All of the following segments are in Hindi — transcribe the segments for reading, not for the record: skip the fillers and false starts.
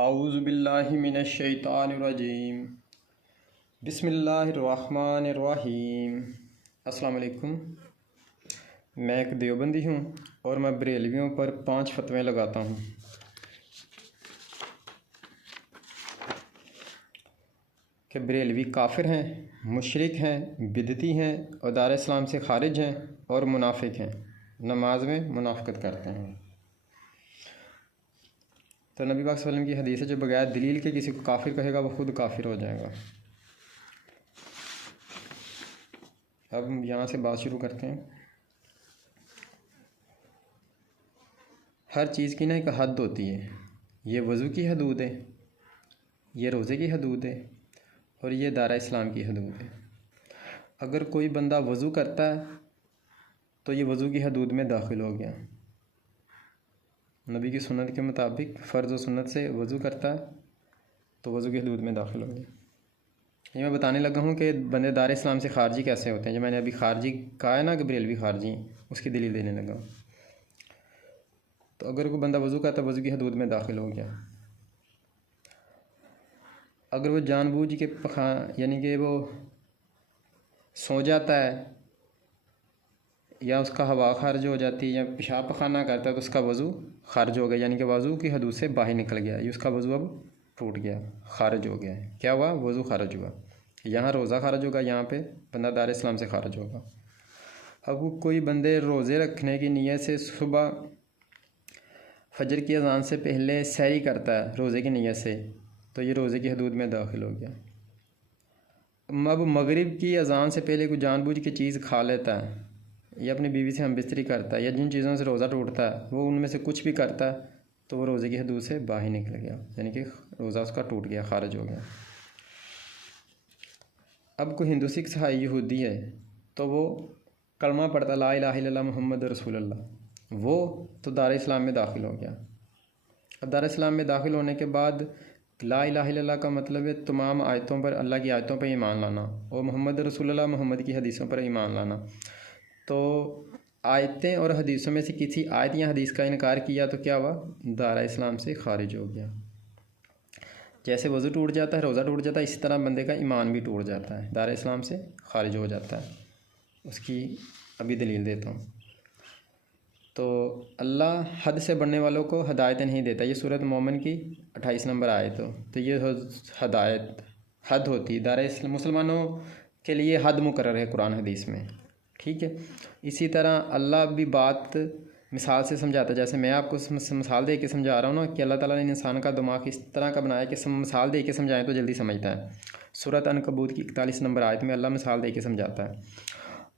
आऊज़ु बिल्लाहि मिनश शैतानिर रजीम। बिस्मिल्लाहिर्रहमानिर रहीम। अस्सलाम वालेकुम। मैं एक देवबंदी हूँ और मैं बरेलवियों पर 5 फतवे लगाता हूँ कि बरेलवी काफिर हैं, मुशरिक हैं, बिदती हैं और दार इस्लाम से खारिज हैं और मुनाफिक हैं, नमाज में मुनाफिकत करते हैं। तो नबी पाक सल्लल्लाहु अलैहि वसल्लम की हदीस है, जो बगैर दलील के किसी को काफिर कहेगा वो खुद काफिर हो जाएगा। अब हम यहाँ से बात शुरू करते हैं। हर चीज़ की ना एक हद होती है। ये वज़ू की हदूद है, ये रोज़े की हदूद है और ये दारा इस्लाम की हदूद है। अगर कोई बंदा वज़ू करता है तो ये वज़ू की हदूद में दाखिल हो गया। नबी की सुन्नत के मुताबिक फ़र्ज़ और सुन्नत से वज़ू करता है तो वज़ू की हदूद में दाखिल हो गया। ये मैं बताने लगा हूँ कि बंदे दार इस्लाम से खारजी कैसे होते हैं। जो मैंने अभी खारजी कहा है ना कि बरेलवी खारजी, उसकी दलील देने लगा। तो अगर कोई बंदा वज़ू करता है वज़ू की हदूद में दाखिल हो गया। अगर वो जानबूझ के यानी कि वो सो जाता है या उसका हवा खारिज हो जाती है या पेशाब पखाना करता है तो उसका वज़ू खारिज हो गया, यानी कि वज़ू की हदूद से बाहर निकल गया। ये उसका वज़ू अब टूट गया, खारिज हो गया है। क्या हुआ? वज़ू खारिज हुआ। यहाँ रोज़ा खारिज होगा, यहाँ पे बंदा दार इस्लाम से खारिज होगा। अब कोई बंदे रोज़े रखने की नीयत से सुबह फजर की अज़ान से पहले सैरी करता है रोज़े की नीयत से, तो ये रोज़े की हदूद में दाखिल हो गया। अब मगरिब की अज़ान से पहले कोई जानबूझ के चीज़ खा लेता है या अपनी बीवी से हमबिस्तरी करता है या जिन चीज़ों से रोज़ा टूटता है वो उनमें से कुछ भी करता है तो वो रोज़े की हदूद से बाहर निकल गया, यानी कि रोज़ा उसका टूट गया, खारिज हो गया। अब कोई हिंदू सिख ईसाई यहूदी है तो वो कलमा पढ़ता ला इलाहा इल्लल्लाह मुहम्मद रसूलुल्लाह, वो तो दार इस्लाम में दाखिल हो गया। अब दार इस्लाम में दाखिल होने के बाद ला इलाहा इल्लल्लाह का मतलब है तमाम आयतों पर, अल्लाह की आयतों पर ईमान लाना और मोहम्मद रसूलुल्लाह, मोहम्मद की हदीसों पर ईमान लाना। तो आयतें और हदीसों में से किसी आयत या हदीस का इनकार किया तो क्या हुआ? दारा इस्लाम से खारिज हो गया। जैसे वज़ू टूट जाता है, रोज़ा टूट जाता है, इसी तरह बंदे का ईमान भी टूट जाता है, दारा इस्लाम से खारिज हो जाता है। उसकी अभी दलील देता हूँ। तो अल्लाह हद से बढ़ने वालों को हदायत नहीं देता। ये सूरत मोमिन की 28 नंबर आयत हो। तो ये हदायत हद होती है। दारा इस्लाम मुसलमानों के लिए हद मुकर्रर है कुरान हदीस में, ठीक है। इसी तरह अल्लाह भी बात मिसाल से समझाता है। जैसे मैं आपको मिसाल दे के समझा रहा हूँ ना कि अल्लाह ताला ने इंसान का दिमाग इस तरह का बनाया कि मिसाल दे के समझाएं तो जल्दी समझता है। सूरत अनकबूत की 41 नंबर आयत में अल्लाह मिसाल दे के समझाता है।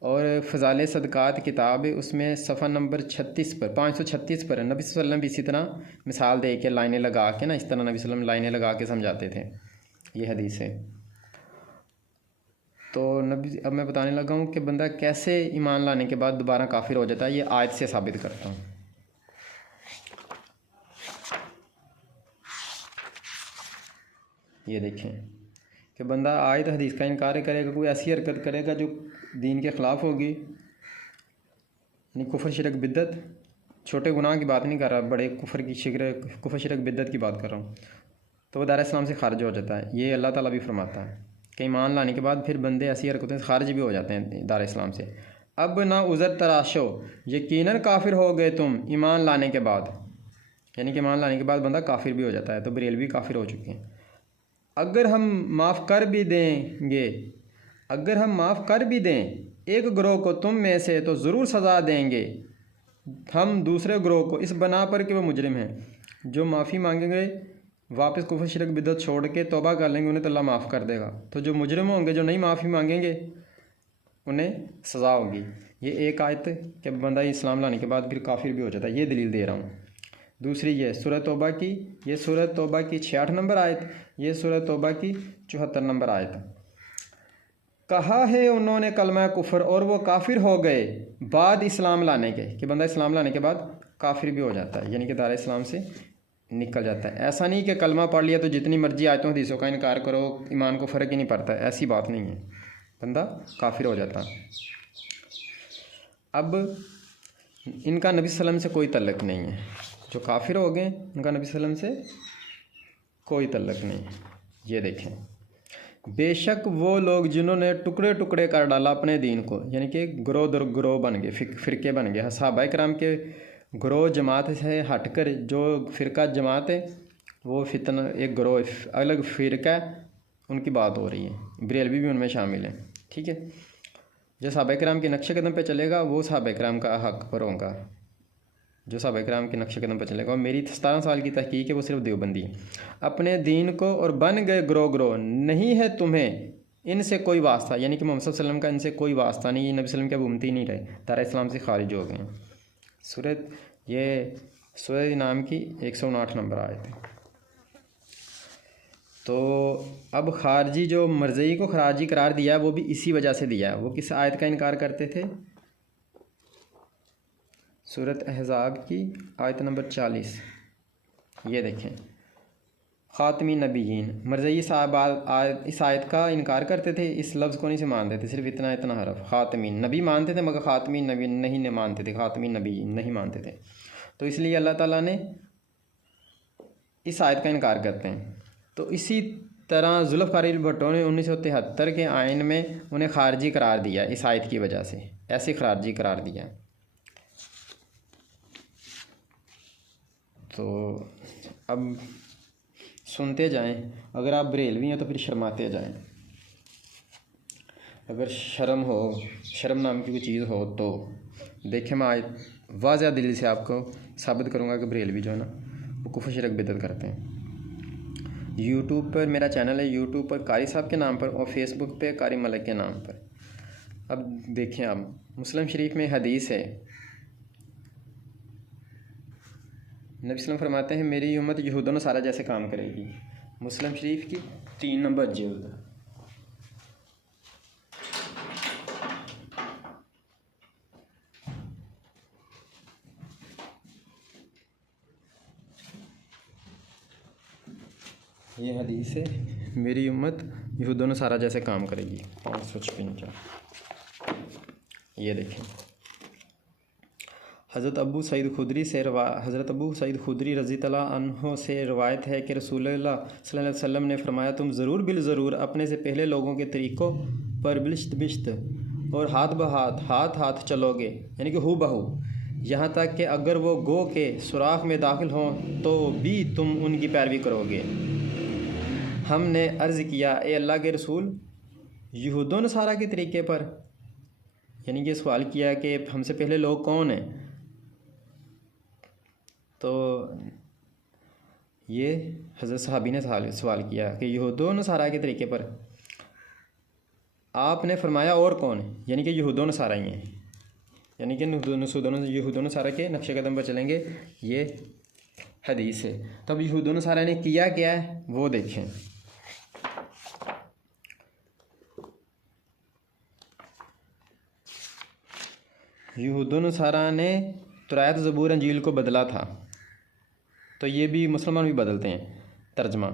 और फ़ज़ाइल सदक़ात किताब है, उसमें सफ़ा नंबर 36 पर 536 पर नबी सल्लल्लाहु अलैहि वसल्लम भी इसी तरह मिसाल दे के लाइनें लगा के ना, इस तरह नबी सल्लल्लाहु अलैहि वसल्लम लाइनें लगा के समझाते थे। ये हदीस है। तो नबी अब मैं बताने लगा हूँ कि बंदा कैसे ईमान लाने के बाद दोबारा काफिर हो जाता है। ये आयत से साबित करता हूँ। ये देखें कि बंदा आयत हदीस का इनकार करेगा, कोई ऐसी हरकत करेगा जो दीन के ख़िलाफ़ होगी, यानी कुफर शिरक बिद्दत, छोटे गुनाह की बात नहीं कर रहा, बड़े कुफर शिरक बिद्दत की बात कर रहा हूँ, तो वह दार इस्लाम से खारिज हो जाता है। ये अल्लाह ताला भी फरमाता है कि ईमान लाने के बाद फिर बंदे ऐसी हरकतों से खारिज भी हो जाते हैं दार इस्लाम से। अब ना उज़र तराशो, यकीनन काफिर हो गए तुम ईमान लाने के बाद, यानी कि ईमान लाने के बाद बंदा काफिर भी हो जाता है। तो बरेलवी काफिर हो चुके हैं। अगर हम माफ़ कर भी देंगे, अगर हम माफ़ कर भी दें एक ग्रोह को तुम में से तो ज़रूर सज़ा देंगे हम दूसरे ग्रोह को, इस बना पर कि वो मुजरिम हैं। जो माफ़ी मांगेंगे, वापस कुफर शिरक बिदअत छोड़ के तौबा कर लेंगे, उन्हें तो अल्लाह माफ़ कर देगा। तो जो मुजरिम होंगे, जो नहीं माफ़ी मांगेंगे, उन्हें सज़ा होगी। ये एक आयत कि बंदा इस्लाम लाने के बाद फिर काफिर भी हो जाता है, ये दलील दे रहा हूँ। दूसरी ये सूरत तौबा की, ये सूरत तौबा की 66 नंबर आयत, ये सूरत तौबा की 74 नंबर आयत। कहा है उन्होंने कलमा कुफर और वो काफिर हो गए बाद इस्लाम लाने के, कि बंदा इस्लाम लाने के बाद काफिर भी हो जाता है, यानी कि दायरा इस्लाम से निकल जाता है। ऐसा नहीं कि कलमा पढ़ लिया तो जितनी मर्जी आयतों हदीसों का इनकार करो, ईमान को फ़र्क ही नहीं पड़ता, ऐसी बात नहीं है, बंदा काफिर हो जाता है। अब इनका नबी सल्लम से कोई तल्लुक़ नहीं है। जो काफिर हो गए उनका नबी सल्लम से कोई तल्लक नहीं। ये देखें, बेशक वो लोग जिन्होंने टुकड़े टुकड़े कर डाला अपने दीन को, यानी कि ग्रोह दर ग्रोह बन गए, फ़िरके बन गए। सहाबा कराम के ग्रोह जमात से हटकर जो फ़िरका जमात है वो फितना एक ग्रोह अलग फ़िरका उनकी बात हो रही है। बरेलवी भी उनमें शामिल है। ठीक है, जो सहाबा कराम के नक्शे कदम पे चलेगा वो सहाबा कराम का हक पर होगा, जो सहाबा कराम के नक्शे कदम पर चलेगा। और मेरी 17 साल की तहकीक है, वो सिर्फ देवबंदी है। अपने दीन को और बन गए ग्रोह ग्रोह, नहीं है तुम्हें इनसे कोई वास्ता, यानी कि मोहम्मद सल्लल्लाहु अलैहि वसल्लम का इनसे कोई वास्ता नहीं, ये नबी वसल्लम के अब उम्मती नहीं रहे, दायरा इस्लाम से खारिज हो गए हैं। सूरत ये सूरह नाम की 159 नंबर आयत है। तो अब खारजी जो मरज़ई को खराजी करार दिया वो भी इसी वजह से दिया है। वो किस आयत का इनकार करते थे? सूरत अहज़ाब की आयत नंबर 40। ये देखें, ख़ातमी नबीयीन मरज़ई साहब इस आयत का इनकार करते थे, इस लफ्ज़ को नहीं से मानते थे, सिर्फ इतना इतना हरफ ख़ातमी नबी मानते थे, मगर ख़ातमी नबी नहीं मानते थे, ख़ातमी नबी नहीं मानते थे। तो इसलिए अल्लाह ताला ने इस आयत का इनकार करते हैं। तो इसी तरह ज़ुल्फ़िकार भुट्टो ने 1973 के आइन में उन्हें खारजी करार दिया, इस आयत की वजह से ऐसे खारजी करार दिया। तो अब सुनते जाएं, अगर आप बरेलवी हैं तो फिर शर्माते जाएं। अगर शर्म हो, शर्म नाम की कोई चीज़ हो तो देखें, मैं आज वाज़ह दिल से आपको साबित करूंगा कि बरेलवी जो है ना वो कुफ्र शिरक बिदअत करते हैं। यूट्यूब पर मेरा चैनल है, यूट्यूब पर कारी साहब के नाम पर, और फेसबुक पे कारी मलिक के नाम पर। अब देखें, आप मुस्लिम शरीफ में हदीस है, नबी सल्लल्लाहु अलैहि वसल्लम फरमाते हैं मेरी उम्मत यहूद व नसारा जैसे काम करेगी। मुस्लिम शरीफ की 3 नंबर जिल्द। ये हदीस है, मेरी उम्मत यहूद व नसारा जैसे काम करेगी, 556। ये देखें, हज़रत अबू सईद खुदरी रज़ी अल्लाह अन्हो से रवायत है कि रसूलुल्लाह सल्लल्लाहु अलैहि वसल्लम ने फरमाया, तुम ज़रूर बिल ज़रूर अपने से पहले लोगों के तरीक़ों पर बिश्त बिश्त और हाथ हाथ चलोगे, यानी कि हू बहू, यहाँ तक कि अगर वो गो के सुराख में दाखिल हों तो भी तुम उनकी पैरवी करोगे। हमने अर्ज़ किया, ए अल्लाह के रसूल, यहूद व नसारा के तरीक़े पर, यानी कि सवाल किया कि हमसे पहले लोग कौन हैं? तो ये हज़रत सहाबी ने सवाल किया कि यहूद व नसारा के तरीक़े पर। आपने फरमाया और कौन? यानी कि यहूद व नसारा ही हैं, यानी कि यहूद व नसारा के नक्शे कदम पर चलेंगे। ये हदीस है। तब यहूद व नसारा ने किया क्या है वो देखें। यहूद व नसारा ने तौरात ज़बूर इंजील को बदला था, तो ये भी मुसलमान भी बदलते हैं। तर्जमा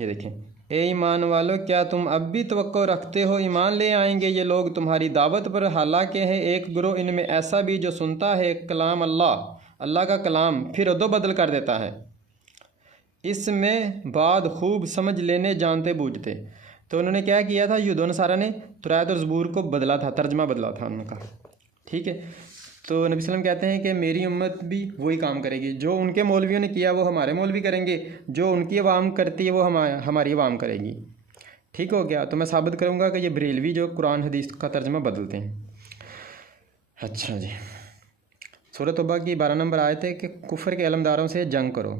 ये देखें, ए ईमान वालों, क्या तुम अब भी तवक्को रखते हो ईमान ले आएंगे ये लोग तुम्हारी दावत पर? हालांकि है एक ग्रोह इनमें ऐसा भी जो सुनता है कलाम अल्लाह का कलाम, फिर अदो बदल कर देता है, इसमें बाद खूब समझ लेने जानते बूझते। तो उन्होंने क्या किया था? यहूद व नसारा ने तौरात और ज़बूर को बदला था, तर्जमा बदला था उनका। ठीक है, तो नबी सल्लम कहते हैं कि मेरी उम्मत भी वही काम करेगी, जो उनके मौलवियों ने किया वो हमारे मौलवी करेंगे, जो उनकी अवाम करती है वो हमारी अवाम करेगी। ठीक हो गया। तो मैं साबित करूँगा कि ये बरेलवी जो कुरान हदीस का तर्जमा बदलते हैं। अच्छा जी, सूरह तौबा की 12 नंबर आयत है कि कुफर के इल्मदारों से जंग करो।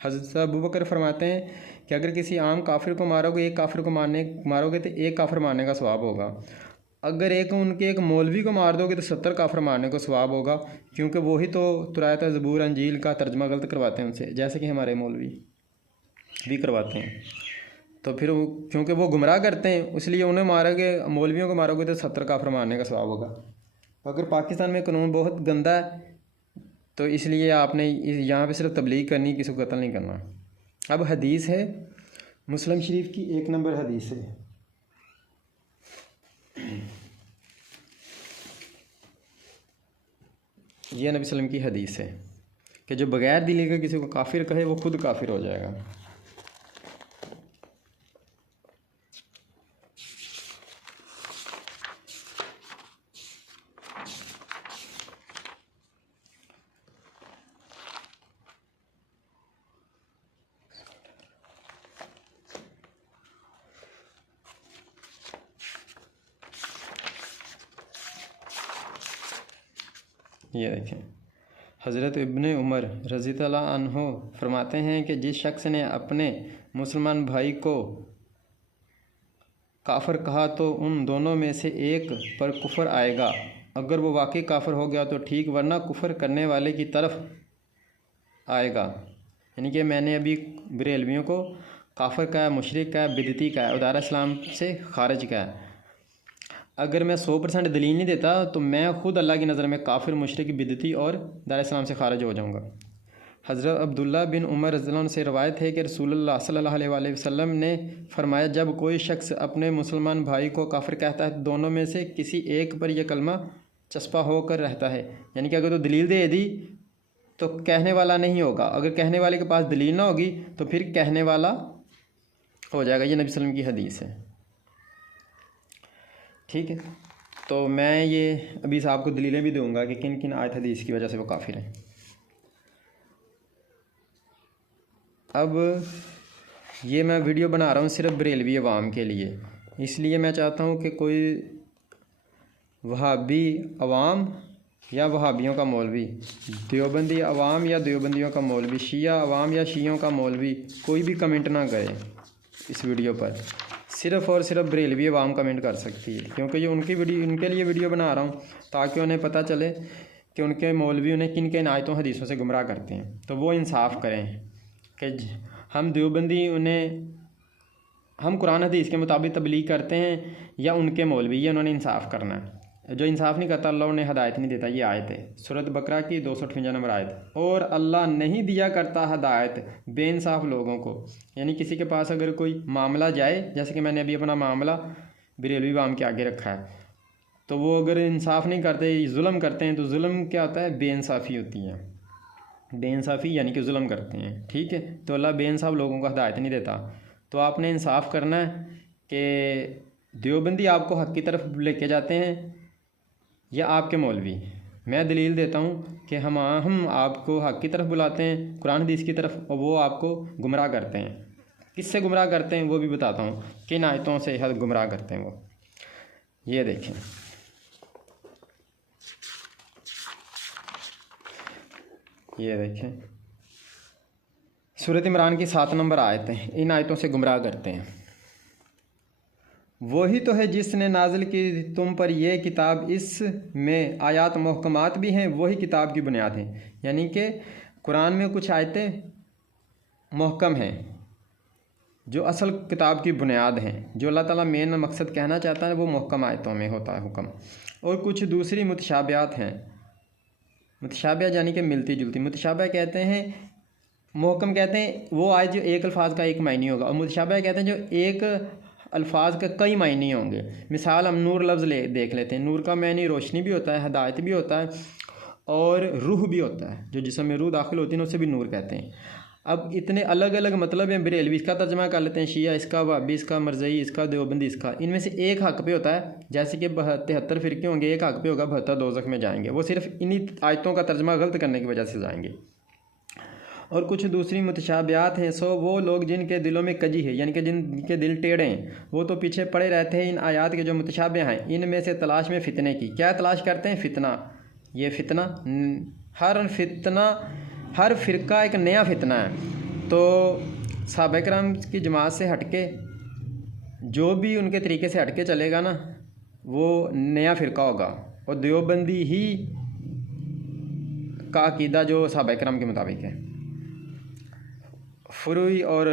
हज़रत अबू बकर फरमाते हैं कि अगर किसी आम काफिर को मारोगे, एक काफिर को मारोगे तो एक काफिर मारने का सवाब होगा। अगर एक मौलवी को मार दोगे तो 70 काफिर मारने को सवाब होगा, क्योंकि वही तो तौरात ज़बूर इंजील का तर्जमा गलत करवाते हैं उनसे, जैसे कि हमारे मौलवी भी करवाते हैं। तो फिर क्योंकि वो गुमराह करते हैं इसलिए उन्हें मारोगे, मौलवियों को मारोगे तो 70 काफिर मारने का सवाब होगा। अगर पाकिस्तान में कानून बहुत गंदा है तो इसलिए आपने यहाँ पे सिर्फ तबलीग करनी, किसी को कत्ल नहीं करना। अब हदीस है, मुस्लिम शरीफ की 1 नंबर हदीस है। यह नबी सल्लम की हदीस है कि जो बग़ैर दिली का किसी को काफिर कहे वो खुद काफिर हो जाएगा। ये देखें, हज़रत इब्ने उमर रज़ियल्लाहु अन्हु फरमाते हैं कि जिस शख्स ने अपने मुसलमान भाई को काफिर कहा तो उन दोनों में से एक पर कुफर आएगा। अगर वो वाकई काफिर हो गया तो ठीक, वरना कुफर करने वाले की तरफ आएगा। यानी कि मैंने अभी बरेलवियों को काफिर कहा, मुशरिक कहा, बिदती कहा और दायरा इस्लाम से खारिज कहा। अगर मैं 100% दलील नहीं देता तो मैं ख़ुद अल्लाह की नज़र में काफिर, मुशरिक, बिदती और दायरा इस्लाम से खारिज हो जाऊँगा। हज़रत अब्दुल्ला बिन उमर रज़ियल्लाहु अन्हु से रवायत है कि रसूलुल्लाह सल्लल्लाहु अलैहि वसल्लम ने फरमाया, जब कोई शख्स अपने मुसलमान भाई को काफिर कहता है तो दोनों में से किसी एक पर यह कलमा चस्पा होकर रहता है। यानी कि अगर तो दलील दे दी तो कहने वाला नहीं होगा, अगर कहने वाले के पास दलील ना होगी तो फिर कहने वाला हो जाएगा। ये नबी सल्लल्लाहु अलैहि वसल्लम की हदीस है। ठीक है, तो मैं ये अभी साहब को दलीलें भी दूंगा कि किन किन आयत हदीस की वजह से वो काफिर हैं। अब ये मैं वीडियो बना रहा हूँ सिर्फ बरेलवी अवाम के लिए, इसलिए मैं चाहता हूँ कि कोई वहाबी अवाम या वहाबियों का मौलवी, देवबंदी अवाम या देवबंदियों का मौलवी, शिया अवाम या शियों का मौलवी, कोई भी कमेंट ना करे इस वीडियो पर। सिर्फ़ और सिर्फ बरेलवी अवाम कमेंट कर सकती है, क्योंकि ये उनके लिए वीडियो बना रहा हूँ ताकि उन्हें पता चले कि उनके मौलवी उन्हें किन किन आयतों हदीसों से गुमराह करते हैं। तो वो इंसाफ करें कि हम देवबंदी हम कुरान हदीस के मुताबिक तबलीग करते हैं या उनके मौलवी, ये उन्होंने इंसाफ करना है। जो इंसाफ नहीं करता अल्लाह उन्हें हदायत नहीं देता। ये आयत है सूरत बकरा की 258 नंबर आयत। और अल्लाह नहीं दिया करता हदायत बेइंसाफ लोगों को। यानी किसी के पास अगर कोई मामला जाए, जैसे कि मैंने अभी अपना मामला बरेलवी अवाम के आगे रखा है, तो वो अगर इंसाफ नहीं करते, जुल्म करते हैं, तो जुल्म क्या होता है? बेइंसाफ़ी होती है। बेइंसाफ़ी यानी कि जुल्म करते हैं। ठीक है, तो अल्लाह बेइंसाफ लोगों को हदायत नहीं देता। तो आपने इंसाफ करना है कि देवबंदी आपको हक़ की तरफ लेके जाते हैं या आपके मौलवी। मैं दलील देता हूँ कि हम आपको हक़ की तरफ बुलाते हैं, कुरान हदीस की तरफ, और वो आपको गुमराह करते हैं। किससे गुमराह करते हैं वो भी बताता हूँ, किन आयतों से गुमराह करते हैं वो। ये देखें, ये देखें सूरत इमरान की 7 नंबर आयत है। इन आयतों से गुमराह करते हैं। वही तो है जिसने नाजिल की तुम पर यह किताब, इसमें आयात महकमात भी हैं, वही किताब की बुनियाद है। यानी कि कुरान में कुछ आयतें महकम हैं जो असल किताब की बुनियाद हैं। जो अल्लाह ताला मेन मकसद कहना चाहता है वो महकम आयतों में होता है हुक्म। और कुछ दूसरी मुतशाबिहात हैं। मुतशाबिहा यानी कि मिलती जुलती। मुतशाबिहा कहते हैं, महकम कहते हैं वो आयत जो एक अल्फाज का एक मायने होगा, और मुतशाबिहा कहते हैं जो एक अल्फाज के कई मायने होंगे। मिसाल हम नूर लफ्ज़ देख लेते हैं। नूर का मायने रोशनी भी होता है, हदायत भी होता है और रूह भी होता है। जो जिस्म में रूह दाखिल होती है उसे भी नूर कहते हैं। अब इतने अलग अलग मतलब हैं। बरेलवी इसका तर्जमा कर लेते हैं, शिया इसका, वहाबी इसका, मरज़ई इसका, देवबंदी इसका। इनमें से एक हक़ पे होता है। जैसे कि 73 फ़िरके होंगे, एक हक़ पे होगा 72 दोज़ख में जाएंगे। वो सिर्फ इन्हीं आयतों का तर्जमा गलत करने की वजह से जाएंगे। और कुछ दूसरी मुतशाबिहात हैं, सो वो लोग जिनके दिलों में कजी है, यानी कि जिनके दिल टेढ़े हैं, वो तो पीछे पड़े रहते हैं इन आयात के जो मुतशाबिह हैं। इनमें से तलाश में फ़ितने की। क्या तलाश करते हैं? फ़ितना। ये फ़ितना, हर फ़िरका एक नया फ़ितना है। तो सहाबा किराम की जमात से हटके जो भी उनके तरीके से हटके चलेगा ना, वो नया फ़िरका होगा। और देवबंदी ही का अकीदा जो सहाबा किराम के मुताबिक है। फ़ुरूई और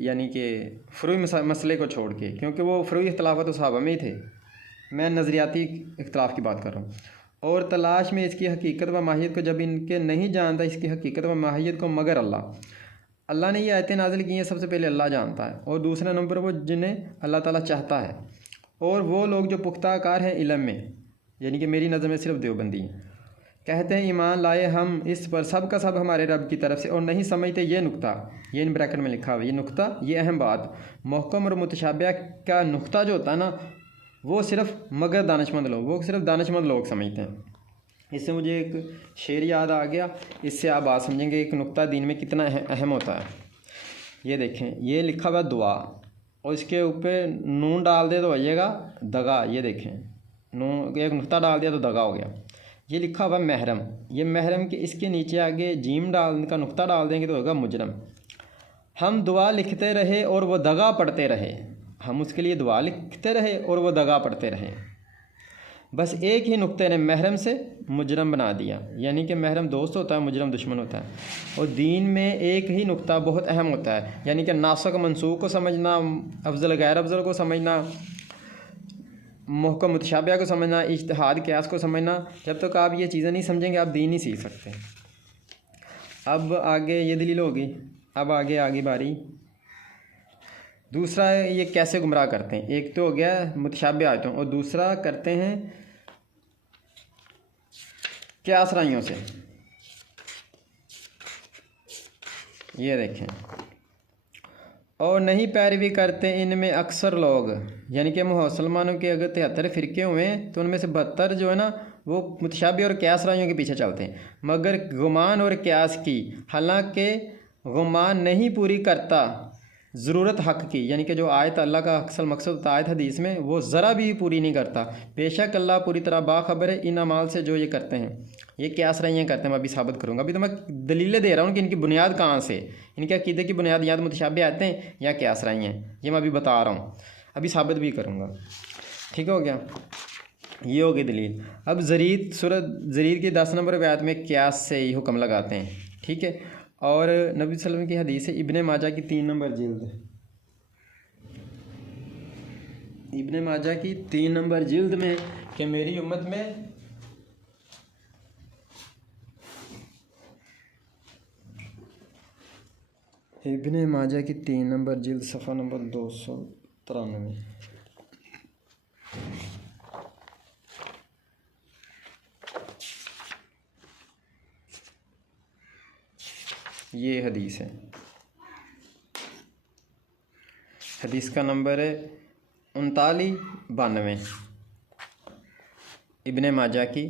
यानी कि फ़ुरूई मसले को छोड़ के, क्योंकि वो फ़ुरूई इख्तिलाफ़ तो सहाबा में ही थे। मैं नज़रियाती इख्तिलाफ़ की बात कर रहा हूँ। और तलाश में इसकी हकीकत व माहियत को, जब इनके नहीं जानता इसकी हकीकत व माहियत को मगर अल्लाह ने ये आयतें नाज़िल की हैं, सबसे पहले अल्लाह जानता है। और दूसरा नंबर वो जिन्हें अल्लाह ताला चाहता है। और वो लोग जो पुख्ता कार हैं इल्म में, यानी कि मेरी नज़र में सिर्फ देवबंदी हैं, कहते हैं ईमान लाए हम इस पर सब का सब हमारे रब की तरफ से, और नहीं समझते ये नुक्ता, ये इन ब्रैकेट में लिखा हुआ है, ये नुक्ता, ये अहम बात। महकम और मुतशाबिहा का नुक्ता जो होता है ना, वो सिर्फ मगर दानिशमंद लोग, वो सिर्फ दानिशमंद लोग समझते हैं। इससे मुझे एक शेर याद आ गया, इससे आप बात समझेंगे एक नुक्ता दीन में कितना अहम होता है। ये देखें, ये लिखा हुआ दुआ, और इसके ऊपर नून डाल दे तो आइएगा दगा। ये देखें, नून एक नुक्ता डाल दिया तो दगा हो गया। ये लिखा हुआ महरम, ये महरम के इसके नीचे आगे जीम डाल का नुक्ता डाल देंगे तो होगा मुजरम। हम दुआ लिखते रहे और वो दगा पढ़ते रहे, हम उसके लिए दुआ लिखते रहे और वो दगा पढ़ते रहे। बस एक ही नुक्ते ने महरम से मुजरम बना दिया, यानी कि महरम दोस्त होता है, मुजरम दुश्मन होता है। और दीन में एक ही नुक्ता बहुत अहम होता है, यानी कि नासक मनसूख को समझना, अफजल गैर अफजल को समझना, मुहकम मुतशाबिहा को समझना, इज्तिहाद क़ियास को समझना। जब तक आप ये चीज़ें नहीं समझेंगे आप दीन नहीं सीख सकते। अब आगे ये दलील होगी। अब आगे बारी दूसरा है, ये कैसे गुमराह करते हैं। एक तो हो गया मुतशाबिह आयतों और दूसरा करते हैं क़ियास राइयों से। ये देखें, और नहीं पैरवी करते इनमें अक्सर लोग, यानी कि मुसलमानों के अगर 73 फ़िरके हुए हैं तो उनमें से 72 जो है ना वो मुतशाबिह और क़ियास राइयों के पीछे चलते हैं, मगर गुमान और क़ियास की, हालांकि गुमान नहीं पूरी करता ज़रूरत हक़ की, यानी कि जो आयत अल्लाह का अक्सर मकसद होता है आयत हदीस में, वो ज़रा भी पूरी नहीं करता। बेशक अल्लाह पूरी तरह बाखबर है इन अमाल से जो ये करते हैं, ये क़ियास राइयाँ करते हैं। मैं अभी साबित करूँगा। अभी तो मैं दलीलें दे रहा हूँ कि इनकी बुनियाद कहाँ से, इनके अक़ीदे की बुनियाद या तो मुतशाबिह आते हैं या क़ियास राइयाँ, ये मैं अभी बता रहा हूँ, अभी साबित भी करूँगा। ठीक हो गया, ये हो गई दलील। अब ज़रीद सूरत ज़रीद की 10 नंबर आयत में क़ियास से ही हुक्म लगाते हैं। ठीक है, और नबी सल्लल्लाहु अलैहि वसल्लम की हदीस है इब्ने माजा की 3 नंबर जिल्द, इब्ने माजा की 3 नंबर जिल्द में कि मेरी उम्मत में इब्ने माजा की 3 नंबर जिल्द सफ़ा नंबर 293, ये हदीस है। हदीस का नंबर है 3992, इब्ने माजा की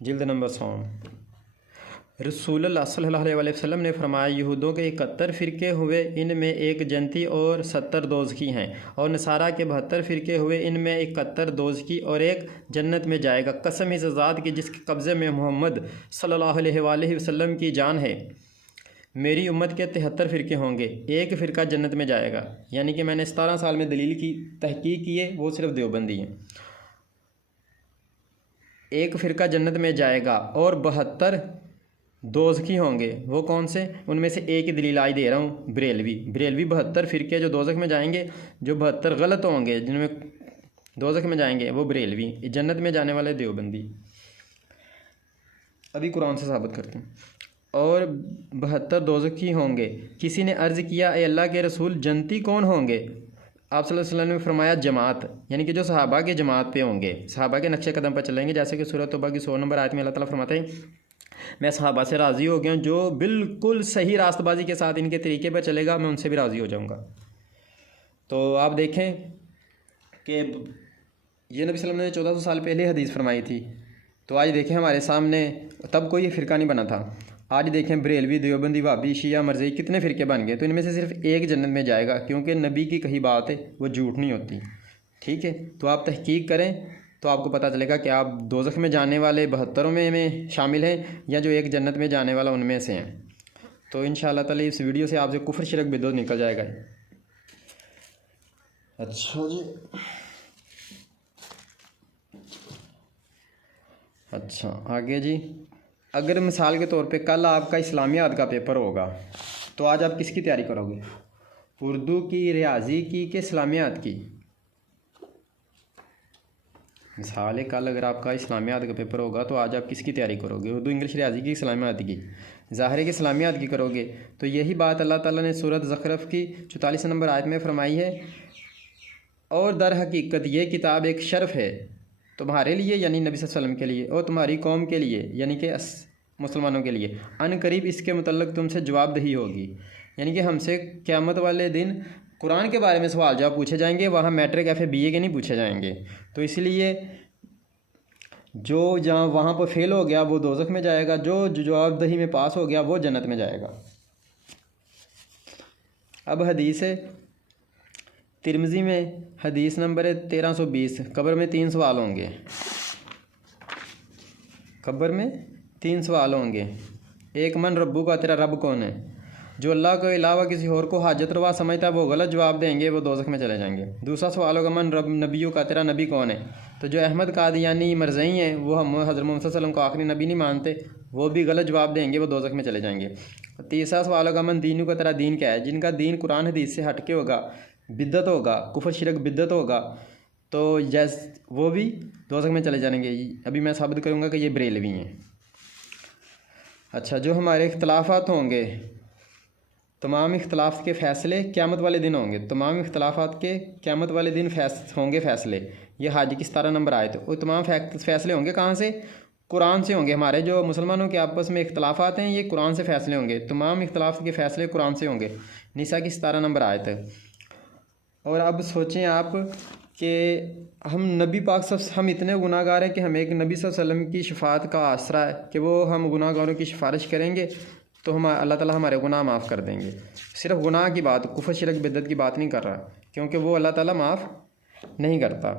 जिल्द नंबर 100। रसूलुल्लाह सल्लल्लाहु अलैहि वसल्लम ने फरमाया, यहूदों के 71 फ़िरके हुए, इनमें एक जन्नती और 70 दोज़खी हैं, और नसारा के 72 फ़िरके हुए, इनमें 71 दोज़खी और एक जन्नत में जाएगा। कसम इस ज़ात की जिसके कब्ज़े में मोहम्मद सल्लल्लाहु अलैहि वसल्लम की जान है, मेरी उम्मत के 73 फ़िरके होंगे, एक फ़िरका जन्नत में जाएगा। यानी कि मैंने 17 साल में दलील की तहकीक की है, वो सिर्फ देवबंदी हैं। एक फ़िरका जन्नत में जाएगा और 72 दोज़खी होंगे। वो कौन से? उनमें से एक ही दलील आज दे रहा हूँ, बरेलवी। 72 फ़िरके जो दोज़ख में जाएंगे, जो 72 गलत होंगे जिनमें दोज़ख में जाएंगे, वो बरेलवी। जन्नत में जाने वाले देवबंदी। अभी कुरान से साबित करते हैं। और 72 दोज़खी होंगे। किसी ने अर्ज़ किया, ए अल्लाह के रसूल, जन्नती कौन होंगे? आप सल्लल्लाहु अलैहि वसल्लम ने फरमाया, जमात, यानी कि जो सहाबा के जमात पे होंगे, सहाबा के नक्शे कदम पर चलेंगे। जैसे कि सूरह तौबा की 100 नंबर आयत में अल्लाह ताला फरमाते हैं, मैं सहाबा से राज़ी हो गया हूँ, जो बिल्कुल सही रास्तबाजी के साथ इनके तरीके पर चलेगा, मैं उनसे भी राज़ी हो जाऊँगा। तो आप देखें कि ये नबी सल्लल्लाहु अलैहि वसल्लम ने 1400 साल पहले हदीस फरमाई थी। तो आज देखें हमारे सामने, तब कोई फ़िरका नहीं बना था। आज देखें बरेलवी, देवबंदी, वाबी, शिया, मरज़ई, कितने फ़िरके बन गए। तो इनमें से सिर्फ एक जन्नत में जाएगा, क्योंकि नबी की कही बात है वो झूठ नहीं होती। ठीक है, तो आप तहकीक करें तो आपको पता चलेगा कि आप दोज़ख में जाने वाले 72 में शामिल हैं या जो एक जन्नत में जाने वाला उनमें से हैं। तो इंशाअल्लाह ताला इस वीडियो से आपसे कुफ्र, शिरक, बिदअत निकल जाएगा। अच्छा जी, अच्छा आगे जी। अगर मिसाल के तौर पे कल आपका इस्लामियात का पेपर होगा, तो आज आप किसकी तैयारी करोगे? उर्दू की, रियाजी की कि इस्लामियात की? मिसाल है, कल अगर आपका इस्लामियात का पेपर होगा तो आज आप किसकी तैयारी करोगे? उर्दू, इंग्लिश, रियाजी की, इस्लामियात की? ज़ाहिर है कि इस्लामियात की करोगे। तो यही बात अल्लाह ताला ने सूरत ज़ुखरफ़ की 44 नंबर आयत में फ़रमाई है, और दर हकीकत ये किताब एक शर्फ़ है तुम्हारे लिए, यानी नबी सल्लल्लाहु अलैहि वसल्लम के लिए, और तुम्हारी कौम के लिए, यानी कि मुसलमानों के लिए। अन करीब इसके मुतल्लिक़ तुमसे जवाबदही होगी, यानी कि हमसे क़यामत वाले दिन कुरान के बारे में सवाल जवाब पूछे जाएंगे। वहाँ मैट्रिक, FA, BA के नहीं पूछे जाएंगे। तो इसलिए जो जहाँ वहाँ पर फेल हो गया वो दोज़ख में जाएगा, जो जवाबदही में पास हो गया वो जन्नत में जाएगा। अब हदीस है तिरमिज़ी में, हदीस नंबर है 1320, कब्र में 3 सवाल होंगे। कब्र में 3 सवाल होंगे। एक, मन रब्बू का, तेरा रब कौन है। जो अल्लाह के अलावा किसी और को हाजत रवा समझता है वो गलत जवाब देंगे, वो दोज़ख में चले जाएंगे। दूसरा सवाल होगा, मन रब नबियों का, तेरा नबी कौन है। तो जो अहमद कादियानी मरज़ई हैं वो हम हज़रत मोहम्मद सल्लल्लाहु अलैहि वसल्लम को आखिरी नबी नहीं मानते, वो भी गलत जवाब देंगे, वो दोज़ख में चले जाएंगे। तीसरा सवाल होगा, मन दीनू का, तेरा दीन क्या है। जिनका दीन कुरान हदीस से हटके होगा, बिद्दत होगा, कुफर शिरक बिद्दत होगा, तो वो भी दोज़ख में चले जाएंगे। अभी मैं साबित करूँगा कि ये बरेलवी हैं। अच्छा, जो हमारे इख्तलाफात होंगे, तमाम इख्तलाफ के फ़ैसले क़यामत वाले दिन होंगे। तमाम इख्तलाफात के क़यामत वाले दिन होंगे फ़ैसले। ये हाजी की 17 नंबर आए थे। और तमाम फ़ैसले होंगे कहाँ से, कुरान से होंगे। हमारे जो मुसलमानों के आपस में इख्तलाफात हैं ये कुरान से फ़ैसले होंगे। तमाम इख्तलाफ के फ़ैसले कुरान से होंगे। निसा की 17 नंबर आए थे। और अब सोचें आप कि हम नबी पाक सब, हम इतने गुनाहगार हैं कि हमें एक नबी सल्लल्लाहु अलैहि वसल्लम की शफाअत का आसरा है कि वो हम गुनाहगारों की सिफारिश करेंगे तो हम अल्लाह ताला हमारे गुनाह माफ़ कर देंगे। सिर्फ गुनाह की बात, कुफर शिरक बिद्दत की बात नहीं कर रहा, क्योंकि वो अल्लाह ताला माफ़ नहीं करता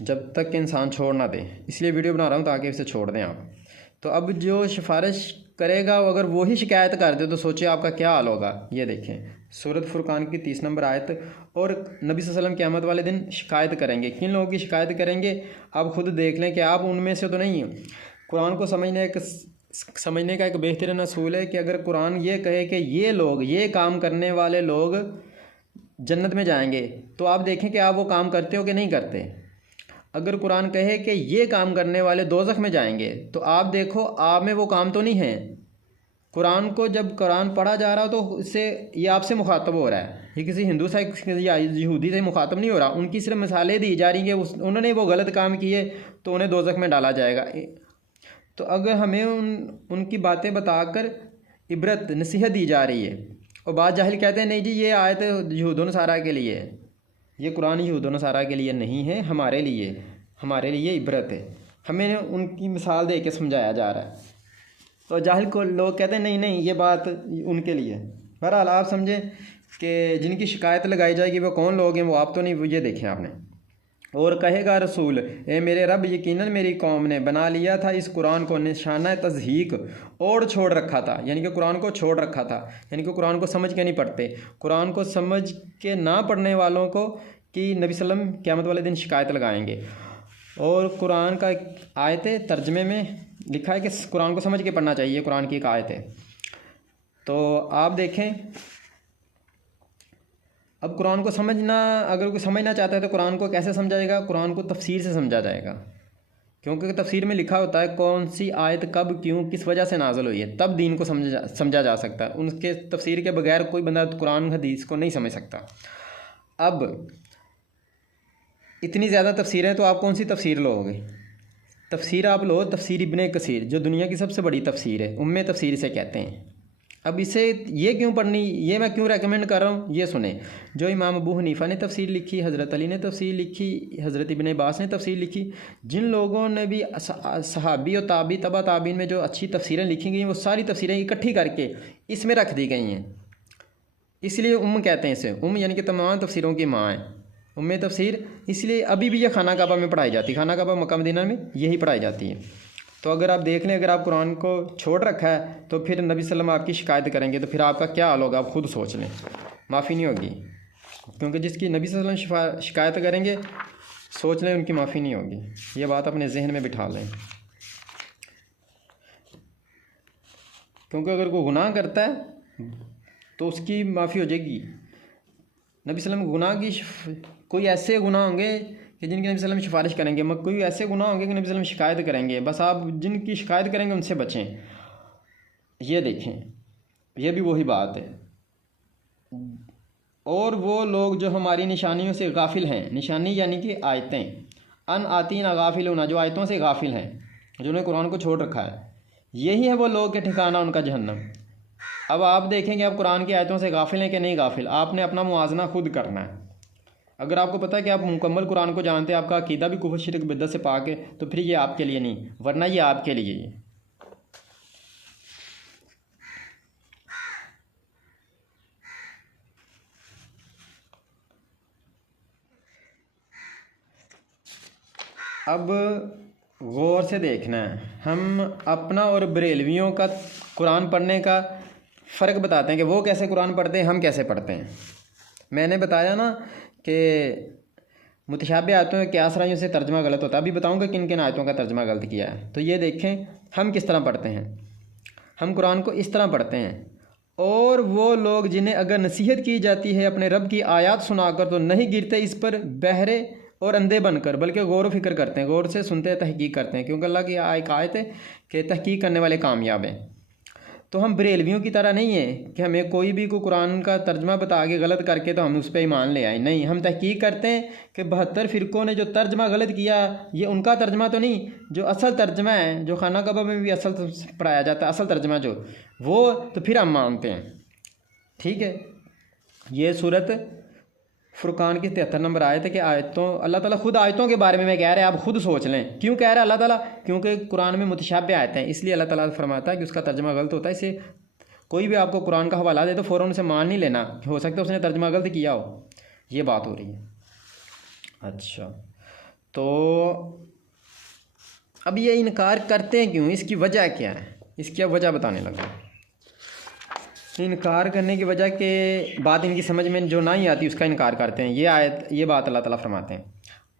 जब तक कि इंसान छोड़ ना दे। इसलिए वीडियो बना रहा हूँ ताकि इसे छोड़ दें आप। तो अब जो सिफारिश करेगा अगर वो ही शिकायत कर दे तो सोचिए आपका क्या हाल होगा। ये देखें सूरत फुरकान की 30 नंबर आयत। और नबी सल्लल्लाहु अलैहि वसल्लम क़यामत वाले दिन शिकायत करेंगे। किन लोगों की शिकायत करेंगे आप खुद देख लें कि आप उनमें से तो नहीं हैं। कुरान को समझने का एक बेहतरीन असूल है कि अगर कुरान ये कहे कि ये लोग, ये काम करने वाले लोग जन्नत में जाएंगे, तो आप देखें कि आप वो काम करते हो कि नहीं करते। अगर कुरान कहे कि ये काम करने वाले दोज़ख में जाएंगे, तो आप देखो आप में वो काम तो नहीं है। कुरान को जब कुरान पढ़ा जा रहा हो तो इससे ये आपसे मुखातब हो रहा है, ये किसी हिंदू से या यहूदी से मुखातब नहीं हो रहा। उनकी सिर्फ मिसालें दी जा रही हैं कि उन्होंने वो गलत काम किए तो उन्हें दोज़ख में डाला जाएगा। तो अगर हमें उनकी बातें बताकर इबरत नसीहत दी जा रही है, और बाद जाहिल कहते हैं नहीं जी ये आयत यहूद व नसारा के लिए है, ये कुरान यहूद व नसारा के लिए नहीं है, हमारे लिए इबरत है। हमें उनकी मिसाल दे के समझाया जा रहा है। तो जाहिल को लोग कहते हैं नहीं नहीं ये बात उनके लिए। बहरहाल आप समझें कि जिनकी शिकायत लगाई जाएगी वो कौन लोग हैं, वो आप तो नहीं, वो ये देखें आपने। और कहेगा रसूल, ए मेरे रब यकीनन मेरी कौम ने बना लिया था इस कुरान को निशाना तज़हीक और छोड़ रखा था, यानी कि कुरान को छोड़ रखा था, यानी कि कुरान को समझ के नहीं पढ़ते। कुरान को समझ के ना पढ़ने वालों को कि नबी सल्लम क़यामत वाले दिन शिकायत लगाएंगे। और कुरान का आयत तर्जमे में लिखा है कि कुरान को समझ के पढ़ना चाहिए, कुरान की एक आयत है। तो आप देखें अब कुरान को समझना, अगर कोई समझना चाहता है तो कुरान को कैसे समझाएगा, कुरान को तफसीर से समझा जाएगा, क्योंकि तफसीर में लिखा होता है कौन सी आयत कब क्यों किस वजह से नाज़िल हुई है, तब दीन को समझा जा सकता है। उनके तफसीर के बगैर कोई बंदा कुरान हदीस को नहीं समझ सकता। अब इतनी ज़्यादा तफसीरें तो आप कौन सी तफसीर लोगे। तफसीर आप लो तफसीर इब्ने कसीर, जो दुनिया की सबसे बड़ी तफसीर है, उम्मे तफसीर इसे कहते हैं। अब इसे ये क्यों पढ़नी, ये मैं क्यों रेकमेंड कर रहा हूँ, ये सुने। जो इमाम अबू हनीफ़ा ने तफसीर लिखी, हज़रत अली ने तफसीर लिखी, हज़रत इब्ने अब्बास ने तफसीर लिखी, जिन लोगों ने भी सहाबी और ताबी तबा ताबीन में जो अच्छी तफसीरें लिखी गई वो सारी तफसीरें इकट्ठी करके इसमें रख दी गई हैं। इसलिए कहते हैं इसे यानी कि तमाम तफसीरों की माँ है उम्मे तफसीर। इसलिए अभी भी ये खाना काबा में पढ़ाई जाती है, खाना काबा मक्का मदीना में यही पढ़ाई जाती है। तो अगर आप देख लें, अगर आप कुरान को छोड़ रखा है तो फिर नबी सल्लम आपकी शिकायत करेंगे तो फिर आपका क्या हाल होगा, आप खुद सोच लें। माफ़ी नहीं होगी, क्योंकि जिसकी नबी सल्लम शिकायत करेंगे सोच लें उनकी माफ़ी नहीं होगी। ये बात अपने जहन में बिठा लें, क्योंकि अगर कोई गुनाह करता है तो उसकी माफ़ी हो जाएगी। नबी सल्लम गुनाह की कोई ऐसे गुनाह होंगे कि जिनकी नबी सल्लम सिफारिश करेंगे, मगर कोई ऐसे गुनाह होंगे कि नबी सल्लम शिकायत करेंगे। बस आप जिनकी शिकायत करेंगे उनसे बचें। ये देखें, ये भी वही बात है। और वो लोग जो हमारी निशानियों से गाफिल हैं, निशानी यानी कि आयतें, अन आतीन गाफिल होना, जो आयतों से गाफिल हैं, जिन्होंने कुरान को छोड़ रखा है, यही है वो लोग के ठिकाना उनका जहन्नम। अब आप देखेंगे आप कुरान की आयतों से गाफिल हैं कि नहीं गाफिल, आपने अपना मुआजना खुद करना है। अगर आपको पता है कि आप मुकम्मल कुरान को जानते हैं, आपका अकीदा भी कुफर शिरक बिद्दत से पाक है, तो फिर ये आपके लिए नहीं, वरना ये आपके लिए है। अब गौर से देखना है। हम अपना और बरेलवियों का कुरान पढ़ने का फ़र्क बताते हैं कि वो कैसे कुरान पढ़ते हैं, हम कैसे पढ़ते हैं। मैंने बताया ना कि मुतशाबे आयतों में क्या सराइयों से तर्जमा गलत होता है। अभी बताऊंगा किन किन आयतों का तर्जमा गलत किया है। तो ये देखें हम किस तरह पढ़ते हैं। हम कुरान को इस तरह पढ़ते हैं, और वो लोग जिन्हें अगर नसीहत की जाती है अपने रब की आयत सुनाकर तो नहीं गिरते इस पर बहरे और अंधे बनकर, बल्कि गौर व फिक्र करते हैं, गौर से सुनते हैं, तहकीक करते हैं, क्योंकि अल्लाह की एक आयत है कि तहकीक करने वाले कामयाब हैं। तो हम बरेलवियों की तरह नहीं है कि हमें कोई भी को कुरान का तर्जमा बता के गलत करके तो हम उस पर ईमान ले आए। नहीं, हम तहकीक करते हैं कि 72 फ़िरक़ों ने जो तर्जमा गलत किया ये उनका तर्जमा तो नहीं, जो असल तर्जमा है, जो खाना कबा में भी असल पढ़ाया जाता है, असल तर्जमा जो वो, तो फिर हम मानते हैं। ठीक है, ये सूरत फुरकान की 73 नंबर आयत है कि आयतों, अल्लाह ताला खुद आयतों के बारे में मैं कह रहा है, आप खुद सोच लें क्यों कह रहा है अल्लाह ताला, क्योंकि कुरान में मुतशाबे आयत हैं, इसलिए अल्लाह ताला फरमाता है कि उसका तर्जमा गलत होता है। इसे कोई भी आपको कुरान का हवाला दे तो फ़ौरन उसे मान नहीं लेना, हो सकता है उसने तर्जमा गलत किया हो। ये बात हो रही है। अच्छा, तो अब ये इनकार करते हैं क्यों, इसकी वजह क्या है, इसकी अब वजह बताने लगा। इनकार करने की वजह के बात इनकी समझ में जो नहीं आती उसका इनकार करते हैं। ये आयत, ये बात अल्लाह ताला फरमाते हैं,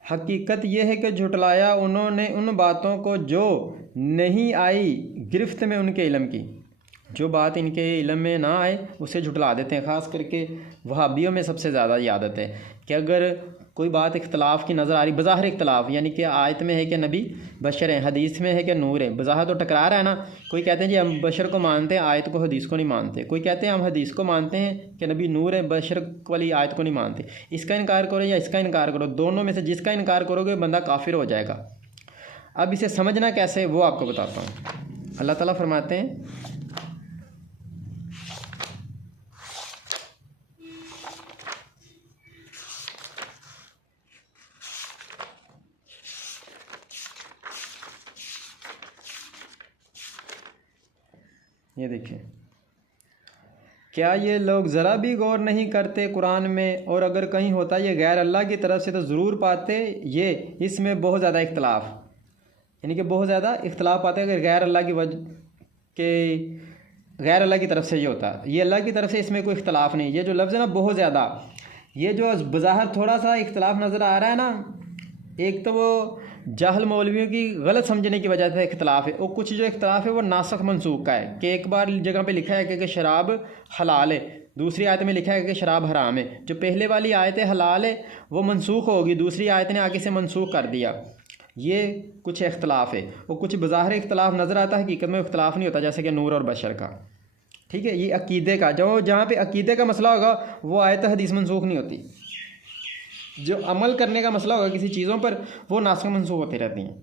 हकीकत यह है कि झुटलाया उन्होंने उन बातों को जो नहीं आई गिरफ्त में उनके इल्म की। जो बात इनके इल्म में ना आए उसे झुटला देते हैं। ख़ास करके वहाबियों में सबसे ज़्यादा ये आदत है कि अगर कोई बात इख्तलाफ की नज़र आ रही, बज़ाहिर इख्तलाफ, यानी कि आयत में है कि नबी बशर है, हदीस में है कि नूर है, बज़ाहिर तो टकरा रहा है ना। कोई कहते हैं जी हम बशर को मानते हैं, आयत को हदीस को नहीं मानते। कोई कहते हैं हम हदीस को मानते हैं कि नबी नूर है, बशर वाली आयत को नहीं मानते। इसका इनकार करो या इसका इनकार करो, दोनों में से जिसका इनकार करोगे बंदा काफिर हो जाएगा। अब इसे समझना कैसे वो आपको बताता हूँ। अल्लाह ताला फरमाते हैं, ये देखिए, क्या ये लोग ज़रा भी गौर नहीं करते कुरान में, और अगर कहीं होता ये गैर अल्लाह की तरफ से तो ज़रूर पाते ये इसमें बहुत ज़्यादा इख्तलाफ, यानी कि बहुत ज़्यादा इख्तलाफ पाते अगर गैर अल्लाह की वजह के गैर अल्लाह की तरफ से ये होता। ये अल्लाह की तरफ से इसमें कोई इख्तलाफ नहीं। ये जो लफ्ज़ है ना बहुत ज़्यादा, ये जो बज़ाहिर थोड़ा सा इख्तलाफ नज़र आ रहा है ना, एक तो वो जाहल मौलवियों की गलत समझने की वजह से इख्तलाफ है, और कुछ जो इख्तलाफ है वो नासख मनसूख का है कि एक बार जगह पे लिखा है कि शराब हलाल है, दूसरी आयत में लिखा है कि शराब हराम है। जो पहले वाली आयत हलाल है वो मनसूख होगी, दूसरी आयत ने आगे से मनसूख कर दिया। ये कुछ इख्तलाफ है, और कुछ बज़ाहिर इख्तलाफ नज़र आता है, हकीकत में इख्तलाफ नहीं होता, जैसे कि नूर और बशर का। ठीक है, ये अकीदे का, जो जहाँ पे अकीदे का मसला होगा वो आयत हदीस मनसूख नहीं होती। जो अमल करने का मसला होगा किसी चीज़ों पर वो नासख मनसूख होती रहती हैं।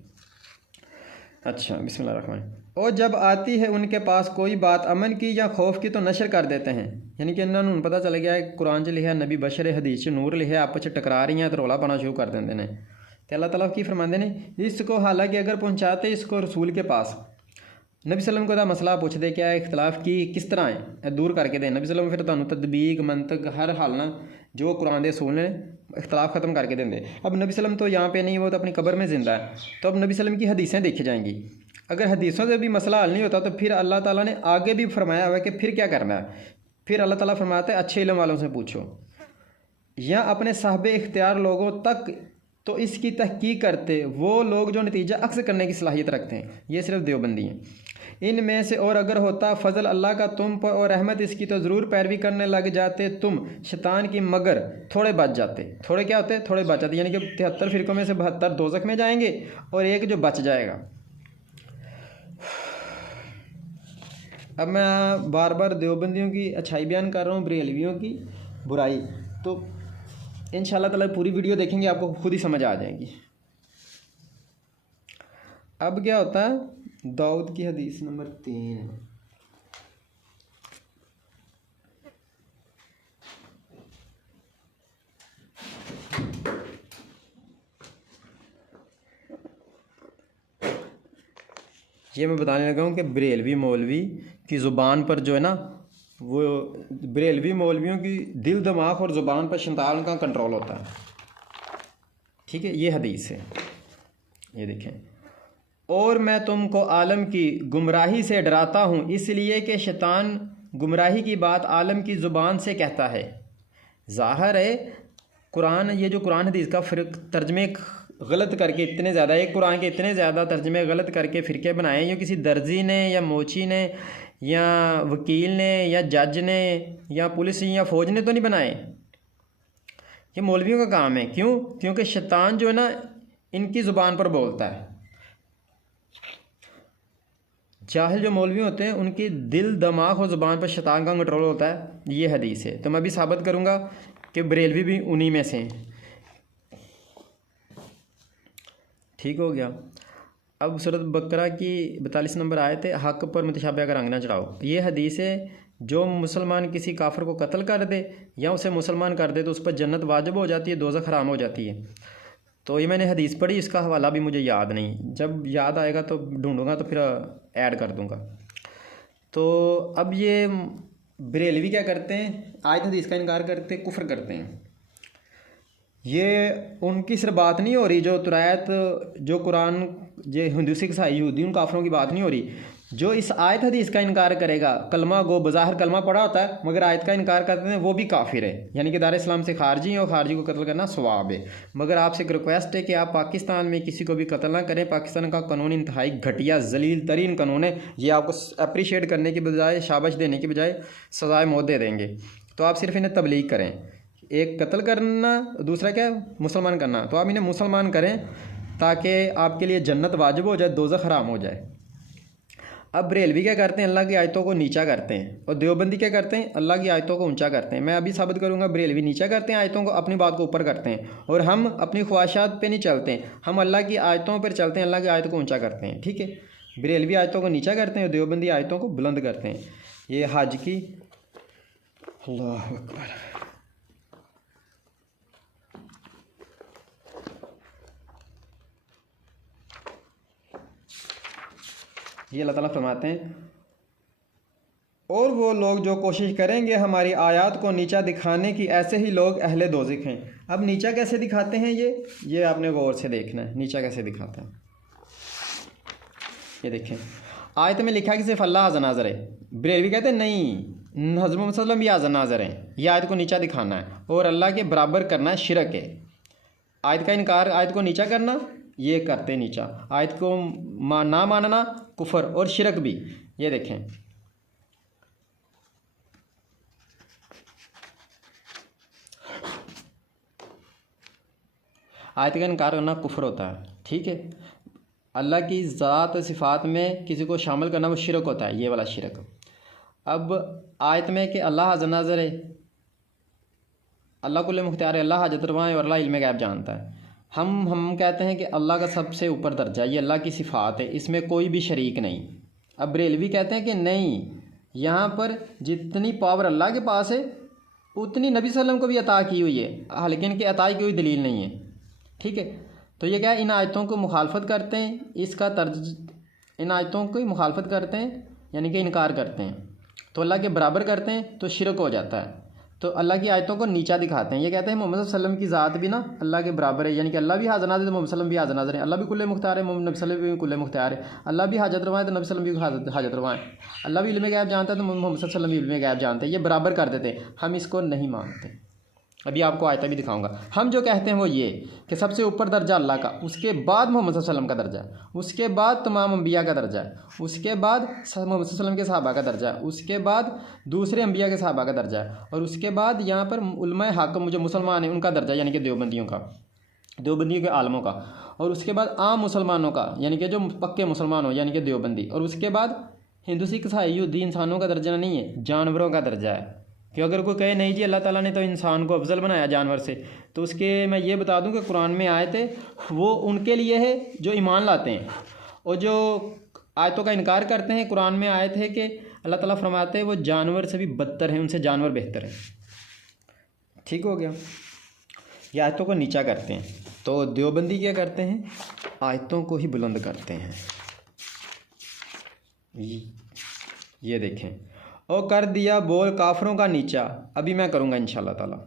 अच्छा, बिस्मिल्लाह। और जब आती है उनके पास कोई बात अमन की या खौफ की तो नशर कर देते हैं, यानी कि इन्होंने पता चल गया है कुरान च लिखा नबी बशर है, हदीस च नूर लिखा, आपस च टकरा रही हैं तो रौला पाना शुरू कर देंगे ने। तो अल्लाह ताला की फरमाते ने इसको, हालांकि अगर पहुँचाते इसको रसूल के पास, नबी सल्लम को मसला पूछते क्या इख्तलाफ की किस तरह है दूर करके दें। नबी सल्लम फिर तुहानू तदबीक मंतक हर हाल ना जो कुरान के असूल ने इख्तलाफ ख़त्म करके देंगे। अब नबी सल्लम तो यहाँ पे नहीं, वो तो अपनी कब्र में ज़िंदा है, तो अब नबी सल्लम की हदीसें देखी जाएंगी। अगर हदीसों से भी मसला हल नहीं होता तो फिर अल्लाह ताला ने आगे भी फरमाया हुआ है कि फिर क्या करना है। फिर अल्लाह ताला फरमाता है अच्छे इल्म वालों से पूछो, या अपने साहब इख्तियार लोगों तक तो इसकी तहकीक करते वो लोग जो नतीजा अक्स करने की सलाहियत रखते हैं। ये सिर्फ देवबंदी हैं। इनमें से और अगर होता फ़ज़ल अल्लाह का तुम पर और रहमत इसकी तो ज़रूर पैरवी करने लग जाते तुम शैतान की, मगर थोड़े बच जाते। थोड़े क्या होते, थोड़े बच जाते, यानी कि 73 फ़िरक़ों में से 72 दोज़ख में जाएंगे और एक जो बच जाएगा। अब मैं बार बार देवबंदियों की अच्छाई बयान कर रहा हूँ, बरेलवियों की बुराई, तो इंशाअल्लाह ताला पूरी वीडियो देखेंगे आपको खुद ही समझ आ जाएगी। अब क्या होता है, दाऊद की हदीस नंबर 3, ये मैं बताने लगा हूँ कि बरेलवी मौलवी की ज़ुबान पर जो है ना, वो बरेलवी मौलवियों की दिल दिमाग और ज़ुबान पर शैतान का कंट्रोल होता है। ठीक है, ये हदीस है, ये देखें। और मैं तुमको आलम की गुमराही से डराता हूँ, इसलिए कि शैतान गुमराही की बात आलम की ज़ुबान से कहता है। ज़ाहिर है कुरान, ये जो कुरान हदीस का फिर तर्जमे गलत करके इतने ज़्यादा, एक कुरान के इतने ज़्यादा तर्जमे गलत करके फ़िरके बनाए, ये किसी दर्जी ने या मोची ने या वकील ने या जज ने या पुलिस या फ़ौज ने तो नहीं बनाए, ये मौलवियों का काम है। क्यों? क्योंकि शैतान जो है ना इनकी ज़ुबान पर बोलता है। जाहिल जो मौलवी होते हैं उनकी दिल, दिमाग और ज़ुबान पर शैतान का कंट्रोल होता है, ये हदीस है। तो मैं भी साबित करूँगा कि बरेलवी भी उन्हीं में से हैं। ठीक हो गया। अब सूरत बकरा की 42 नंबर आयत है, हक़ पर मुतशाबिह का रंग ना चढ़ाओ। ये हदीस है, जो मुसलमान किसी काफिर को कत्ल कर दे या उसे मुसलमान कर दे तो उस पर जन्नत वाजिब हो जाती है, दोज़ख हराम हो जाती है। तो ये मैंने हदीस पढ़ी, इसका हवाला भी मुझे याद नहीं, जब याद आएगा तो ढूंढूंगा तो फिर ऐड कर दूंगा। तो अब ये बरेलवी क्या करते हैं, आयत हदीस का इनकार करते, कुफ्र करते हैं। ये उनकी सिर्फ बात नहीं हो रही, जो तुरायत जो कुरान जो हिंदू सिख ईसाई यहूदी उन काफिरों की बात नहीं हो रही। जो इस आयत हदीस का इनकार करेगा, कलमा गो बज़ाहिर कलमा पढ़ा होता है मगर आयत का इनकार करते हैं, वो भी काफिर है, यानी कि दार इस्लाम से खारजी है और खारजी को कत्ल करना सवाब है। मगर आपसे एक रिक्वेस्ट है कि आप पाकिस्तान में किसी को भी कत्ल ना करें। पाकिस्तान का कानून इंतहाई घटिया जलील तरीन कानून है। ये आपको अप्रिशिएट करने के बजाय, शाबाश देने के बजाय सजाए मौत दे देंगे। तो आप सिर्फ इन्हें तबलीग करें, एक कत्ल करना, दूसरा क्या मुसलमान करना। तो आप इन्हें मुसलमान करें ताकि आपके लिए जन्नत वाजिब हो जाए, दोज़ख हराम हो जाए। अब बरेलवी क्या करते हैं, अल्लाह की आयतों को नीचा करते हैं, और देवबंदी क्या करते हैं, अल्लाह की आयतों को ऊंचा करते हैं। मैं अभी साबित करूंगा, बरेलवी नीचा करते हैं आयतों को, अपनी बात को ऊपर करते हैं, और हम अपनी ख्वाहिशात पे नहीं चलते हैं, हम अल्लाह की आयतों पर चलते हैं, अल्लाह की आयतों को ऊंचा करते हैं। ठीक है, बरेलवी आयतों को नीचा करते हैं और देवबंदी आयतों को बुलंद करते हैं। ये हज की, अल्लाह अकबर। ये अल्लाह ताला फरमाते हैं, और वो लोग जो कोशिश करेंगे हमारी आयत को नीचा दिखाने की, ऐसे ही लोग अहले दोज़ख हैं। अब नीचा कैसे दिखाते हैं ये आपने गौर से देखना है, नीचा कैसे दिखाता है। ये देखें, आयत में लिखा है कि सिर्फ अल्लाह हाज़िर नाज़िर है। बरेलवी कहते हैं नहीं, हज़रत मोहम्मद सल्लल्लाहु अलैहि वसल्लम भी हाज़िर नाज़िर हैं। ये आयत को नीचा दिखाना है और अल्लाह के बराबर करना है, शिरक है। आयत का इनकार, आयत को नीचा करना, ये करते नीचा। आयत को ना मानना कुफर और शिरक भी। ये देखें, आयत का इनकार करना कुफर होता है। ठीक है, अल्लाह की ज़ात सिफ़ात में किसी को शामिल करना वो शिरक होता है, ये वाला शिरक। अब आयत में कि अल्लाह हाज़िर नाज़िर है, अल्लाह कुल्ले मुख्तियार है, अल्लाह हाजत रवा है और अल्लाह इल्म गैब जानता है। हम कहते हैं कि अल्लाह का सबसे ऊपर दर्जा, ये अल्लाह की सिफ़ात है, इसमें कोई भी शरीक नहीं। अब बरेलवी कहते हैं कि नहीं, यहाँ पर जितनी पावर अल्लाह के पास है उतनी नबी सल्लल्लाहु अलैहि वसल्लम को भी अता की हुई है, हालांकि इनके अता की कोई दलील नहीं है। ठीक है, तो ये क्या है, इन आयतों को मुखालफत करते हैं, इसका तर्ज, इन आयतों की मुखालफत करते हैं यानी कि इनकार करते हैं, तो अल्लाह के बराबर करते हैं तो शिरक हो जाता है। तो अल्लाह की आयतों को नीचा दिखाते हैं। ये कहते हैं मोहम्मद सल्लल्लाहु अलैहि वसल्लम की ज़ात भी ना अल्लाह के बराबर है, यानी कि अल्लाह भी हाज़िर नाज़िर है, मोहम्मद सल्लल्लाहु अलैहि वसल्लम भी हाज़िर नाज़िर है। अल्लाह भी कुल्ले मुख्तार है, मोहम्मद नबी सल्लल्लाहु अलैहि वसल्लम भी कुल्ले मुख्तार है। अल्लाह भी हाजत रवा है तो नबी सल्लल्लाहु अलैहि वसल्लम भी हाजत रवा है। अल्लाह भी इल्म गैब जानता है तो मोहम्मद सल्लल्लाहु अलैहि वसल्लम भी इल्म गैब जानते हैं। ये बराबर कर देते हैं, हम इसको नहीं मानते। अभी आपको आयता भी दिखाऊंगा। हम जो कहते हैं वो ये कि सबसे ऊपर दर्जा अल्लाह का, उसके बाद मोहम्मद सल्लल्लाहु अलैहि वसल्लम का दर्जा है, उसके बाद तमाम अंबिया का दर्जा है, उसके बाद मोहम्मद सल्लल्लाहु अलैहि वसल्लम के सहाबा का दर्जा है, उसके बाद दूसरे अंबिया के सहाबा का दर्जा है, और उसके बाद यहाँ पर उलमाए हक़ जो मुसलमान हैं उनका दर्जा, यानी कि देवबंदियों का, देवबंदियों के आलमों का, और उसके बाद आम मुसलमानों का, यानी कि जो पक्के मुसलमान हो यानी कि देवबंदी, और उसके बाद हिंदू सिख ईसाई यहूदी इंसानों का दर्जा नहीं है, जानवरों का दर्जा है। कि अगर कोई कहे नहीं जी अल्लाह ताला ने तो इंसान को अफजल बनाया जानवर से, तो उसके मैं ये बता दूं कि कुरान में आयत है वो उनके लिए है जो ईमान लाते हैं, और जो आयतों का इनकार करते हैं, कुरान में आयत है कि अल्लाह ताला फरमाते हैं वो जानवर से भी बदतर हैं, उनसे जानवर बेहतर हैं। ठीक हो गया, ये आयतों को नीचा करते हैं। तो देवबंदी क्या करते हैं, आयतों को ही बुलंद करते हैं। ये देखें, और कर दिया बोल काफरों का नीचा, अभी मैं करूँगा इंशाल्लाह ताला,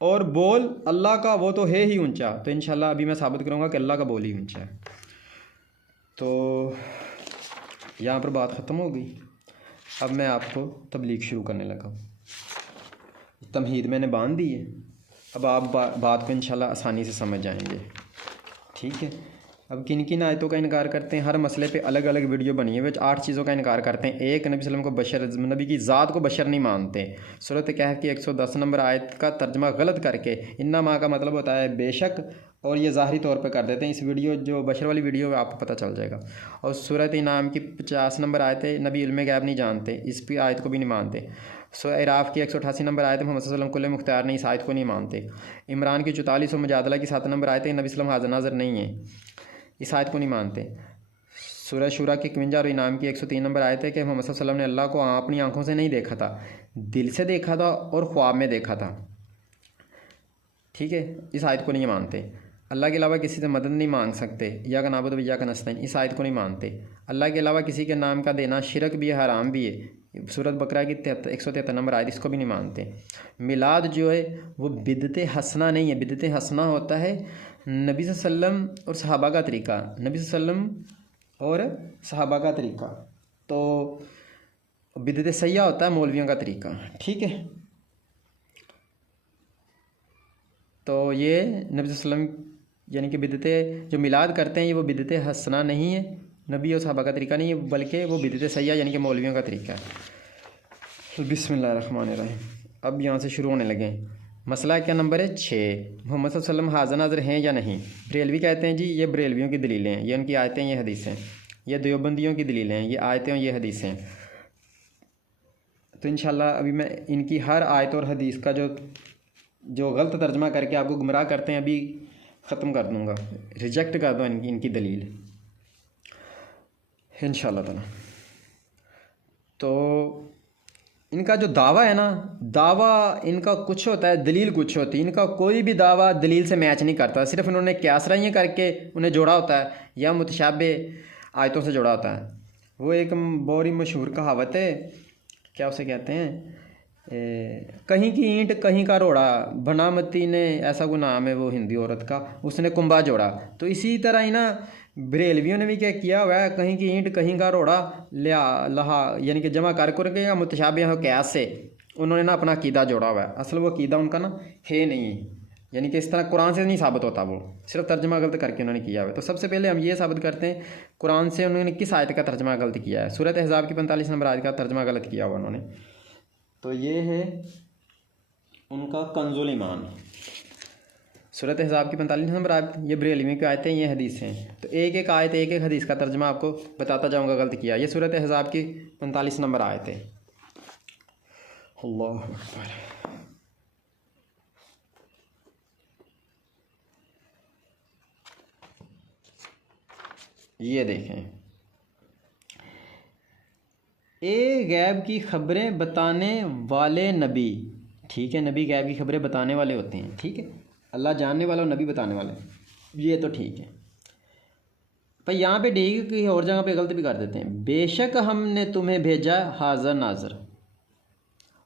और बोल अल्लाह का वो तो है ही ऊंचा, तो इंशाल्लाह अभी मैं साबित करूँगा कि अल्लाह का बोल ही ऊंचा है। तो यहाँ पर बात ख़त्म हो गई। अब मैं आपको तबलीग शुरू करने लगा। तमहीद मैंने बांध दी है, अब आप बात को इंशाल्लाह आसानी से समझ जाएंगे। ठीक है, अब किन किन आयतों का इनकार करते हैं? हर मसले पे अलग अलग वीडियो बनी है, विच 8 चीज़ों का इनकार करते हैं। एक, नबी वसल्लम को बशर, नबी की ज़ात को बशर नहीं मानते। सूरत कहफ की 110 नंबर आयत का तर्जमा गलत करके इन्ना माँ का मतलब होता है बेशक, और ये ज़ाहरी तौर पर कर देते हैं। इस वीडियो जो बशर वाली वीडियो है आपको पता चल जाएगा। और सूरत इनाम की 50 नंबर आयत है, नबी इल्म गैब नहीं जानते, इस भी आयत को भी नहीं मानते। इराफ़ की 188 नंबर आयत है, मोहम्मद सल्लल्लाहु अलैहि वसल्लम कुल्ले मुख्तार नहीं, इस आयत को नहीं मानते। इमरान की 44 और मुजादला की 7 नंबर आयत है, नबी सल्लल्लाहु हाज़िर नाज़िर नहीं है, इस आयत को नहीं मानते। सूरह शूरा की 51 और इनाम की 103 नंबर आयत है कि मोहम्मद सल्लल्लाहु अलैहि वसल्लम ने अल्लाह को अपनी आंखों से नहीं देखा था, दिल से देखा था और ख्वाब में देखा था। ठीक है, इस आयत को नहीं मानते। अल्लाह के अलावा किसी से मदद नहीं मांग सकते, या का नाबुद या का नस्तईन, इस आयत को नहीं मानते। अल्लाह के अलावा किसी के नाम का देना शिरक भी है, हराम भी है। सूरत बकरा की 173 नंबर आयत, इसको भी नहीं मानते। मिलाद जो है वो बिदत हसना नहीं है, बिदत हसना होता है नबी सल्लम और सहाबा का तरीका, नबी सल्लम और सहाबा का तरीका। तो बिदत सैया होता है मौलवियों का तरीका। ठीक है, तो ये नबी सल्लम यानी कि बिदत जो मिलाद करते हैं ये वो बिदत हसना नहीं है, नबी और सहाबा का तरीका नहीं है, बल्कि वो बिदत सैया यानी कि मौलवियों का तरीका है। बिस्मिल्लाहिर्रहमानिर्रहीम। अब यहाँ से शुरू होने लगे। मसला क्या नंबर है 6, मोहम्मद सल्लल्लाहु अलैहि वसल्लम हाज़िर नाज़िर हैं या नहीं? बरेलवी कहते हैं जी ये बरेलवियों की दलीलें हैं, ये उनकी आयतें, ये हदीसें। ये देवबंदियों की दलीलें हैं, ये आयतें और ये हदीसें। तो इंशाल्लाह अभी मैं इनकी हर आयत और हदीस का जो गलत तर्जमा करके आपको गुमराह करते हैं अभी ख़त्म कर दूँगा, रिजेक्ट कर दो इनकी दलील इंशाल्लाह ताला। तो इनका जो दावा है ना, दावा इनका कुछ होता है, दलील कुछ होती है। इनका कोई भी दावा दलील से मैच नहीं करता, सिर्फ इन्होंने क्यासराइयाँ करके उन्हें जोड़ा होता है या मुतशाबे आयतों से जोड़ा होता है। वो एक बहुत ही मशहूर कहावत है, क्या उसे कहते हैं, कहीं की ईंट कहीं का रोड़ा, बनामती ने, ऐसा कोई नाम है वो हिंदी औरत का, उसने कुंभा जोड़ा। तो इसी तरह ही ना बरेलवियों ने भी क्या किया हुआ है, कहीं की ईंट कहीं का रोड़ा लिया लहा, यानी कि जमा कर के या मुतशाबिह क़यास से उन्होंने ना अपना अकीदा जोड़ा हुआ है। असल वो अकीदा उनका ना है नहीं, यानी कि इस तरह कुरान से नहीं साबित होता, वो सिर्फ तर्जमा गलत करके उन्होंने किया हुआ है। तो सबसे पहले हम ये साबित करते हैं कुरान से उन्होंने किस आयत का तर्जमा गलत किया है। सूरत अहज़ाब की 45 नंबर आयत का तर्जमा गलत किया हुआ उन्होंने। तो ये है उनका कंजुल ईमान, सूरत अहज़ाब की 45 नंबर आयत, ये बरेलवी की आयतें, ये हदीस हैं। तो एक एक आयत एक एक हदीस का तर्जमा आपको बताता जाऊंगा गलत किया। ये सूरत अहज़ाब की 45 नंबर आयत है। अल्लाह अकबर। ये देखें, ए गैब की खबरें बताने वाले नबी। ठीक है, नबी गैब की खबरें बताने वाले होते हैं। ठीक है, अल्लाह जानने वाला और नबी बताने वाले, ये तो ठीक है। पर यहाँ पे ठीक है, और जगह पे गलत भी कर देते हैं। बेशक हमने तुम्हें भेजा हाज़िर नाज़िर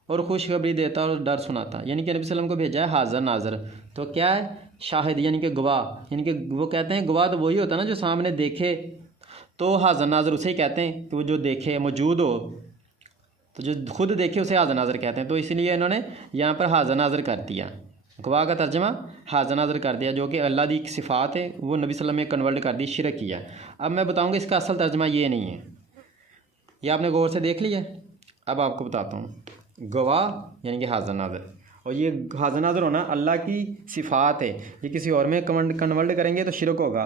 और खुशखबरी देता और डर सुनाता, यानी कि नबी सल्लम को भेजा है हाज़िर नाज़िर। तो क्या है, शाहिद यानी कि गवाह, यानी कि वो कहते हैं गवाह तो वही होता है ना जो सामने देखे, तो हाज़िर नाज़िर उसे ही कहते हैं कि वो जो देखे मौजूद हो, तो जो खुद देखे उसे हाज़िर नाज़िर कहते हैं। तो इसलिए इन्होंने यहाँ पर हाज़िर नाज़िर कर दिया, गवाह का तर्जमा हाज़िर नाज़िर कर दिया, जो कि अल्लाह की सिफ़ात है, वो नबी सल्लल्लाहु अलैहि वसल्लम में कन्वर्ट कर दी, शिरक किया। अब मैं बताऊँगा इसका असल तर्जमा ये नहीं है, ये आपने गौर से देख लिया। अब आपको बताता हूँ, गवाह यानी कि हाज़िर नाज़िर, और ये हाज़िर नाज़िर होना अल्लाह की सिफ़ात है, ये किसी और में कन्वर्ट करेंगे तो शिरक होगा।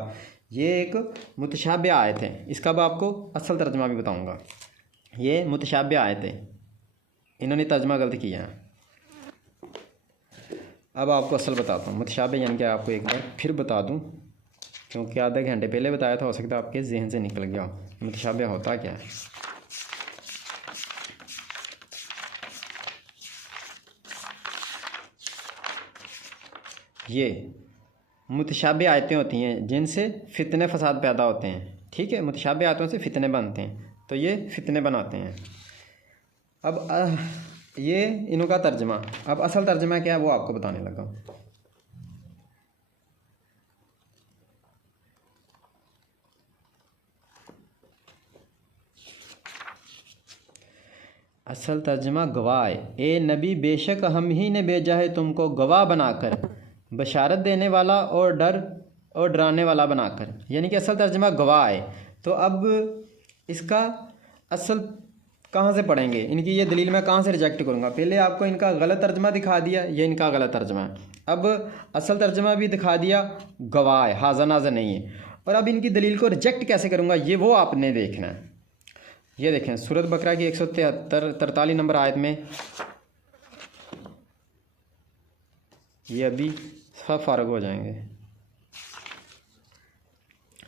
ये एक मुतशाबिह आयत है, इसका अब आपको असल तर्जमा भी बताऊँगा। ये मुतशाबिह आयत है, इन्होंने तर्जमा गलत किया है। अब आपको असल बताता हूँ, मुतशाबिह यानी कि आपको एक बार फिर बता दूँ, क्योंकि आधे घंटे पहले बताया था, हो सकता है आपके जहन से निकल गया। मुतशाबिह होता क्या है? ये मुतशाबिह आयतें होती हैं जिनसे फितने फसाद पैदा होते हैं। ठीक है, मुतशाबिह आयतों से फितने बनते हैं, तो ये फितने बनाते हैं। अब ये इनका तर्जमा, अब असल तर्जमा क्या है वो आपको बताने लगा। असल तर्जमा गवाह है, ए नबी बेशक हम ही ने भेजा है तुमको गवाह बनाकर, बशारत देने वाला और डराने वाला बनाकर, यानी कि असल तर्जमा गवाह है। तो अब इसका असल कहाँ से पढ़ेंगे, इनकी ये दलील मैं कहाँ से रिजेक्ट करूँगा। पहले आपको इनका गलत तर्जमा दिखा दिया, ये इनका गलत तर्जमा है। अब असल तर्जमा भी दिखा दिया, गवाह है, हाज़र नाज़र नहीं है। और अब इनकी दलील को रिजेक्ट कैसे करूँगा, ये वो आपने देखना है। ये देखें सूरत बकरा की 143 नंबर आयत में, ये अभी सब फारग हो जाएंगे।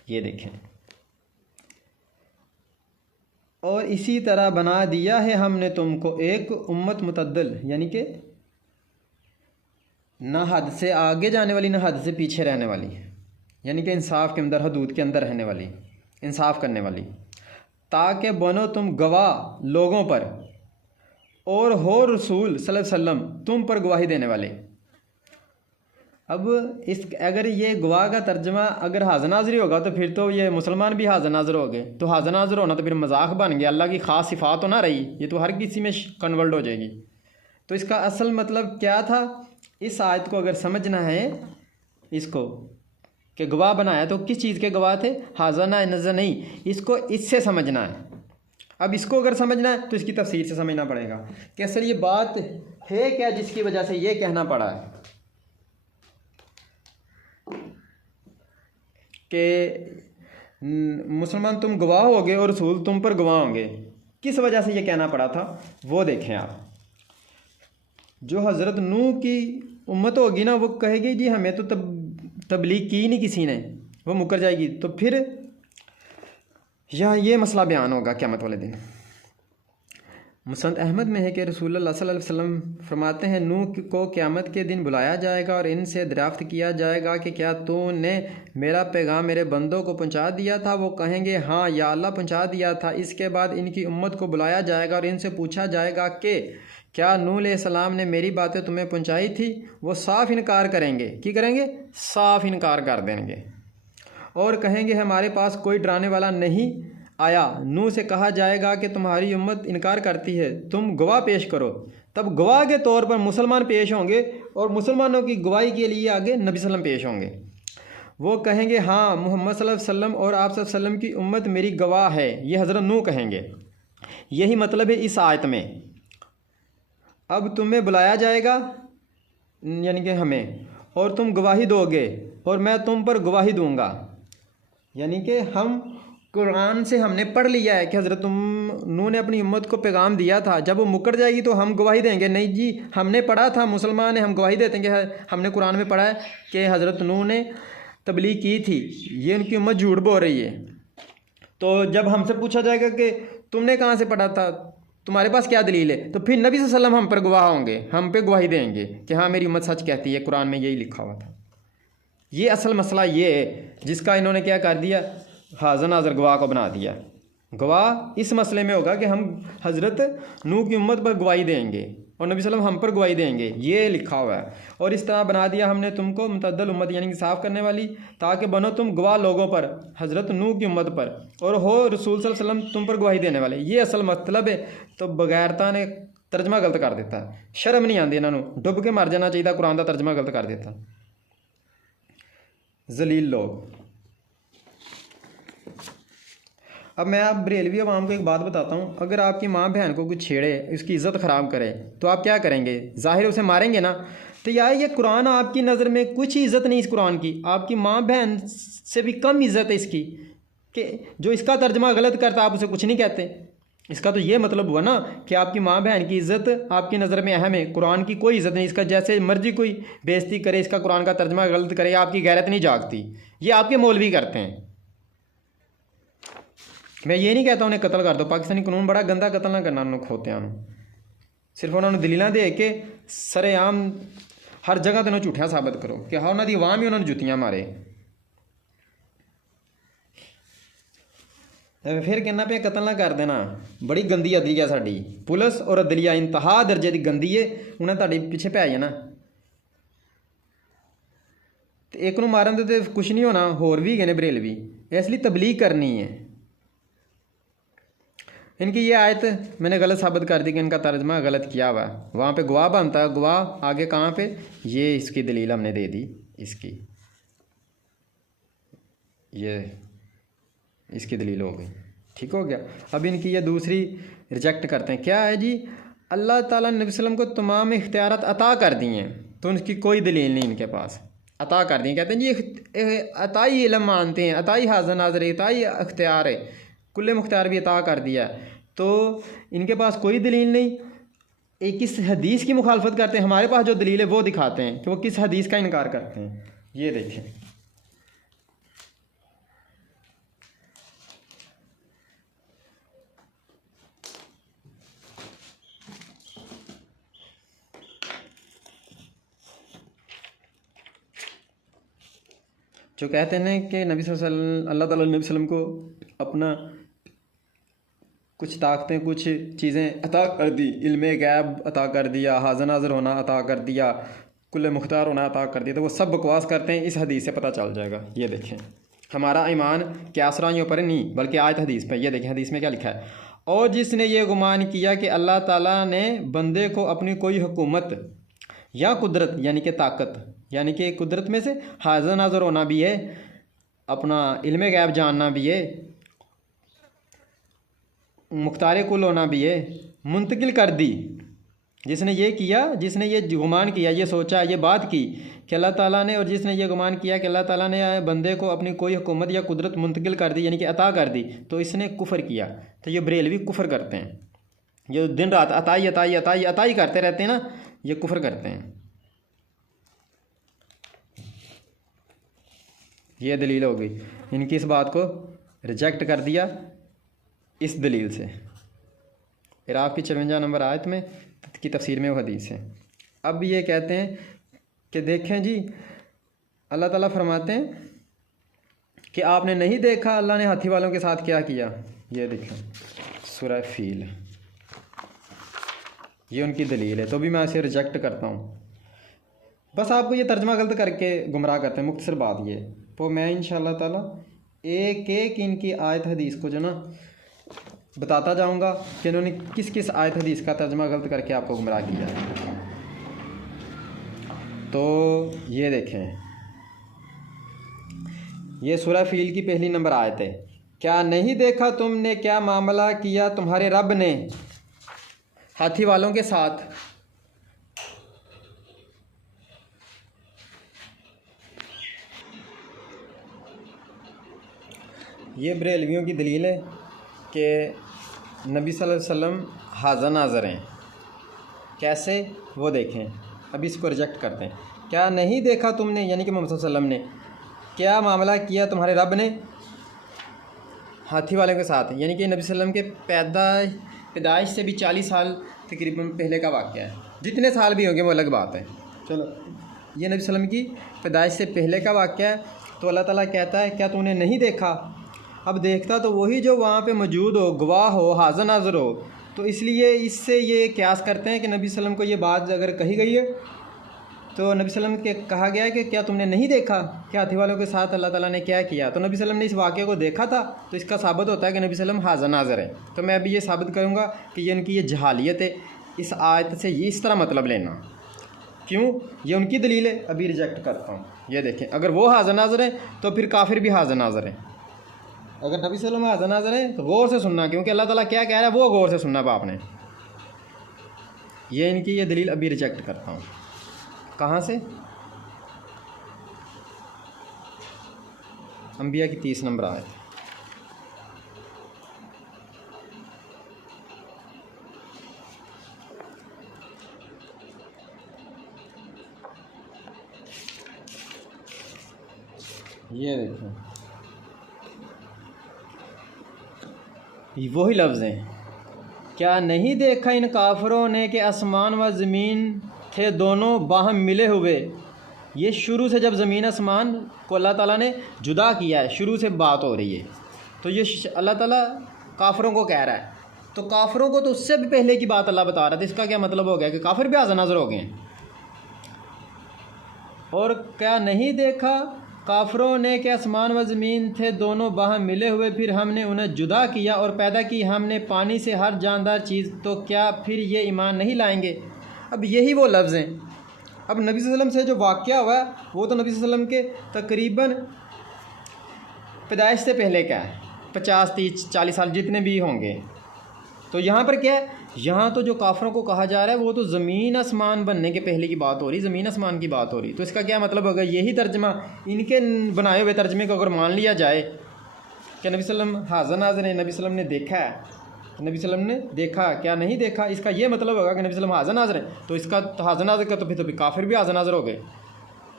ये देखें, और इसी तरह बना दिया है हमने तुमको एक उम्मत मुतद्दल, यानी कि ना हद से आगे जाने वाली ना हद से पीछे रहने वाली, यानी कि इंसाफ के अंदर, हदूद के अंदर रहने वाली, इंसाफ करने वाली, ताकि बनो तुम गवाह लोगों पर और हो रसूल सल्लल्लाहु अलैहि वसल्लम तुम पर गवाही देने वाले। अब इस अगर ये गवाह का तर्जमा अगर हाज़र नाज़री होगा तो फिर तो ये मुसलमान भी हाज़र नाज़र हो गए, तो हाज़र नाज़र होना तो फिर मजाक बन गया, अल्लाह की ख़ास सिफ़ात तो ना रही, ये तो हर किसी में कन्वर्ट हो जाएगी। तो इसका असल मतलब क्या था, इस आयत को अगर समझना है इसको कि गवाह बनाया तो किस चीज़ के गवाह थे, हाज़र नाज़र नहीं, इसको इससे समझना है। अब इसको अगर समझना है तो इसकी तफसीर से समझना पड़ेगा कि असल ये बात है क्या जिसकी वजह से ये कहना पड़ा है कि मुसलमान तुम गवाह होगे और रसूल तुम पर गवाह होंगे। किस वजह से ये कहना पड़ा था वो देखें आप। जो हज़रत नूह की उम्मत होगी ना, वो कहेगी जी हमें तो तबलीग की ही नहीं किसी ने, वो मुकर जाएगी। तो फिर यहाँ ये मसला बयान होगा क़यामत वाले दिन। मुसनद अहमद में है कि रसूलुल्लाह सल्लल्लाहु अलैहि वसल्लम फरमाते हैं, नूह को क़यामत के दिन बुलाया जाएगा और इनसे दरियाफ़्त किया जाएगा कि क्या तूने मेरा पैगाम मेरे बंदों को पहुंचा दिया था। वो कहेंगे हाँ या अल्लाह पहुंचा दिया था। इसके बाद इनकी उम्मत को बुलाया जाएगा और इनसे पूछा जाएगा कि क्या नूह अलैहिस्सलाम ने मेरी बातें तुम्हें पहुँचाई थी। वो साफ़ इनकार करेंगे, क्या करेंगे, साफ़ इनकार कर देंगे और कहेंगे हमारे पास कोई डराने वाला नहीं आया। नूह से कहा जाएगा कि तुम्हारी उम्मत इनकार करती है, तुम गवाह पेश करो। तब गवाह के तौर पर मुसलमान पेश होंगे और मुसलमानों की गवाही के लिए आगे नबी सल्लम पेश होंगे। वो कहेंगे हाँ मोहम्मद सल्लल्लाहु अलैहि वसल्लम और आप सल्लल्लाहु अलैहि वसल्लम की उम्मत मेरी गवाह है। ये हज़रत नूह कहेंगे। यही मतलब है इस आयत में। अब तुम्हें बुलाया जाएगा यानी कि हमें, और तुम गवाही दोगे और मैं तुम पर गवाही दूंगा। यानी कि हम कुरान से हमने पढ़ लिया है कि हज़रत नूह ने अपनी उम्मत को पैगाम दिया था, जब वो मुकर जाएगी तो हम गवाही देंगे। नहीं जी, हमने पढ़ा था, मुसलमान है, हम गवाही देते हैं कि हमने कुरान में पढ़ा है कि हज़रत नूह ने तबलीग की थी, ये उनकी उम्मत झूठ बोल रही है। तो जब हमसे पूछा जाएगा कि तुमने कहाँ से पढ़ा था, तुम्हारे पास क्या दलील है, तो फिर नबी सल्लल्लाहु अलैहि वसल्लम हम पर गवाह होंगे, हम पे गवाही देंगे कि हाँ मेरी उम्मत सच कहती है, कुरान में यही लिखा हुआ था। ये असल मसला ये है जिसका इन्होंने क्या कर दिया, हाज़र नाज़र गवाह को बना दिया। गवाह इस मसले में होगा कि हम हज़रत नूह की उम्मत पर गवाही देंगे और नबी सल्लल्लाहु अलैहि वसल्लम हम पर गवाही देंगे, ये लिखा हुआ है। और इस तरह बना दिया हमने तुमको मुतअद्दिल उम्मत, यानी कि साफ़ करने वाली, ताकि बनो तुम गवाह लोगों पर, हज़रत नूह की उम्मत पर, और हो रसूल सल्लल्लाहु अलैहि वसल्लम तुम पर गवाही देने वाले। ये असल मतलब है। तो बगैरता ने तर्जमा गलत कर देता, शर्म नहीं आती इन्होंने, डुब के मर जाना चाहिए, कुरान का तर्जमा गलत कर देता। जलील लोग। अब मैं आप बरेलवी अवाम को एक बात बताता हूँ, अगर आपकी माँ बहन को कुछ छेड़े, उसकी इज़्ज़त ख़राब करे, तो आप क्या करेंगे, ज़ाहिर उसे मारेंगे ना। तो यार ये कुरान आपकी नज़र में कुछ इज़्ज़त नहीं इस कुरान की, आपकी माँ बहन से भी कम इज़्ज़त है इसकी, कि जो इसका तर्जमा गलत करता आप उसे कुछ नहीं कहते। इसका तो ये मतलब हुआ ना कि आपकी माँ बहन की इज़्ज़त आपकी नज़र में अहम है, कुरान की कोई इज़्ज़त नहीं। इसका जैसे मर्जी कोई बेइज्जती करे, इसका कुरान का तर्जमा गलत करे, आपकी गैरत नहीं जागती। ये आपके मौलवी करते हैं। मैं ये नहीं कहता उन्हें कत्ल कर दो, पाकिस्तानी कानून बड़ा गंदा, कत्ल ना करना उन्होंने खोतियां ਨੂੰ। सिर्फ उन्होंने दलीलां दे के सरेआम हर जगह तो झूठियां साबित करो कि हाँ उन्होंने आवाम ही उन्होंने जुतियां मारे। फिर कहना पे कत्ल ना कर देना, बड़ी गंदी अदलिया साडी पुलिस और अदलिया इंतहा दर्जे की गंदी है, उन्हें तुहाडे पिछे पै जाना। तो एक नूं मारन दे तो कुछ नहीं होना, होर भी गए ने बरेलवी, इसलिए तबलीग करनी है। इनकी ये आयत मैंने गलत साबित कर दी कि इनका तर्जमा गलत किया हुआ है। वहाँ पे गवाह बनता है, गवाह आगे कहाँ पे, ये इसकी दलील हमने दे दी, इसकी ये इसकी दलील हो गई। ठीक हो गया। अब इनकी ये दूसरी रिजेक्ट करते हैं। क्या है जी, अल्लाह ताला ने नबी वसल्लम को तमाम इख्तियारात अता कर दिए हैं, तो उनकी कोई दलील नहीं इनके पास, अता कर दिए। कहते हैं जी अताई इल्म मानते हैं, अताई हाज़िर नाज़िर, अताई इख्तियार है, कुल्ले मुख्तियार भी अता कर दिया। तो इनके पास कोई दलील नहीं, एक किस हदीस की मुखालफत करते हैं। हमारे पास जो दलील है वो दिखाते हैं कि वो किस हदीस का इनकार करते हैं। ये देखें, जो कहते हैं कि नबी सल्लल्लाहु अल्लाह ताला ने नबी वसल्लम को अपना कुछ ताकतें, कुछ चीज़ें अता कर दी, इल्मे गैब अता कर दिया, हाज़िर नाज़िर होना अता कर दिया, कुल्ले मुख्तार होना अता कर दिया, तो वो सब बकवास करते हैं। इस हदीस से पता चल जाएगा। ये देखें, हमारा ईमान क्यासराइयों पर नहीं बल्कि आयत हदीस पर। ये देखें हदीस में क्या लिखा है, और जिसने ये गुमान किया कि अल्लाह ताला ने बंदे को अपनी कोई हुकूमत या कुदरत यानी कि ताकत, यानी कि कुदरत में से हाज़िर नाज़िर होना भी है, अपना इल्मे गैब जानना भी है, मुख्तार कुल होना भी है, मुंतकिल कर दी। जिसने ये किया, जिसने ये गुमान किया, ये सोचा, ये बात की कि अल्लाह ताला ने, और जिसने ये गुमान किया कि अल्लाह ताला ने बंदे को अपनी कोई हुकूमत या कुदरत मुंतकिल कर दी यानी कि अता कर दी, तो इसने कुफ़र किया। तो ये बरेलवी कुफ़र करते हैं, ये दिन रात अताई अताई अताई अताई करते रहते हैं ना, ये कुफ़र करते हैं। ये दलील हो गई। इनकी इस बात को रिजेक्ट कर दिया इस दलील से। फिर आपकी 54 नंबर आयत में की तफसीर में वो हदीस है। अब ये कहते हैं कि देखें जी, अल्लाह ताला फरमाते हैं कि आपने नहीं देखा अल्लाह ने हाथी वालों के साथ क्या किया। ये देखें सूरह फील, ये उनकी दलील है। तो भी मैं इसे रिजेक्ट करता हूँ। बस आपको ये तर्जमा गलत करके गुमराह करते हैं, मुख्तसर बात ये। तो मैं इंशाअल्लाह ताला एक एक इनकी आयत हदीस को जो ना बताता जाऊंगा कि इन्होंने किस किस आयत हदीस का तर्जमा गलत करके आपको गुमराह किया। तो ये देखें, ये सूरह फील की पहली नंबर आयत है। क्या नहीं देखा तुमने क्या मामला किया तुम्हारे रब ने हाथी वालों के साथ। ये बरेलवियों की दलील है कि नबी सल्लल्लाहु अलैहि वसल्लम हाज़िर नाज़िर हैं। कैसे, वो देखें। अभी इसको रिजेक्ट करते हैं। क्या नहीं देखा तुमने यानी कि मोहम्मद सल्लल्लाहु अलैहि वसल्लम ने क्या मामला किया तुम्हारे रब ने हाथी वाले के साथ, यानी कि नबी सल्लल्लाहु अलैहि वसल्लम के पैदाइश से भी 40 साल तकरीबन पहले का वाक़या है। जितने साल भी होंगे वो अलग बात है। चलो, ये नबी सल्लल्लाहु अलैहि वसल्लम की पैदाइश से पहले का वाक़या है। तो अल्लाह ताला कहता है क्या तूने नहीं देखा। अब देखता तो वही जो वहाँ पे मौजूद हो, गवाह हो, हाज़िर नाज़िर हो। तो इसलिए इससे ये क़यास करते हैं कि नबी सल्लल्लाहु अलैहि वसल्लम को ये बात अगर कही गई है तो नबी सल्लल्लाहु अलैहि वसल्लम के कहा गया है कि क्या तुमने नहीं देखा कि हाथी वालों के साथ अल्लाह ताला ने क्या किया। तो नबी सल्लल्लाहु अलैहि वसल्लम ने इस वाक़े को देखा था, तो इसका साबित होता है कि नबी सल्लल्लाहु अलैहि वसल्लम हाज़िर नाज़िर है। तो मैं अभी ये साबित करूँगा कि ये इनकी ये जहालियत है। इस आयत से ये इस तरह मतलब लेना, क्यों, ये उनकी दलील है। अभी रिजेक्ट करता हूँ। ये देखें, अगर वो हाज़िर नाज़िर है तो फिर काफिर भी हाज़िर नाज़िर है। अगर नबी सल्लल्लाहु अलैहि वसल्लम हाज़िर नाज़िर है तो गौर से सुनना, क्योंकि अल्लाह ताला क्या कह रहा है वो गौर से सुनना बाप ने। ये इनकी ये दलील अभी रिजेक्ट करता हूँ। कहाँ से, अंबिया की 30 नंबर आयत। ये देखो, वही लफ्ज़ हैं। क्या नहीं देखा इन काफिरों ने कि आसमान व ज़मीन थे दोनों बाहम मिले हुए। ये शुरू से जब ज़मीन आसमान को अल्लाह ताला ने जुदा किया है, शुरू से बात हो रही है। तो ये अल्लाह ताला काफिरों को कह रहा है। तो काफिरों को तो उससे भी पहले की बात अल्लाह बता रहा था। इसका क्या मतलब हो गया कि काफिर भी हाज़िर नाज़िर हो गए हैं। और क्या नहीं देखा काफरों ने कि आसमान व ज़मीन थे दोनों बाहम मिले हुए, फिर हमने उन्हें जुदा किया और पैदा की हमने पानी से हर जानदार चीज़, तो क्या फिर ये ईमान नहीं लाएंगे। अब यही वो लफ्ज़ हैं। अब नबी सल्लल्लाहु अलैहि वसल्लम से जो वाक़या हुआ वो तो नबी सल्लल्लाहु अलैहि वसल्लम के तकरीबन पैदाइश से पहले का है, 50 30 40 साल जितने भी होंगे। तो यहाँ पर क्या है, यहाँ तो जो काफरों को कहा जा रहा है वो तो ज़मीन आसमान बनने के पहले की बात हो रही, ज़मीन आसमान की बात हो रही। तो इसका क्या मतलब, अगर यही तर्जमा इनके बनाए हुए तर्जमे को अगर मान लिया जाए कि नबी सल्लम हाज़िर नाज़िर है, नबी सल्लम ने देखा है, तो नबी सल्लम ने देखा क्या नहीं देखा, इसका ये मतलब होगा कि नबी सल्लम हाज़िर नाज़िर है, तो इसका तो हाज़िर नाज़िर का तो फिर काफिर भी हाज़िर नाज़िर हो गए।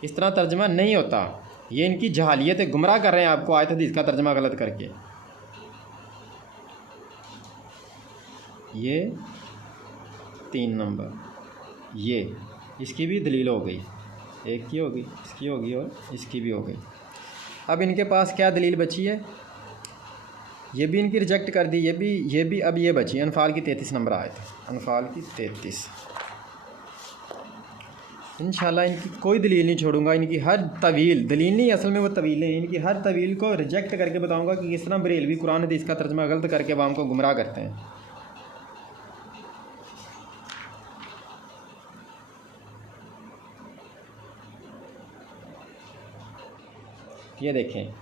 इस तरह तर्जमा नहीं होता, ये इनकी जहालियत है, गुमराह कर रहे हैं आपको आयत हदीस का तर्जमा गलत करके। ये 3 नंबर, ये इसकी भी दलील हो गई, एक की होगी, इसकी होगी और इसकी भी हो गई। अब इनके पास क्या दलील बची है, ये भी इनकी रिजेक्ट कर दी, ये भी अब ये बची अनफाल की 33 नंबर आयत, अनफाल की 33। इंशाल्लाह इनकी कोई दलील नहीं छोड़ूंगा, इनकी हर तवील, दलील नहीं असल में वो तवीलें हैं, इनकी हर तवील को रिजेक्ट करके बताऊंगा कि किस तरह बरेलवी कुरान हदीस का तर्जमा गलत करके अवाम को गुमराह करते हैं। ये देखें,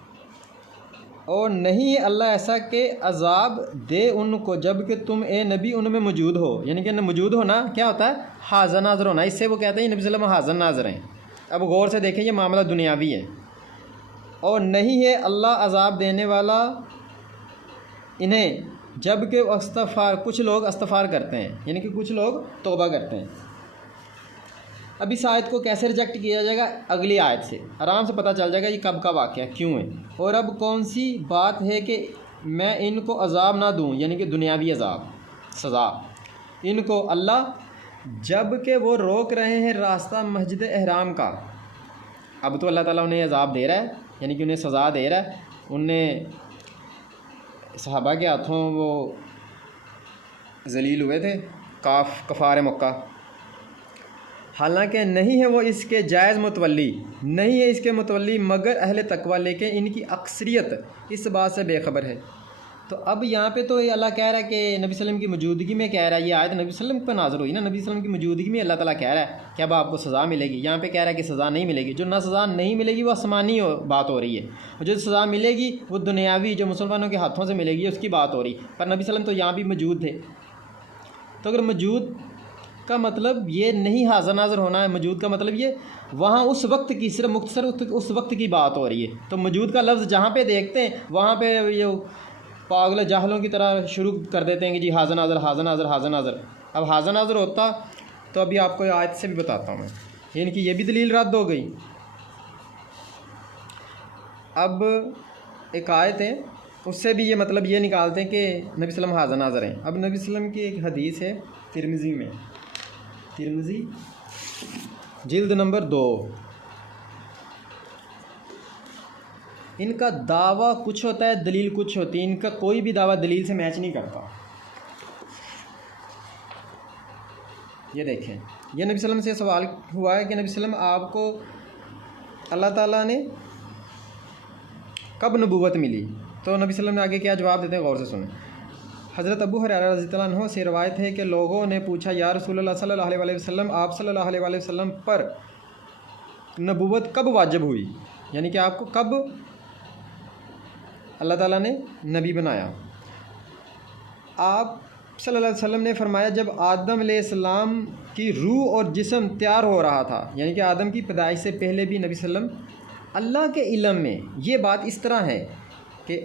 और नहीं है अल्लाह ऐसा कि अजाब दे उनको जबकि तुम ए नबी उनमें मौजूद हो, यानी कि मौजूद होना क्या होता है, हाज़िर नाज़िर होना। इससे वो कहते हैं नबी सल्लल्लाहु अलैहि वसल्लम हाज़िर नाज़िर हैं। अब गौर से देखें, ये मामला दुनियावी है। और नहीं है अल्लाह अजाब देने वाला इन्हें जबकि अस्तग़फ़ार, कुछ अस्तग़फ़ार अस्तग़फ़ार करते हैं, यानी कि कुछ लोग तौबा करते हैं। अब इस आयत को कैसे रिजेक्ट किया जाएगा, अगली आयत से आराम से पता चल जाएगा ये कब का वाक़या क्यों है। और अब कौन सी बात है कि मैं इनको अजाब ना दूँ, यानी कि दुनियावी अजाब सज़ा इनको अल्लाह जब कि वो रोक रहे हैं रास्ता मस्जिद एहराम का। अब तो अल्लाह ताला उन्हें अजाब दे रहा है, यानी कि उन्हें सज़ा दे रहा है। उन्हें सहाबा के हाथों वो जलील हुए थे, कफ़ार मक्का। हालांकि नहीं है वो इसके जायज़ मुतवल्ली, नहीं है इसके मुतवल्ली मगर अहले तकवा, लेकिन इनकी अक्सरियत इस बात से बेखबर है। तो अब यहाँ पे तो ये अल्लाह कह रहा है कि नबी सल्लम की मौजूदगी में कह रहा है, ये आयत नबी सल्लम पर नाज़िल हुई ना, नबी सल्लम की मौजूदगी में अल्लाह ताला कह रहा है कि अब आपको सज़ा मिलेगी। यहाँ पे कह रहा है कि सज़ा नहीं मिलेगी, जो ना सज़ा नहीं मिलेगी वो आसमानी बात हो रही है, और जो सज़ा मिलेगी वो दुनियावी जो मुसलमानों के हाथों से मिलेगी उसकी बात हो रही। पर नबी सल्लम तो यहाँ भी मौजूद थे। तो अगर मौजूद का मतलब ये नहीं हाज़िर नाज़िर होना है, मौजूद का मतलब ये वहाँ उस वक्त की, सिर्फ मुख्तसर उस वक्त की बात हो रही है। तो मौजूद का लफ्ज़ जहाँ पे देखते हैं वहाँ पे ये पागल जाहलों की तरह शुरू कर देते हैं कि जी हाज़िर नाज़िर हाज़िर नाज़िर हाज़िर नाज़िर। अब हाज़िर नाज़िर होता तो अभी आपको आयत से भी बताता हूँ मैं, इनकी ये भी दलील रद्द हो गई। अब एक आयत है उससे भी ये मतलब ये निकालते हैं कि नबी सल्लम हाज़िर नाज़िर हैं। अब नबी सल्लम की एक हदीस है तिरमिज़ी में, तिरमिज़ी जिल्द नंबर 2, इनका दावा कुछ होता है दलील कुछ होती है, इनका कोई भी दावा दलील से मैच नहीं करता। ये देखें, ये नबी सल्लम से सवाल हुआ है कि नबी सल्लम आपको अल्लाह ताला ने कब नबूवत मिली, तो नबी सल्लम ने आगे क्या जवाब देते हैं, गौर से सुने। हज़रत अबू हुरैरा रज़ियल्लाहु अन्हु से रवायत है कि लोगों ने पूछा या रसूलल्लाह सल्लल्लाहु अलैहि वसल्लम, आप सल्लल्लाहु अलैहि वसल्लम पर नबूवत कब वाजिब हुई, यानी कि आपको कब अल्लाह ताला ने नबी बनाया। आप सल्लल्लाहु अलैहि वसल्लम ने फरमाया जब आदम अलैहिस्सलाम की रूह और जिस्म तैयार हो रहा था, यानी कि आदम की पैदाइश से पहले भी नबी सल्लम अल्लाह के इल्म में ये बात इस तरह है कि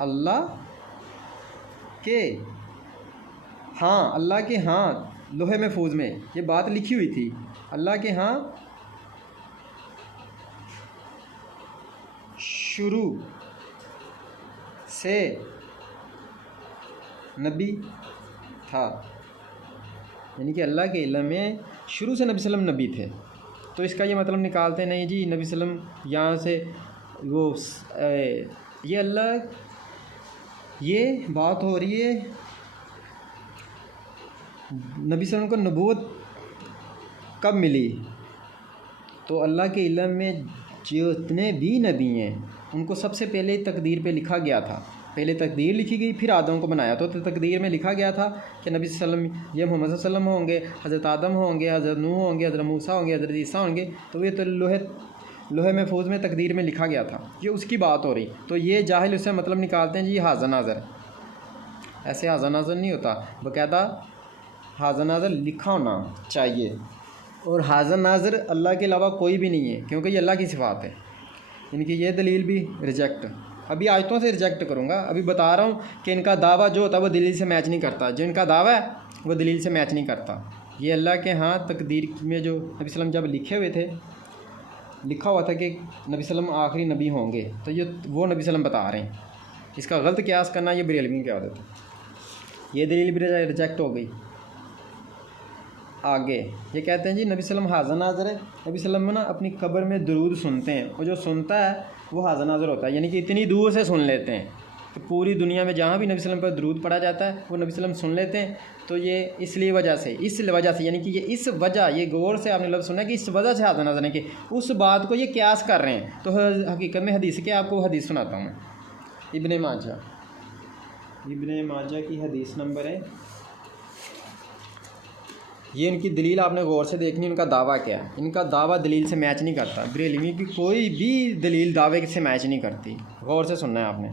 अल्लाह के हाँ, अल्लाह के हाँ लोहे महफूज में ये बात लिखी हुई थी, अल्लाह के हाँ शुरू से नबी था, यानी कि अल्लाह के इल्म में शुरू से नबी सल्लम नबी थे। तो इसका ये मतलब निकालते नहीं जी नबी सल्लम यहाँ से वो ये अल्लाह, ये बात हो रही है नबी सल्लम को नबूवत कब मिली, तो अल्लाह के इल्म में जितने भी नबी हैं उनको सबसे पहले तकदीर पे लिखा गया था। पहले तकदीर लिखी गई, फिर आदम को बनाया। तो तकदीर में लिखा गया था कि नबी सल्लम ये मोहम्मद सल्लम होंगे, हज़रत आदम होंगे, हज़रत नूह होंगे, हज़रत मूसा होंगे, हज़रत ईसा होंगे। तो ये तो लोहे महफूज में तकदीर में लिखा गया था। ये उसकी बात हो रही। तो ये जाहिल उससे मतलब निकालते हैं जी हाज़र नाज़र। ऐसे हाज़र नाज़र नहीं होता, बाकायदा हाज़र नाज़र लिखा होना चाहिए। और हाज़र नाज़र अल्लाह के अलावा कोई भी नहीं है, क्योंकि ये अल्लाह की सिफ़ात है। इनकी ये दलील भी रिजेक्ट, अभी आयतों से रिजेक्ट करूँगा। अभी बता रहा हूँ कि इनका दावा जो होता है वो दलील से मैच नहीं करता। जो इनका दावा है वो दलील से मैच नहीं करता। ये अल्लाह के यहाँ तकदीर में जो नबी सल्लम जब लिखे हुए थे, लिखा हुआ था कि नबी सल्लम आखिरी नबी होंगे, तो ये वो नबी सल्लम बता रहे हैं। इसका गलत क़यास करना ये बरेलवी क्या होता है। ये दलील भी रिजेक्ट हो गई। आगे ये कहते हैं जी नबी सल्लम हाज़र नाज़र है। नबी सल्लम ना अपनी कब्र में दरूद सुनते हैं, और जो सुनता है वो हाज़र नाज़र होता है, यानी कि इतनी दूर से सुन लेते हैं कि पूरी दुनिया में जहाँ भी नबी सल्लम पर दरूद पढ़ा जाता है वो नबी सल्लम सुन लेते हैं। तो ये इस वजह से यानी कि ये इस वजह, ये गौर से आपने लफ्ज़ सुना कि इस वजह से हाज़र नाज़र है कि उस बात को ये क़यास कर रहे हैं। तो हकीकत में हदीस के आपको हदीस सुनाता हूँ मैं। इब्ने माजा की हदीस नंबर है, ये इनकी दलील आपने गौर से देखनी। इनका दावा क्या है, इनका दावा दलील से मैच नहीं करता। बरेलवी की कोई भी दलील दावे से मैच नहीं करती। गौर से सुनना है आपने।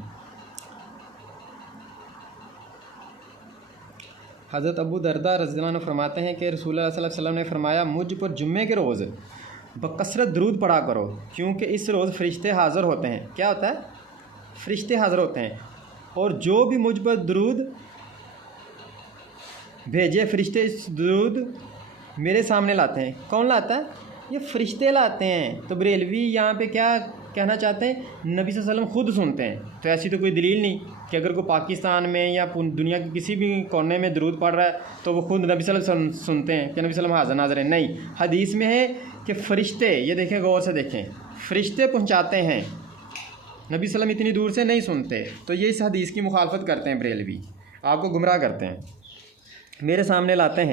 हज़रत अबू दरदा रज़ियल्लाहु अन्हु फरमाते हैं कि रसूलुल्लाह सल्लल्लाहु अलैहि वसल्लम ने फरमाया, मुझ पर जुम्मे के रोज़ बकसरत दरूद पढ़ा करो, क्योंकि इस रोज़ फ़रिश्ते हाज़िर होते हैं। क्या होता है? फ़रिश्ते हाज़िर होते हैं। और जो भी मुझ पर दरूद भेजे, फ़रिश्ते इस दरूद मेरे सामने लाते हैं। कौन लाता है? ये फ़रिश्ते लाते हैं। तो बरेलवी यहाँ पे क्या कहना चाहते हैं? नबी सल्लल्लाहु अलैहि वसल्लम खुद सुनते हैं। तो ऐसी तो कोई दलील नहीं कि अगर कोई पाकिस्तान में या दुनिया के किसी भी कोने में दरूद पढ़ रहा है तो वो खुद नबी सल्लल्लाहु अलैहि वसल्लम सुनते हैं कि नबी सल्लल्लाहु अलैहि वसल्लम हाज़िर नाज़िर है। नहीं, हदीस में है कि फ़रिश्ते, ये देखें गौर से देखें, फ़रिश्ते पहुँचाते हैं, नबी सल्लम इतनी दूर से नहीं सुनते। तो ये इस हदीस की मुखालफत करते हैं बरेलवी, आपको गुमराह करते हैं। मेरे सामने लाते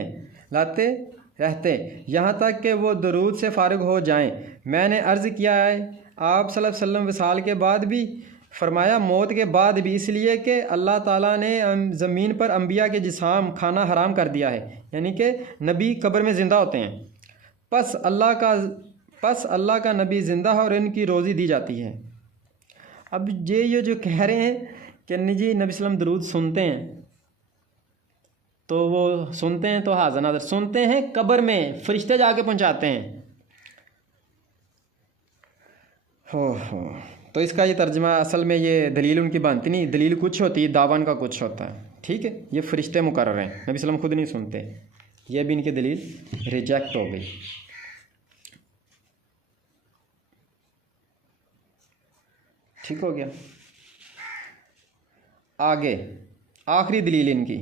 रहते यहाँ तक कि वो दरूद से फ़ारिग हो जाएं। मैंने अर्ज़ किया है आप सल्लल्लाहु अलैहि वसल्लम विसाल के बाद भी, फरमाया मौत के बाद भी, इसलिए कि अल्लाह ताला ने ज़मीन पर अंबिया के जिस्म खाना हराम कर दिया है, यानी कि नबी कब्र में ज़िंदा होते हैं। पस अल्लाह का नबी ज़िंदा है और इनकी रोज़ी दी जाती है। अब ये जो कह रहे हैं कि जी नबी सल्लम दरूद सुनते हैं, तो वो सुनते हैं तो हाज़िर नाज़िर सुनते हैं कब्र में, फ़रिश्ते जाके पहुंचाते हैं। हो तो इसका ये तर्जमा असल में ये दलील उनकी बनती नहीं। दलील कुछ होती है, दावा का कुछ होता है। ठीक है, ये फ़रिश्ते मुकर्रर हैं, नबी सल्लम खुद नहीं सुनते। ये भी इनकी दलील रिजेक्ट हो गई। ठीक हो गया। आगे आखिरी दलील इनकी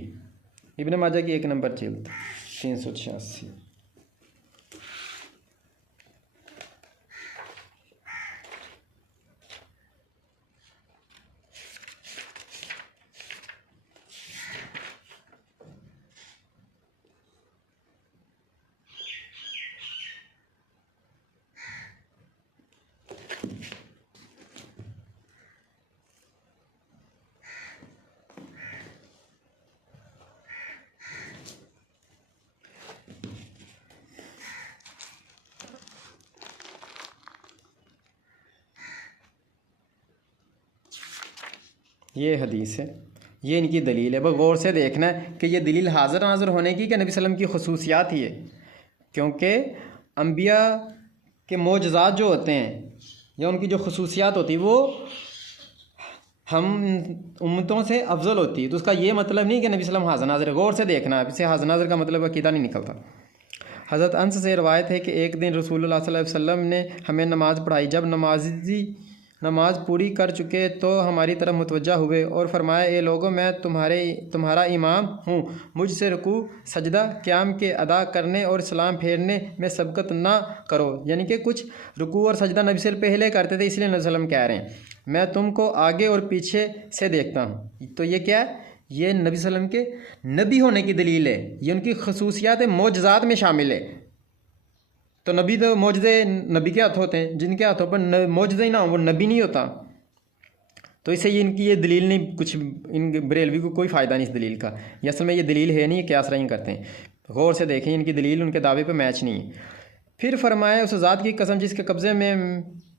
इब्ने माजा की 1 नंबर जिल्द 386। ये हदीस है, ये इनकी दलील है। बस गौर से देखना है कि ये दलील हाज़िर नाज़िर होने की कि नबी सल्लम की खसूसियात ही है। क्योंकि अंबिया के मोजज़ात जो होते हैं या उनकी जो खसूसियात होती है वो हम उम्मतों से अफजल होती है। तो उसका ये मतलब नहीं कि नबी सल्लम हाज़िर नाज़िर है। गौर से देखना है, इससे हाज़िर नाज़िर का मतलब अकीदा नहीं निकलता। हज़रत अनस से रवायत है कि एक दिन रसूलुल्लाह सल्लल्लाहु अलैहि वसल्लम ने हमें नमाज़ पढ़ाई। जब नमाज पूरी कर चुके तो हमारी तरफ मुतवज्जा हुए और फरमाया, ए लोगों, मैं तुम्हारा इमाम हूँ, मुझसे रुकू सजदा क़याम के अदा करने और सलाम फेरने में सबकत ना करो। यानी कि कुछ रुकू और सजदा नबी से पहले करते थे, इसलिए नबी सल्लम कह रहे हैं मैं तुमको आगे और पीछे से देखता हूँ। तो ये क्या है? ये नबी सल्लम के नबी होने की दलील है। ये उनकी खसूसियात मोजज़ात में शामिल है। तो नबी तो मौजज़े नबी के हाथ होते हैं, जिनके हाथों पर मौजज़े ही ना हो वो नबी नहीं होता। तो इससे ये इनकी ये दलील नहीं, कुछ इन बरेलवी को कोई फ़ायदा नहीं इस दलील का। ये असल में ये दलील है नहीं, ये क्यास रही करते हैं। गौर से देखें, इनकी दलील उनके दावे पे मैच नहीं है। फिर फरमाया उस ज़ात की कसम जिसके कब्ज़े में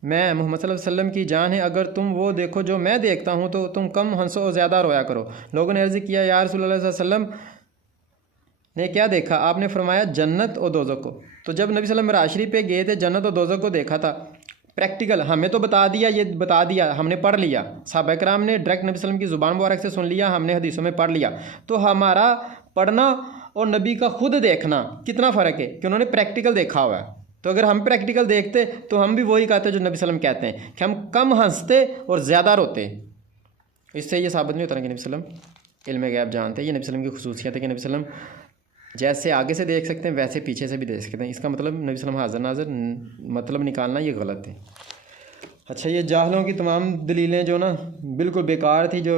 मैं मोहम्मद सल्लल्लाहु अलैहि वसल्लम की जान है, अगर तुम वो देखो जो मैं देखता हूँ तो तुम कम हंसो और ज़्यादा रोया करो। लोगों ने अर्ज़ किया, या रसूलुल्लाह सल्लल्लाहु अलैहि वसल्लम ने क्या देखा? आपने फरमाया जन्नत और दोज़ख को। तो जब नबी सल्लल्लाहु अलैहि वसल्लम मिराज शरीफ पे गए थे, जन्नत और दोज़ख को देखा था। प्रैक्टिकल हमें तो बता दिया, ये बता दिया, हमने पढ़ लिया, सहाबा कराम ने डायरेक्ट नबी सल्लल्लाहु अलैहि वसल्लम की ज़ुबान मुबारक से सुन लिया, हमने हदीसों में पढ़ लिया। तो हमारा पढ़ना और नबी का खुद देखना कितना फ़र्क है कि उन्होंने प्रैक्टिकल देखा हुआ है। तो अगर हम प्रैक्टिकल देखते तो हम भी वही कहते जो नबी सल्लम कहते हैं कि हम कम हंसते और ज़्यादा रोते। इससे ये साबित नहीं होता कि नबी सल्लम इल्म गैब जानते। ये नबी सल्लम की खुसूसियत है कि नबी सल्लम जैसे आगे से देख सकते हैं वैसे पीछे से भी देख सकते हैं। इसका मतलब नबी सल्लम हाज़िर नाज़िर मतलब निकालना ये गलत है। अच्छा, ये जाहलों की तमाम दलीलें जो ना बिल्कुल बेकार थी, जो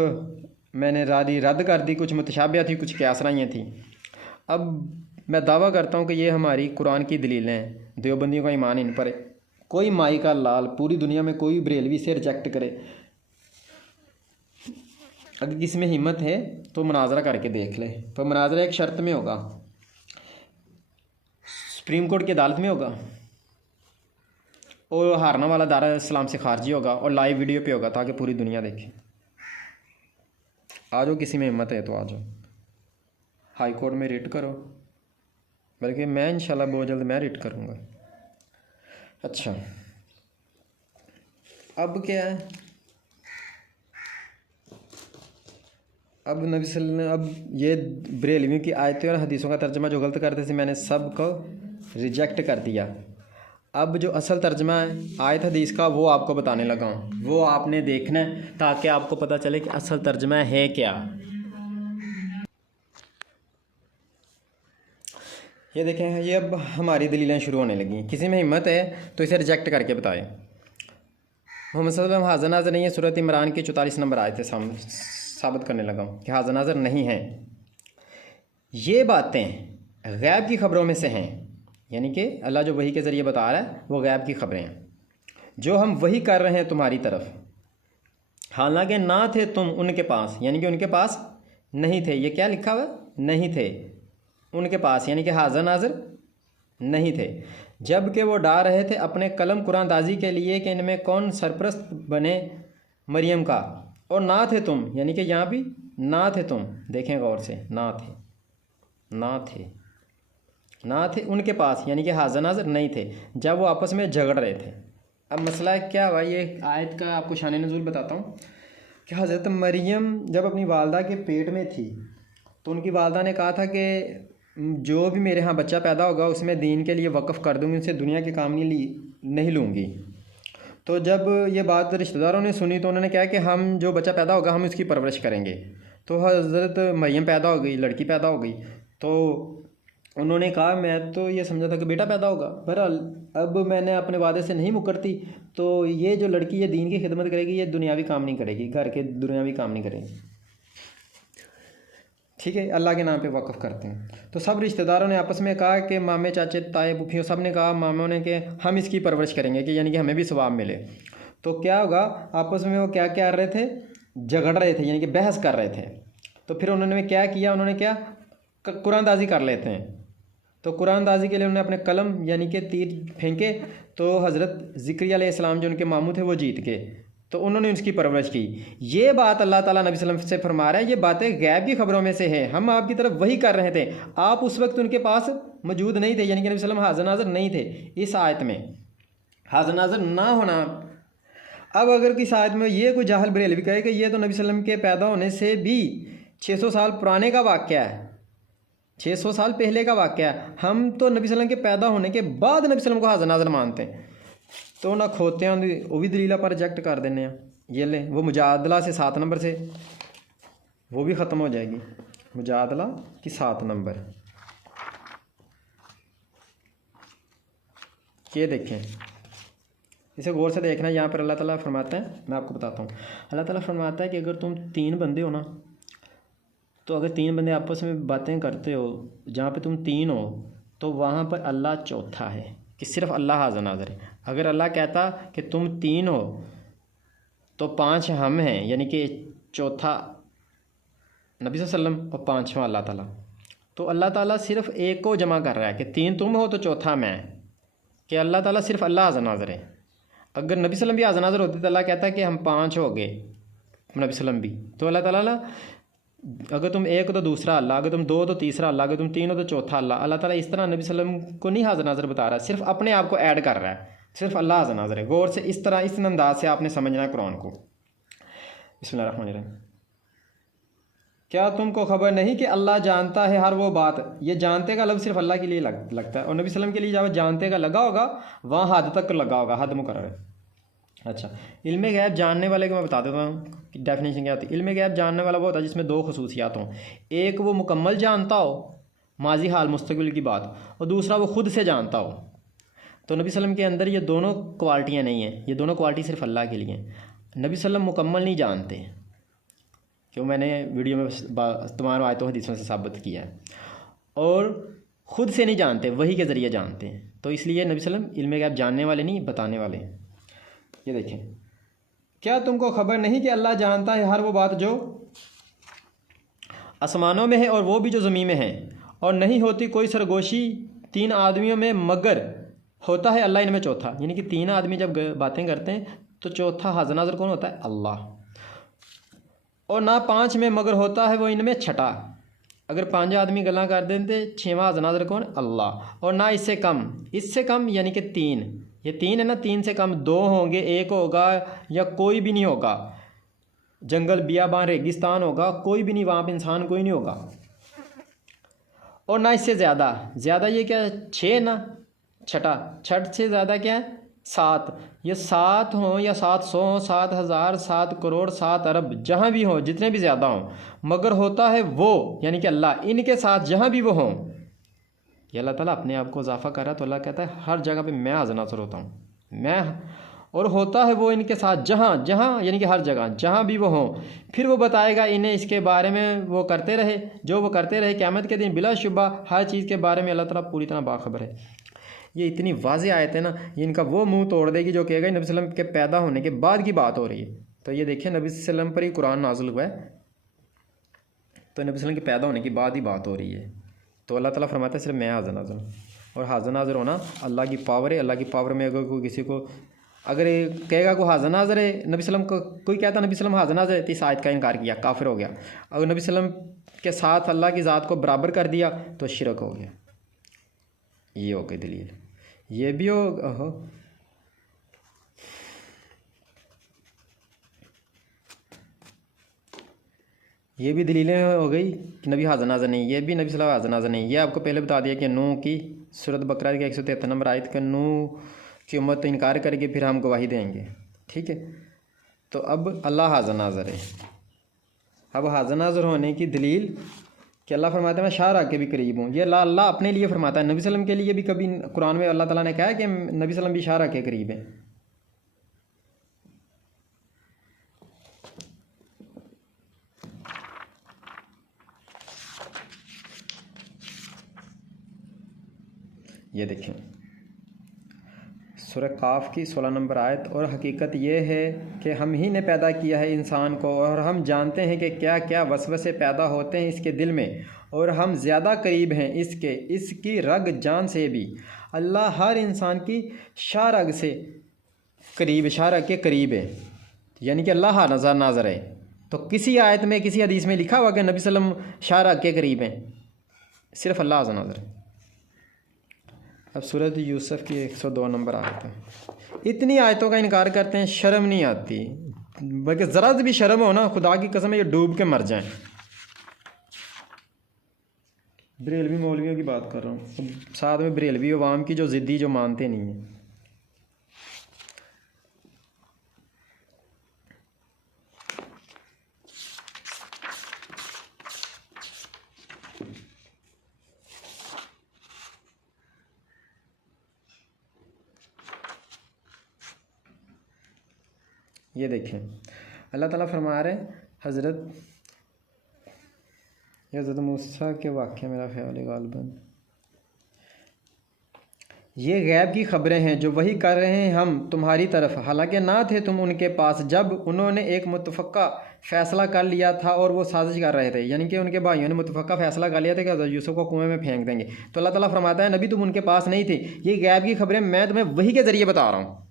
मैंने रद्द कर दी, कुछ मुतशाबिह थी, कुछ क्यासराइयाँ थी। अब मैं दावा करता हूँ कि ये हमारी कुरान की दलीलें हैं। देवबंदियों का ईमान इन पर है। कोई माई का लाल पूरी दुनिया में कोई बरेलवी से रिजेक्ट करे, अगर किसी में हिम्मत है तो मुनाजरा करके देख ले। पर मुनाजरा एक शर्त में होगा, सुप्रीम कोर्ट की अदालत में होगा, और हारना वाला दारा इस्लाम से खारजी होगा और लाइव वीडियो पे होगा ताकि पूरी दुनिया देखे। आ जाओ, किसी में हिम्मत है तो आ जाओ, हाई कोर्ट में रिट करो, बल्कि मैं इंशाल्लाह बहुत जल्द मैं रिट करूँगा। अच्छा, अब क्या है? अब नबी सल्लल्लाहु अलैहि वसल्लम, अब ये बरेलवियों की आयतें और हदीसों का तर्जमा जो गलत करते थे मैंने सब को रिजेक्ट कर दिया। अब जो असल तर्जमा है आयत हदीस का वो आपको बताने लगा हूँ, वो आपने देखना है ताकि आपको पता चले कि असल तर्जमा है क्या। ये देखें, ये अब हमारी दलीलें शुरू होने लगी। किसी में हिम्मत है तो इसे रिजेक्ट करके बताए। मोहम्मद सल्लल्लाहु अलैहि वसल्लम हाज़िर नाज़िर नहीं है, सूरत इमरान की 44 नंबर आयत साबित करने लगा हूँ कि हाज़िर नाज़िर नहीं है। ये बातें गैब की ख़बरों में से हैं, यानी कि अल्लाह जो वही के ज़रिए बता रहा है वो गैब की ख़बरें हैं जो हम वही कर रहे हैं तुम्हारी तरफ, हालांकि ना थे तुम उनके पास, यानी कि उनके पास नहीं थे। ये क्या लिखा हुआ? नहीं थे उनके पास, यानी कि हाज़िर नाज़िर नहीं थे, जबकि वो डा रहे थे अपने कलम कुरानदाजी के लिए कि इनमें कौन सरप्रस्त बने मरियम का, और ना थे तुम, यानी कि यहाँ भी ना थे तुम, देखें गौर से, ना थे, ना थे, ना थे उनके पास, यानी कि हाज़िर नाज़िर नहीं थे जब वो आपस में झगड़ रहे थे। अब मसला क्या हुआ, ये आयत का आपको शान नज़ूल बताता हूँ कि हज़रत मरियम जब अपनी वालदा के पेट में थी तो उनकी वालदा ने कहा था कि जो भी मेरे यहाँ बच्चा पैदा होगा उसमें दीन के लिए वक़्फ़ कर दूँगी, उनसे दुनिया के काम नहीं लूँगी। तो जब ये बात रिश्तेदारों ने सुनी तो उन्होंने कहा कि हम जो बच्चा पैदा होगा हम उसकी परवरिश करेंगे। तो हज़रत मरियम पैदा हो गई, लड़की पैदा हो गई। तो उन्होंने कहा मैं तो ये समझा था कि बेटा पैदा होगा, बहरहाल अब मैंने अपने वादे से नहीं मुकरती, तो ये जो लड़की ये दीन की खिदमत करेगी, ये दुनियावी काम नहीं करेगी, घर के दुनियावी काम नहीं करेगी। ठीक है, अल्लाह के नाम पे वक़्फ़ करते हैं। तो सब रिश्तेदारों ने आपस में कहा कि मामे चाचे ताए फूफियों सब ने कहा, मामों ने कि हम इसकी परवरिश करेंगे कि यानी कि हमें भी सवाब मिले। तो क्या होगा, आपस में वो क्या कर रहे थे, झगड़ रहे थे, यानी कि बहस कर रहे थे। तो फिर उन्होंने क्या किया, उन्होंने क्या कुरानदाजी कर लेते हैं। तो कुरानदाजी के लिए उन्होंने अपने कलम यानी कि तीर फेंके, तो हज़रत ज़िक्रिया अलैहिस्सलाम जो उनके मामू थे वो जीत गए, तो उन्होंने उसकी परवरिश की। ये बात अल्लाह ताला नबी सल्लल्लाहु अलैहि वसल्लम से फरमा रहा है, ये बातें गैब की खबरों में से है, हम आपकी तरफ वही कर रहे थे, आप उस वक्त उनके पास मौजूद नहीं थे, यानी कि नबी सल्लल्लाहु अलैहि वसल्लम हाज़िर नाज़िर नहीं थे। इस आयत में हाज़िर नाज़िर ना होना, अब अगर किस आयत में ये कोई जाहल बरेलवी कहे कि ये तो नबी सल्लल्लाहु अलैहि वसल्लम के पैदा होने से भी 600 साल पुराने का वाक़या है, 600 साल पहले का वाक़या है, हम तो नबी सल्लल्लाहु अलैहि वसल्लम के पैदा होने के बाद नबी सल्लल्लाहु अलैहि वसल्लम को हाज़िर नाज़िर मानते हैं। तो ना खोते हैं वो भी दलीला पर रिजेक्ट कर देने हैं। ये ले वो मुजादला से 7 नंबर से वो भी ख़त्म हो जाएगी, मुजादला की 7 नंबर। ये देखें, इसे गौर से देखना। यहाँ पर अल्लाह ताला फरमाता है, मैं आपको बताता हूँ, अल्लाह ताला फरमाता है कि अगर तुम 3 बंदे हो ना, तो अगर 3 बंदे आपस में बातें करते हो, जहाँ पे तुम 3 हो तो वहाँ पर अल्लाह चौथा है। कि सिर्फ अल्लाह हाज़िर नाज़िर है। अगर अल्लाह कहता कि तुम 3 हो तो 5 हम हैं, यानी कि चौथा नबी सल्लल्लाहु अलैहि वसल्लम और 5वां अल्लाह ताला, तो अल्लाह ताला सिर्फ एक को जमा कर रहा है कि 3 तुम हो तो चौथा मैं, कि अल्लाह ताला सिर्फ अल्लाह हाज़िर नाज़िर है। अगर नबी सल्लम भी हाज़िर नाज़िर होते तो अल्लाह कहता कि हम 5 हो गए, नबी सल्लम भी, तो अल्लाह ताला ना, अगर तुम एक हो तो दूसरा अल्लाह, अगर तुम 2 तो तीसरा अल्लाह, अगर तुम 3 हो तो चौथा अल्लाह। अल्लाह ताला इस तरह नबी सल्लम को नहीं हाज़िर नाज़िर बता रहा है, सिर्फ अपने आप को ऐड कर रहा है, सिर्फ अल्लाह हाज़िर नाज़िर है। गौर से इस तरह इस अंदाज से आपने समझना है कुरान को। बिस्मिल्लाहिर्रहमानिर्रहीम। क्या तुमको खबर नहीं कि अल्लाह जानता है हर वो बात। ये जानते का लफ्ज़ सिर्फ अल्लाह के लिए लगता है, और नबी सल्लम के लिए जब जानते का लगा होगा वहाँ हद तक लगा होगा, हद मुकर्रर है। अच्छा, इल्म गैब जानने वाले को मैं बता देता हूँ कि डेफिनेशन क्या होती है। इल्म गैब जानने वाला वो होता है जिसमें 2 खसूसियात हों। एक वो मुकम्मल जानता हो माजी हाल मुस्तकबिल की बात, और दूसरा वो ख़ुद से जानता हो। तो नबी सल्लम के अंदर ये दोनों क्वालिटियाँ नहीं हैं, ये दोनों क्वालिटी सिर्फ अल्लाह के लिए हैं। नबी सल्लम मुकम्मल नहीं जानते, क्यों मैंने वीडियो में तमाम आयतों हदीसों से साबित किया है, और ख़ुद से नहीं जानते, वही के ज़रिए जानते हैं। तो इसलिए नबी सल्लम इल्म गैब जानने वाले नहीं, बताने वाले हैं। ये देखें, क्या तुमको खबर नहीं कि अल्लाह जानता है हर वो बात जो आसमानों में है और वो भी जो ज़मीन में है, और नहीं होती कोई सरगोशी 3 आदमियों में मगर होता है अल्लाह इनमें चौथा। यानी कि 3 आदमी जब बातें करते हैं तो चौथा हाज़िर नाज़िर कौन होता है? अल्लाह। और ना 5 में मगर होता है वो इनमें छठा। अगर 5 आदमी गल्ला कर दें तो 6वां हाज़िर नाज़िर कौन? अल्लाह। और ना इससे कम यानी कि 3, ये 3 है ना, 3 से कम 2 होंगे, 1 होगा, या कोई भी नहीं होगा। जंगल बियाबान रेगिस्तान होगा, कोई भी नहीं, वहाँ पे इंसान कोई नहीं होगा। और ना इससे ज़्यादा ये क्या 6 ना, छठ से ज़्यादा क्या है? 7। ये 7 हों या 700 हों, 7,000, 7 करोड़, 7 अरब, जहाँ भी हों, जितने भी ज़्यादा हों, मगर होता है वो यानी कि अल्लाह इनके साथ जहाँ भी वो हों। ये अल्लाह ताला अपने आप को इजाफा कर रहा है, तो अल्लाह कहता है हर जगह पे मैं हाज़िर नाज़िर होता हूँ, मैं, और होता है वो इनके साथ जहाँ यानी कि हर जगह जहाँ भी वो हों। फिर वो बताएगा इन्हें इसके बारे में वो करते रहे जो वो करते रहे क़यामत के दिन, बिलाशुबा हर चीज़ के बारे में अल्लाह ताला पूरी तरह बाखबर है। ये इतनी वाज़ेह आयत है ना, ये इनका वो मुंह तोड़ देगी जो कहेगा नबी सल्लम के पैदा होने के बाद की बात हो रही है। तो ये देखिए, नबी सल्लम पर ही कुरान नाज़िल हुआ है, तो नबी सल्लम के पैदा होने की बाद ही बात हो रही है। तो अल्लाह ताला फरमाता है सिर्फ मैं हाज़िर नाज़िर हूँ, और हाज़िर नाज़िर होना अल्लाह की पावर है। अल्लाह की पावर में अगर कोई किसी को अगर कहेगा को हाज़िर नाज़िर है, नबी सल्लम को कोई कहता नबी सल्लम हाज़िर नाज़िर है, तो इस आयत का इनकार किया, काफिर हो गया। अगर नबी सल्लम के साथ अल्लाह की ज़ात को बराबर कर दिया तो शिरक हो गया। ये हो गई दलील, ये भी हो ये भी दलीलें हो गई कि नबी हाज़िर नाज़िर नहीं, ये भी नबी सल्लल्लाहु हाज़िर नाज़िर नहीं। ये आपको पहले बता दिया कि नूह की सूरत बकरा की 173 नंबर आयत का नूह की उम्मत तो इनकार करेगी, फिर हम गवाही देंगे, ठीक है। तो अब अल्लाह हाज़िर नाज़िर है। अब हाज़िर नाज़िर होने की दलील कि अल्लाह फरमाता है मैं शाहरा के भी करीब हूँ, ये अल्लाह अपने लिए फरमाता है। नबी सल्लम के लिए भी कभी कुरान में अल्लाह ताला ने कहा है कि नबी सल्लम भी शाहरा के करीब हैं। ये देखें सूरह काफ की 16 नंबर आयत, और हकीकत ये है कि हम ही ने पैदा किया है इंसान को, और हम जानते हैं कि क्या क्या वसवसे पैदा होते हैं इसके दिल में, और हम ज़्यादा करीब हैं इसकी रग जान से भी। अल्लाह हर इंसान की शारग से करीब, शारग के करीब है, यानी कि अल्लाह नाज़र है। तो किसी आयत में किसी हदीस में लिखा हुआ कि नबी सल्लम शारग के करीब हैं? सिर्फ अल्लाह नाज़र है। अब सूरत यूसुफ की 102 नंबर आयत है। इतनी आयतों का इनकार करते हैं, शर्म नहीं आती, बल्कि ज़रा भी शर्म हो ना, खुदा की कसम ये डूब के मर जाएं। बरेलवी मौलवियों की बात कर रहा हूँ, साथ में बरेलवी अवाम की जो ज़िद्दी, जो मानते नहीं हैं। ये देखें अल्लाह ताला फरमा रहे हज़रत मूसा के वाक़े, मेरा ख्याल है गालिबन ये गैब की खबरें हैं जो वही कर रहे हैं हम तुम्हारी तरफ, हालांकि ना थे तुम उनके पास जब उन्होंने एक मुतफ़क्का फ़ैसला कर लिया था और वो साजिश कर रहे थे। यानी कि उनके भाइयों ने मुतफ़क्का फ़ैसला कर लिया था कि हज़रत यूसुफ़ को कुएं में फेंक देंगे। तो अल्लाह ताला फरमाता है नबी तुम उनके पास नहीं थे, ये गैब की खबरें मैं तुम्हें वही के ज़रिए बता रहा हूँ।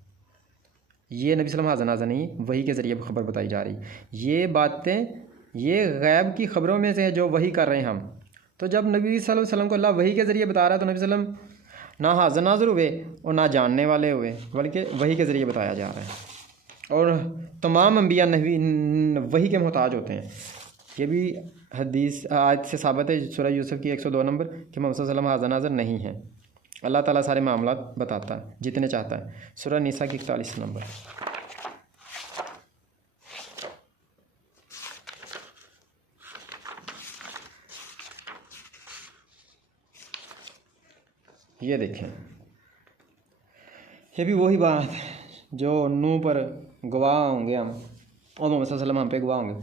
ये नबी सल्लल्लाहु अलैहि वसल्लम नहीं, वही के ज़रिए खबर बताई जा रही। ये बातें ये गैब की खबरों में से है जो वही कर रहे हैं हम। तो जब नबी सल्लल्लाहु अलैहि वसल्लम को अल्लाह वही के ज़रिए बता रहा है तो नबी सल्लम ना हाज़िर नाज़िर हुए और ना जानने वाले हुए, बल्कि वही के ज़रिए बताया जा रहा है। और तमाम अम्बिया नबी वही के मोहताज होते हैं। ये भी हदीस आयत से साबित है सूरह यूसुफ की 102 नंबर कि मोहम्मद सल्लल्लाहु अलैहि वसल्लम हाज़िर नाज़िर नहीं है। अल्लाह ताला सारे मामलात बताता है जितने चाहता है। सूरह निसा की 41 नंबर। ये देखें, ये भी वही बात है जो नूह पर गवाह होंगे हम और मोहम्मद सल्लल्लाहु अलैहि वसल्लम हम पे गवाह होंगे।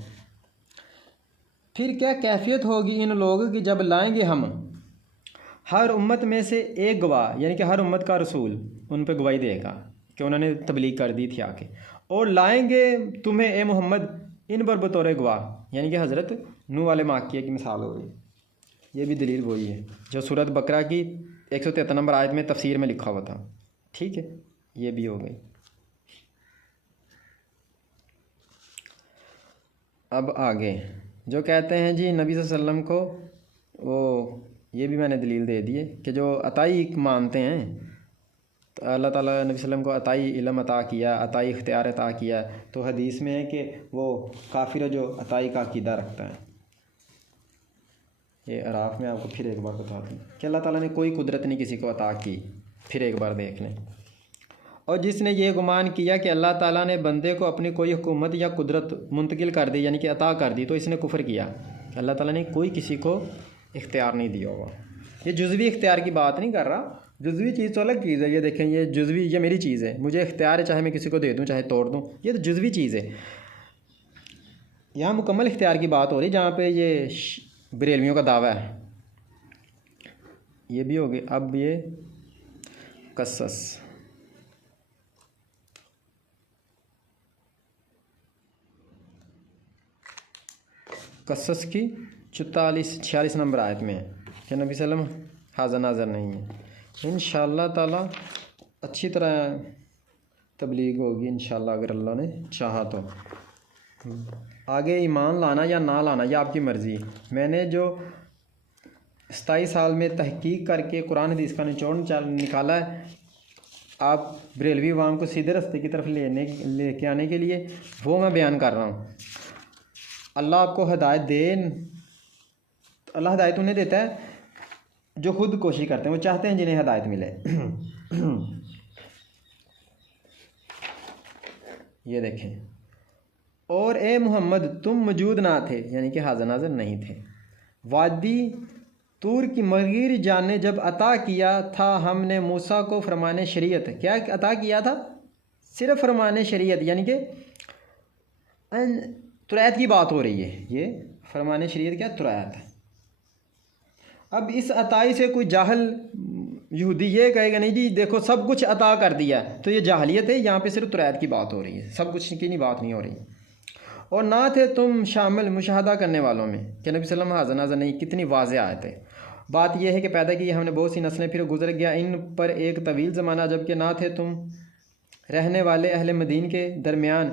फिर क्या कैफियत होगी इन लोगों की जब लाएंगे हम हर उम्मत में से एक गवाह, यानी कि हर उम्मत का रसूल उन पर गवाही देगा कि उन्होंने तबलीग कर दी थी आके, और लाएंगे तुम्हें ए मोहम्मद इन पर बतौर गवाह, यानी कि हज़रत नूह वाले माकिया की मिसाल हो गई। ये भी दलील वही है जो सूरत बकरा की 173 नंबर आयत में तफसीर में लिखा हुआ था। ठीक है, ये भी हो गई। अब आगे जो कहते हैं जी नबी सल्लल्लाहु अलैहि वसल्लम को वो, ये भी मैंने दलील दे दी है कि जो अताई मानते हैं तो अल्लाह ताला नबी सल्लम को अताई इल्म अता किया, अताई इख्तियार अता किया। तो हदीस में है कि वो काफिर जो अताई का अकीदा रखता है। ये अराफ में आपको फिर एक बार बता दूँ कि अल्लाह ताला ने कोई कुदरत नहीं किसी को अता की। फिर एक बार देख लें। और जिसने ये गुमान किया कि अल्लाह ताला ने बंदे को अपनी कोई हुकूमत या कुदरत मुंतकिल कर दी, यानी कि अता कर दी, तो इसने कुफ्र किया। अल्लाह ताला ने कोई किसी को इख्तियार नहीं दिया होगा। ये जुज़वी इख्तियार की बात नहीं कर रहा, जुज़वी चीज़ तो अलग चीज़ है। ये देखें, ये जुज़वी, ये मेरी चीज़ है, मुझे इख्तियार है, चाहे मैं किसी को दे दूँ चाहे तोड़ दूँ, ये तो जुज़वी चीज़ है। यहाँ मुकम्मल इख्तियार की बात हो रही जहाँ पे ये बरेलवियों का दावा है। ये भी हो गई। अब ये कस्सस, कस्सस की 46 नंबर आयत में है कि नबी सल्लम हाज़िर नाज़िर नहीं है। इंशाअल्लाह ताला अच्छी तरह तबलीग होगी इंशाअल्लाह, अगर अल्लाह ने चाहा तो। आगे ईमान लाना या ना लाना यह आपकी मर्ज़ी। मैंने जो 27 साल में तहकीक करके कुरान हदीस का निचोड़ निकाला है, आप बरेलवी अवाम को सीधे रास्ते की तरफ लेके आने के लिए, वो मैं बयान कर रहा हूँ। अल्लाह आपको हिदायत दे, अल्लाह हिदायत उन्हें देता है जो खुद कोशिश करते हैं, वो चाहते हैं जिन्हें हिदायत मिले। ये देखें, और ए मोहम्मद तुम मौजूद ना थे, यानी कि हाज़िर नाज़िर नहीं थे, वादी तूर की मगीर जाने जब अता किया था हमने मूसा को फरमाने शरीयत। क्या अता किया था? सिर्फ फरमाने शरीयत, यानी कि तुरैत की बात हो रही है। ये फरमाने शरीयत क्या? तुरैत। अब इस अताई से कोई जाहल यहूदी ये कहेगा नहीं जी देखो सब कुछ अता कर दिया, तो ये जाहलियत है। यहाँ पे सिर्फ तुरैत की बात हो रही है, सब कुछ की नहीं बात नहीं हो रही। और ना थे तुम शामिल मुशाहदा करने वालों में कि नबी सल्लल्लाहु अलैहि वसल्लम हाज़िर नाज़िर नहीं। कितनी वाज़ेह आयत है। बात यह है कि पैदा की हमने बहुत सी नस्लें, फिर गुजर गया इन पर एक तवील ज़माना, जबकि ना थे तुम रहने वाले अहले मदीन के दरमियान,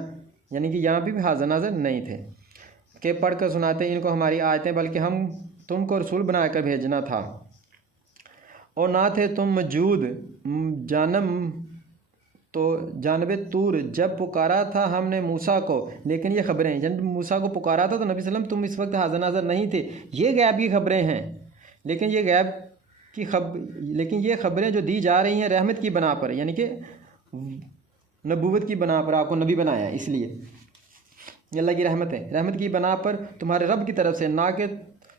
यानी कि यहाँ भी हाज़िर नाज़िर नहीं थे कि पढ़ कर सुनाते इनको हमारी आयतें, बल्कि हम तुमको रसूल बनाकर भेजना था। और ना थे तुम मौजूद जानब तूर जब पुकारा था हमने मूसा को। लेकिन ये ख़बरें, जब मूसा को पुकारा था तो नबी सल्लम तुम इस वक्त हाज़िर नाज़िर नहीं थे। ये गैब की ख़बरें हैं, लेकिन ये ख़बरें जो दी जा रही हैं रहमत की बना पर, यानी कि नबूवत की बना पर आपको नबी बनाया है, इसलिए अल्लाह की रहमत है। रहमत की बना पर तुम्हारे रब की तरफ से, ना कि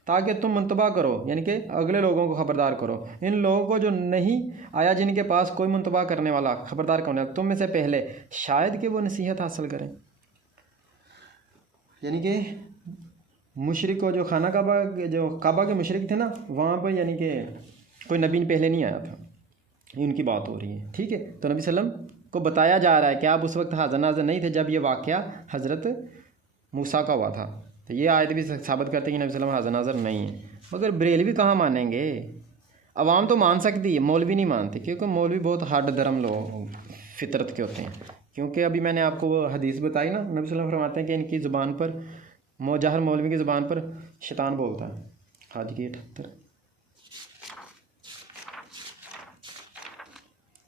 ताकि तुम मुंतबा करो, यानी कि अगले लोगों को ख़बरदार करो। इन लोगों को जो नहीं आया, जिनके पास कोई मुंतबा करने वाला, ख़बरदार करने वाला तुम में से पहले, शायद कि वो नसीहत हासिल करें। यानी कि मुशरिक को जो काबा के मुशरिक थे ना, वहाँ पर यानी कि कोई नबी पहले नहीं आया था, ये उनकी बात हो रही है, ठीक है। तो नबी सल्लम को बताया जा रहा है कि आप उस वक्त हाज़िर नाज़िर नहीं थे जब ये वाक़या हज़रत मूसा का हुआ था। तो ये आयत भी साबित करते हैं कि नबी सल्लम हाज़िर नाज़िर नहीं है। मगर बरेलवी कहाँ मानेंगे? अवाम तो मान सकती है, मौलवी नहीं मानते, क्योंकि मौलवी बहुत हार्ड धर्म लोग फितरत के होते हैं। क्योंकि अभी मैंने आपको वो हदीस बताई ना, नबी सल्लम फरमाते हैं कि इनकी ज़ुबान पर मोजाहर मौलवी की ज़ुबान पर शैतान बोलता है। हाज की 78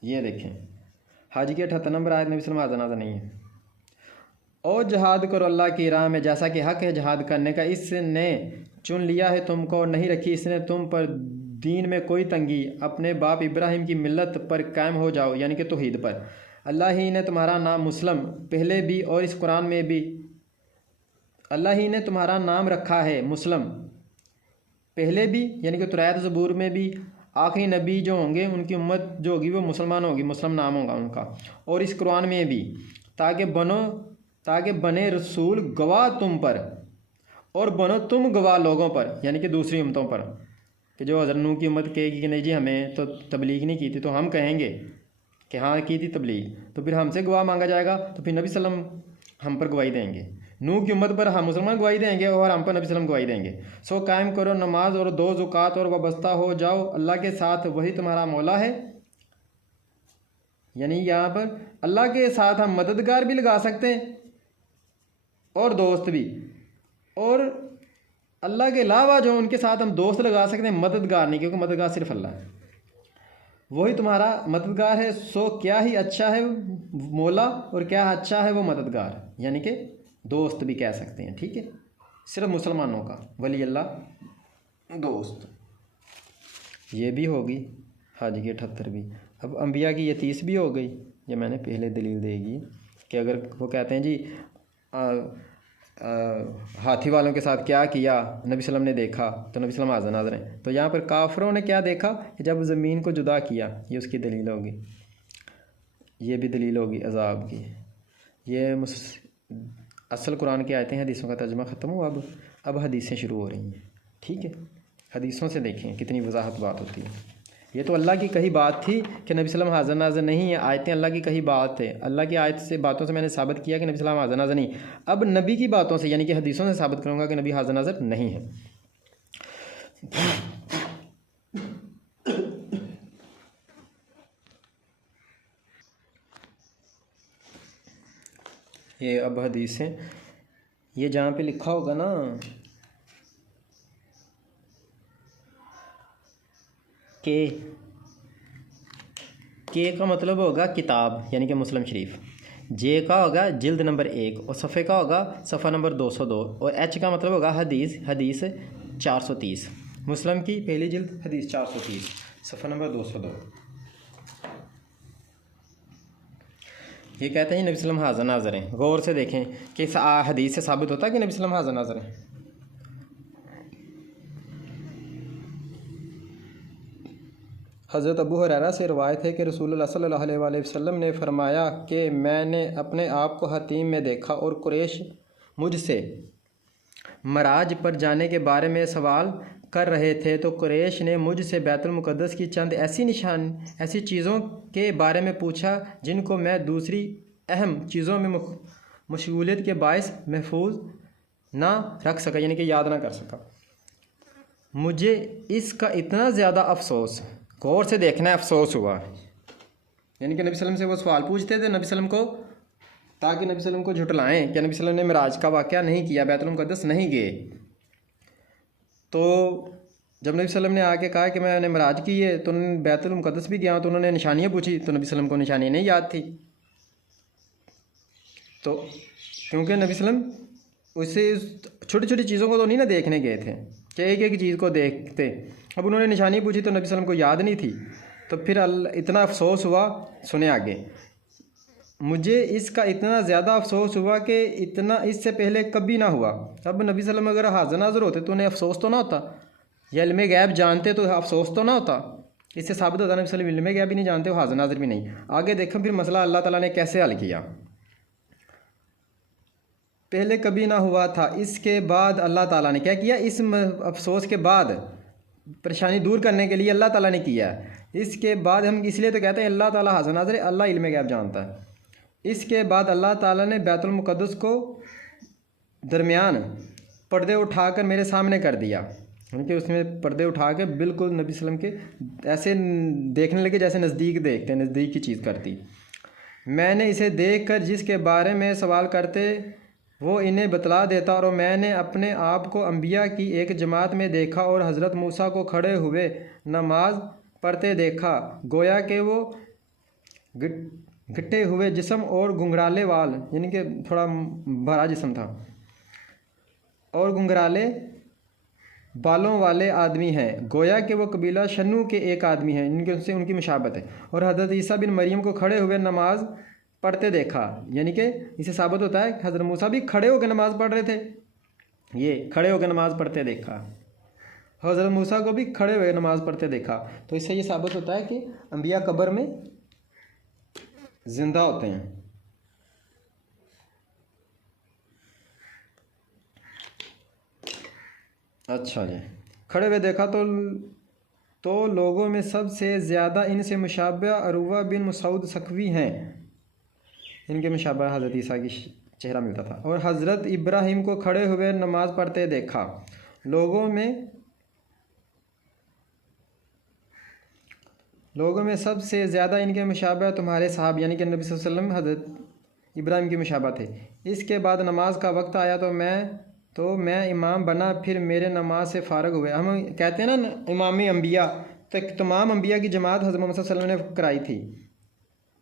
ये देखें, हाज की 78 नंबर आयत, नबी सल्लम हाज़िर नाज़िर नहीं है। और जहाद करो अल्लाह की राह में जैसा कि हक़ है जहाद करने का, इसने चुन लिया है तुमको और नहीं रखी इसने तुम पर दीन में कोई तंगी, अपने बाप इब्राहिम की मिल्लत पर कायम हो जाओ, यानी कि तौहीद पर। अल्लाह ही ने तुम्हारा नाम मुस्लिम पहले भी और इस कुरान में भी, अल्लाह ही ने तुम्हारा नाम रखा है मुस्लिम पहले भी, यानी कि तौरात ज़बूर में भी। आखिरी नबी जो होंगे उनकी उम्मत जो होगी वो मुसलमान होगी, मुस्लिम नाम होगा उनका, और इस कुरान में भी, ताकि बने रसूल गवाह तुम पर और बनो तुम गवाह लोगों पर, यानी कि दूसरी उम्मतों पर। कि जो हज़रत नूह की उम्मत कहेगी कि नहीं जी हमें तो तबलीग नहीं की थी, तो हम कहेंगे कि हाँ की थी तबलीग, तो फिर हमसे गवाह मांगा जाएगा, तो फिर नबी सल्लम हम पर गवाही देंगे। नूह की उम्मत पर हम मुसलमान गवाही देंगे और हम पर नबी सल्लम गवाही देंगे। सो कायम करो नमाज और दो ज़कात और वाबस्ता हो जाओ अल्लाह के साथ, वही तुम्हारा मौला है। यानी यहाँ पर अल्लाह के साथ हम मददगार भी लगा सकते हैं और दोस्त भी, और अल्लाह के अलावा जो उनके साथ हम दोस्त लगा सकते हैं, मददगार नहीं, क्योंकि मददगार सिर्फ अल्लाह है, वही तुम्हारा मददगार है। सो क्या ही अच्छा है मौला और क्या अच्छा है वो मददगार, यानी कि दोस्त भी कह सकते हैं, ठीक है। सिर्फ मुसलमानों का वली अल्लाह दोस्त, ये भी होगी हाज की 78 भी। अब अम्बिया की ये 30 भी हो गई। ये मैंने पहले दलील देगी कि अगर वो कहते हैं जी हाथी वालों के साथ क्या किया नबी सल्लम ने देखा, तो नबी सल्लम हाज़िर नाज़िर हैं। तो यहाँ पर काफरों ने क्या देखा कि जब ज़मीन को जुदा किया, ये उसकी दलील होगी। ये भी दलील होगी अज़ाब की। ये असल कुरान की आयतें, हदीसों का तर्जुमा ख़त्म हुआ, अब हदीसें शुरू हो रही हैं, ठीक है। हदीसों से देखें कितनी वजाहत बात होती है। ये तो अल्लाह की कही बात थी कि नबी सल्लम हाज़िर नाज़िर नहीं है, आयतें अल्लाह की कही बात है। अल्लाह की आयत से बातों से मैंने साबित किया कि नबी सल्लम हाज़िर नाज़िर नहीं। अब नबी की बातों से यानी कि हदीसों से साबित करूँगा कि नबी हाज़िर नाज़िर नहीं है। ये अब हदीसें, ये जहाँ पे लिखा होगा ना के का मतलब होगा किताब, यानी कि मुस्लिम शरीफ। जे का होगा जिल्द नंबर 1 और सफ़े का होगा सफ़ा नंबर 202, और एच का मतलब होगा हदीस 430। मुस्लिम की पहली जिल्द हदीस 430 सफ़ा नंबर 202। ये कहते हैं नबी सल्लम हाज़िर नाज़िर हैं। गौर से देखें कि इस हदीस से साबित होता है कि नबी सल्लम हाज़िर नाज़िर हैं। हज़रत अबू हुरैरा से रवायत है कि रसूलुल्लाह सल्लल्लाहु अलैहि वसल्लम ने फरमाया कि मैंने अपने आप को हतीम में देखा और कुरैश मुझसे मराज पर जाने के बारे में सवाल कर रहे थे, तो कुरैश ने मुझसे बैतुल मुक़द्दस की चंद ऐसी चीज़ों के बारे में पूछा जिनको मैं दूसरी अहम चीज़ों में मशगूलियत के बायस महफूज ना रख सका, यानी कि याद ना कर सका। मुझे इसका इतना ज़्यादा अफसोस, गौर से देखना है, अफसोस हुआ। यानी कि नबी सल्लम से वो सवाल पूछते थे नबी सल्लम को, ताकि नबी सल्लम को झुटलाएं कि नबी सल्लम ने मिराज का वाक़या नहीं किया, बैतुल मुक़द्दस नहीं गए। तो जब नबी सल्लम ने आके कहा कि मैंने मिराज की है, तो उन्होंने बैतुल मुक़द्दस भी गया, तो उन्होंने निशानियाँ पूछी, तो नबी सल्लम को निशानियाँ नहीं याद थी। तो क्योंकि नबी सल्लम उससे छोटी छोटी चीज़ों को तो नहीं ना देखने गए थे कि एक एक चीज़ को देखते। अब उन्होंने निशानी पूछी तो नबी सल्लम को याद नहीं थी, तो फिर इतना अफसोस हुआ। सुने आगे, मुझे इसका इतना ज़्यादा अफसोस हुआ कि इतना इससे पहले कभी ना हुआ। अब नबी सल्लम अगर हाज़िर नाज़िर होते तो उन्हें अफसोस तो ना होता, या इल्म गैब जानते तो अफसोस तो ना होता। इससे साबित होता नबी सल्लम इल्म गैब भी नहीं जानते, हाज़िर नाज़िर भी नहीं। आगे देखें फिर मसला अल्लाह ताला ने कैसे हल किया। पहले कभी ना हुआ था, इसके बाद अल्लाह ताला ने क्या किया, इस अफसोस के बाद परेशानी दूर करने के लिए अल्लाह ताला ने किया इसके बाद हम इसलिए तो कहते हैं अल्लाह ताला हाज़िर नाज़िर, अल्लाह इल्म गैब जानता है। इसके बाद अल्लाह ताला ने बैतुल मुक़द्दस को दरमियान पर्दे उठाकर मेरे सामने कर दिया, क्योंकि उसमें पर्दे उठा के बिल्कुल नबी वसल्लम के ऐसे देखने लगे जैसे नज़दीक देखते, नज़दीक की चीज़ करती। मैंने इसे देखकर जिसके बारे में सवाल करते वो इन्हें बतला देता, और मैंने अपने आप को अंबिया की एक जमात में देखा और हज़रत मूसा को खड़े हुए नमाज पढ़ते देखा, गोया कि वो गिट्टे हुए जिस्म और घुंघराले वाल, यानी कि थोड़ा बड़ा जिस्म था, और घुंघराले बालों वाले आदमी हैं, गोया कि वो कबीला शन्नू के एक आदमी हैं, इनके उनसे उनकी मुशाबत है। और हज़रत ईसा बिन मरियम को खड़े हुए नमाज पढ़ते देखा, यानी कि इसे साबित होता है कि हज़रत मूसा भी खड़े होकर नमाज़ पढ़ रहे थे, ये खड़े होकर नमाज़ पढ़ते देखा, हज़रत मूसा को भी खड़े हुए नमाज़ पढ़ते देखा। तो इससे ये साबित होता है कि अंबिया कब्र में ज़िंदा होते हैं। अच्छा जी, खड़े हुए देखा तो लोगों में सबसे ज़्यादा इनसे मुशाबा अरूवा बिन मसूद सकवी हैं, इनके मुशाबा हज़रत ईसा की चेहरा मिलता था। और हज़रत इब्राहिम को खड़े हुए नमाज़ पढ़ते देखा, लोगों में सबसे ज़्यादा इनके मुशाबा तुम्हारे साहब यानी कि नबी सल्लल्लाहु अलैहि वसल्लम हज़रत इब्राहिम की मुशाबा थे। इसके बाद नमाज का वक्त आया तो मैं इमाम बना, फिर मेरे नमाज से फ़ारग हुए। हम कहते हैं ना इमामी अंबिया, तो तमाम अंबिया की जमात हज़रत मोहम्मद सल्लल्लाहु अलैहि वसल्लम ने कराई थी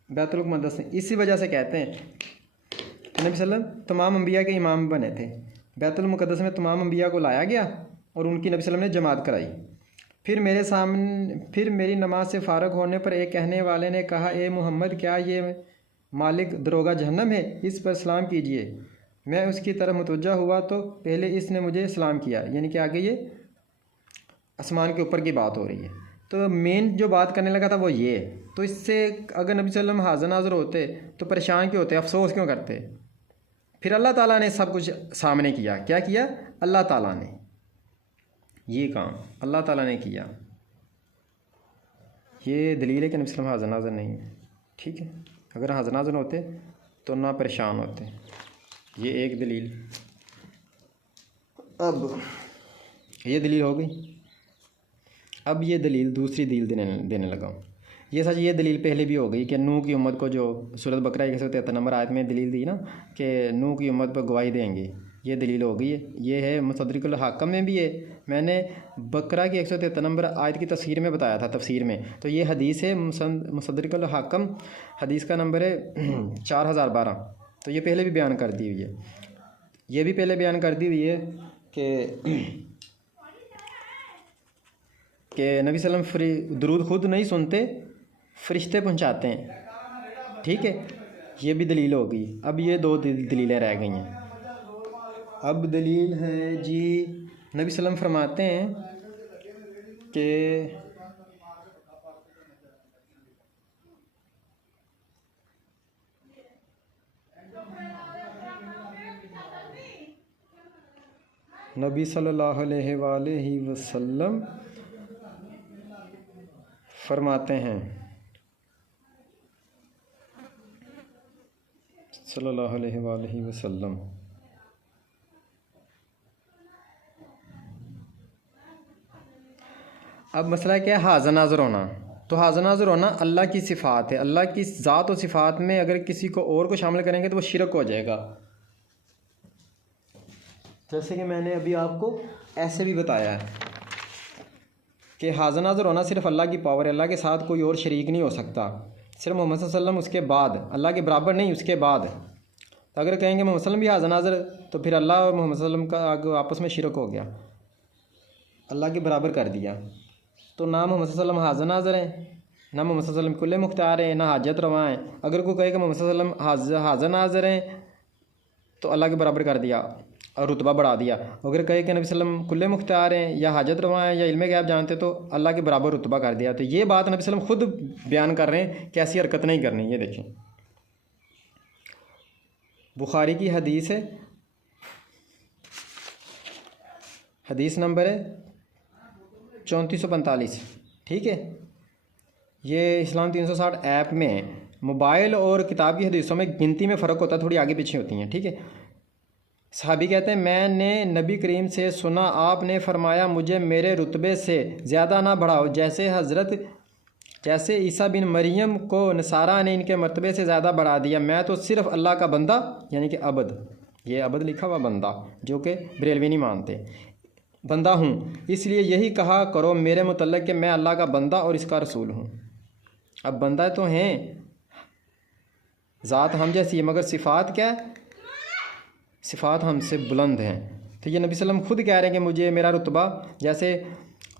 बैतुल मुक़द्दस में, इसी वजह से कहते हैं कि नबी सल्लम तमाम अंबिया के इमाम बने थे। बैतुल मुक़द्दस में तमाम अंबिया को लाया गया और उनकी नबी सल्लम ने जमात कराई। फिर मेरी नमाज से फ़ारग होने पर एक कहने वाले ने कहा, ए मोहम्मद, क्या ये मालिक दरोगा जहन्नम है? इस पर सलाम कीजिए। मैं उसकी तरफ मुतवज्जा हुआ तो पहले इसने मुझे सलाम किया, यानी कि आगे ये आसमान के ऊपर की बात हो रही है। तो मेन जो बात करने लगा था वो ये। तो इससे अगर नबी सल्लम हाज़िर नाज़िर होते तो परेशान क्यों होते, अफसोस क्यों करते? फिर अल्लाह ताला ने सब कुछ सामने किया। क्या किया? अल्लाह ताला ने ये काम अल्लाह ताला ने किया। ये दलील है कि नबी सल्लम हाज़िर नाज़िर नहीं है। ठीक है, अगर हाज़िर नाज़िर होते तो ना परेशान होते। ये एक दलील। अब ये दलील हो गई। अब ये दलील दूसरी दलील देने लगा हूँ। ये सच ये दलील पहले भी हो गई कि नूह की उम्मत को जो सूरत बकरा 173 नंबर आयत में दलील दी ना कि नूह की उम्मत पर गवाही देंगे, ये दलील हो गई है। ये है मुसद्दिकुल हाकम में भी है। मैंने बकरा की 173 नंबर आयत की तफसीर में बताया था, तफसीर में। तो ये हदीस है मुसद्दिकुल हाकम, हदीस का नंबर है 4012। तो ये पहले भी बयान कर दी हुई है। ये भी पहले बयान कर दी हुई है कि नबी सल्लम दुरूद खुद नहीं सुनते, फरिश्ते पहुंचाते हैं। ठीक है, ये भी दलील हो गई। अब ये दो दलीलें रह गई हैं। अब दलील है जी, नबी सल्लम फरमाते हैं कि नबी सल्लल्लाहु अलैहि वसल्लम फरमाते हैं सल्लल्लाहु अलैहि वसल्लम, अब मसला क्या है? हाज़िर नाज़िर होना। तो हाज़िर नाज़िर होना अल्लाह की सिफ़ात है। अल्लाह की ज़ात और सिफ़ात में अगर किसी को और को शामिल करेंगे तो वो शिरक हो जाएगा। जैसे कि मैंने अभी आपको ऐसे भी बताया है कि हाज़िर नाज़िर होना सिर्फ़ अल्लाह की पावर है। अल्लाह के साथ कोई और शरीक नहीं हो सकता। सिर्फ मोहम्मद सल्लल्लाहु अलैहि वसल्लम, उसके बाद अल्लाह के बराबर नहीं, उसके बाद। तो अगर कहेंगे मोहम्मद सल्लम भी हाज़िर नाज़िर, तो फिर अल्लाह और मोहम्मद सल्लम का आपस में शिरक हो गया, अल्लाह के बराबर कर दिया। तो ना मोहम्मद सल्लम हाज़िर नाज़िर हैं, ना मोहम्मद सल्लम कुल्ले मुख्तार हैं, ना हाजत रवा हैं। अगर कोई कहेगा मोहम्मद सल्लम हाज़िर नाज़िर हैं तो अल्लाह के बराबर कर दिया और रुतबा बढ़ा दिया। अगर कहे कि नबी सल्लम कुल्ले मुख्तार हैं या हाजत रवा हैं या इल्म गैब जानते तो अल्लाह के बराबर रुतबा कर दिया। तो ये बात नबी सल्लम खुद बयान कर रहे हैं कि ऐसी हरकत नहीं करनी। ये देखें, बुखारी की हदीस है, हदीस नंबर है 3445। ठीक है, ये इस्लाम 360 ऐप में मोबाइल और किताब की हदीसों में गिनती में फ़र्क होता है, थोड़ी आगे पीछे होती हैं, ठीक है। सहाबी कहते हैं मैंने नबी करीम से सुना, आपने फरमाया मुझे मेरे रुतबे से ज़्यादा ना बढ़ाओ, जैसे ईसा बिन मरियम को नसारा ने इनके मर्तबे से ज़्यादा बढ़ा दिया। मैं तो सिर्फ़ अल्लाह का बंदा यानी कि अबद, ये अबद लिखा हुआ बंदा जो कि बरेलवी नहीं मानते, बंदा हूँ, इसलिए यही कहा करो मेरे मुतल्लक़ कि मैं अल्लाह का बंदा और इसका रसूल हूँ। अब बंदा तो हैं, ज़ात हम जैसी है, मगर सिफ़ात क्या है, सिफ़ात हमसे बुलंद हैं। तो ये नबी सल्लम खुद कह रहे हैं कि मुझे मेरा रुतबा जैसे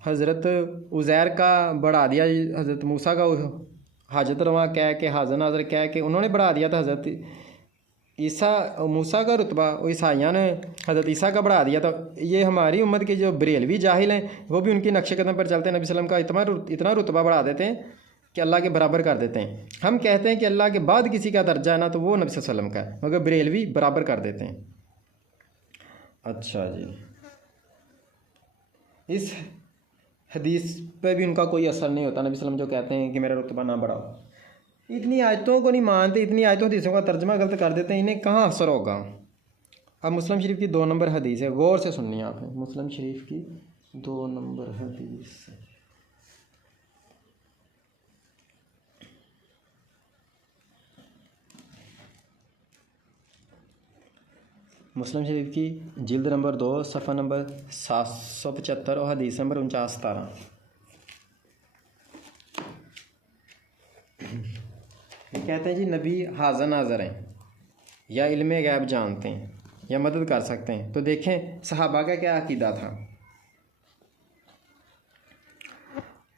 हज़रत उज़ैर का बढ़ा दिया, हज़रत मूसा का हाजत रवा कह के, हाज़र नाज़र कह के उन्होंने बढ़ा दिया था, हज़रत ईसा मूसा का रुतबा ईसाइयों ने हज़रत ईसा का बढ़ा दिया। तो ये हमारी उम्मत के जो बरेलवी जाहिल हैं वो भी उनकी नक्शे कदम पर चलते हैं, नबी सल्लम का इतना रुतबा बढ़ा देते हैं कि अल्लाह के बराबर कर देते हैं। हम कहते हैं कि अल्लाह के बाद किसी का दर्जा है ना, तो वो नबी सल्लम का है, मगर बरेलवी बराबर कर देते हैं। अच्छा जी, इस हदीस पे भी उनका कोई असर नहीं होता। नबी सल्लम जो कहते हैं कि मेरा रुतबा ना बढ़ाओ, इतनी आयतों को नहीं मानते, इतनी आयतों हदीसों का तर्जमा गलत कर देते हैं, इन्हें कहाँ असर होगा। अब मुस्लिम शरीफ की 2 नंबर हदीस है, गौर से सुननी है आपने, मुस्लिम शरीफ की 2 नंबर हदीस। मुस्लिम शरीफ की जिल्द नंबर 2 सफ़ा नंबर 775 और हदीस नंबर 49-17। कहते हैं जी नबी हाज़र नाज़र हैं या इल्म गैब जानते हैं या मदद कर सकते हैं। तो देखें सहाबा का क्या अकीदा था।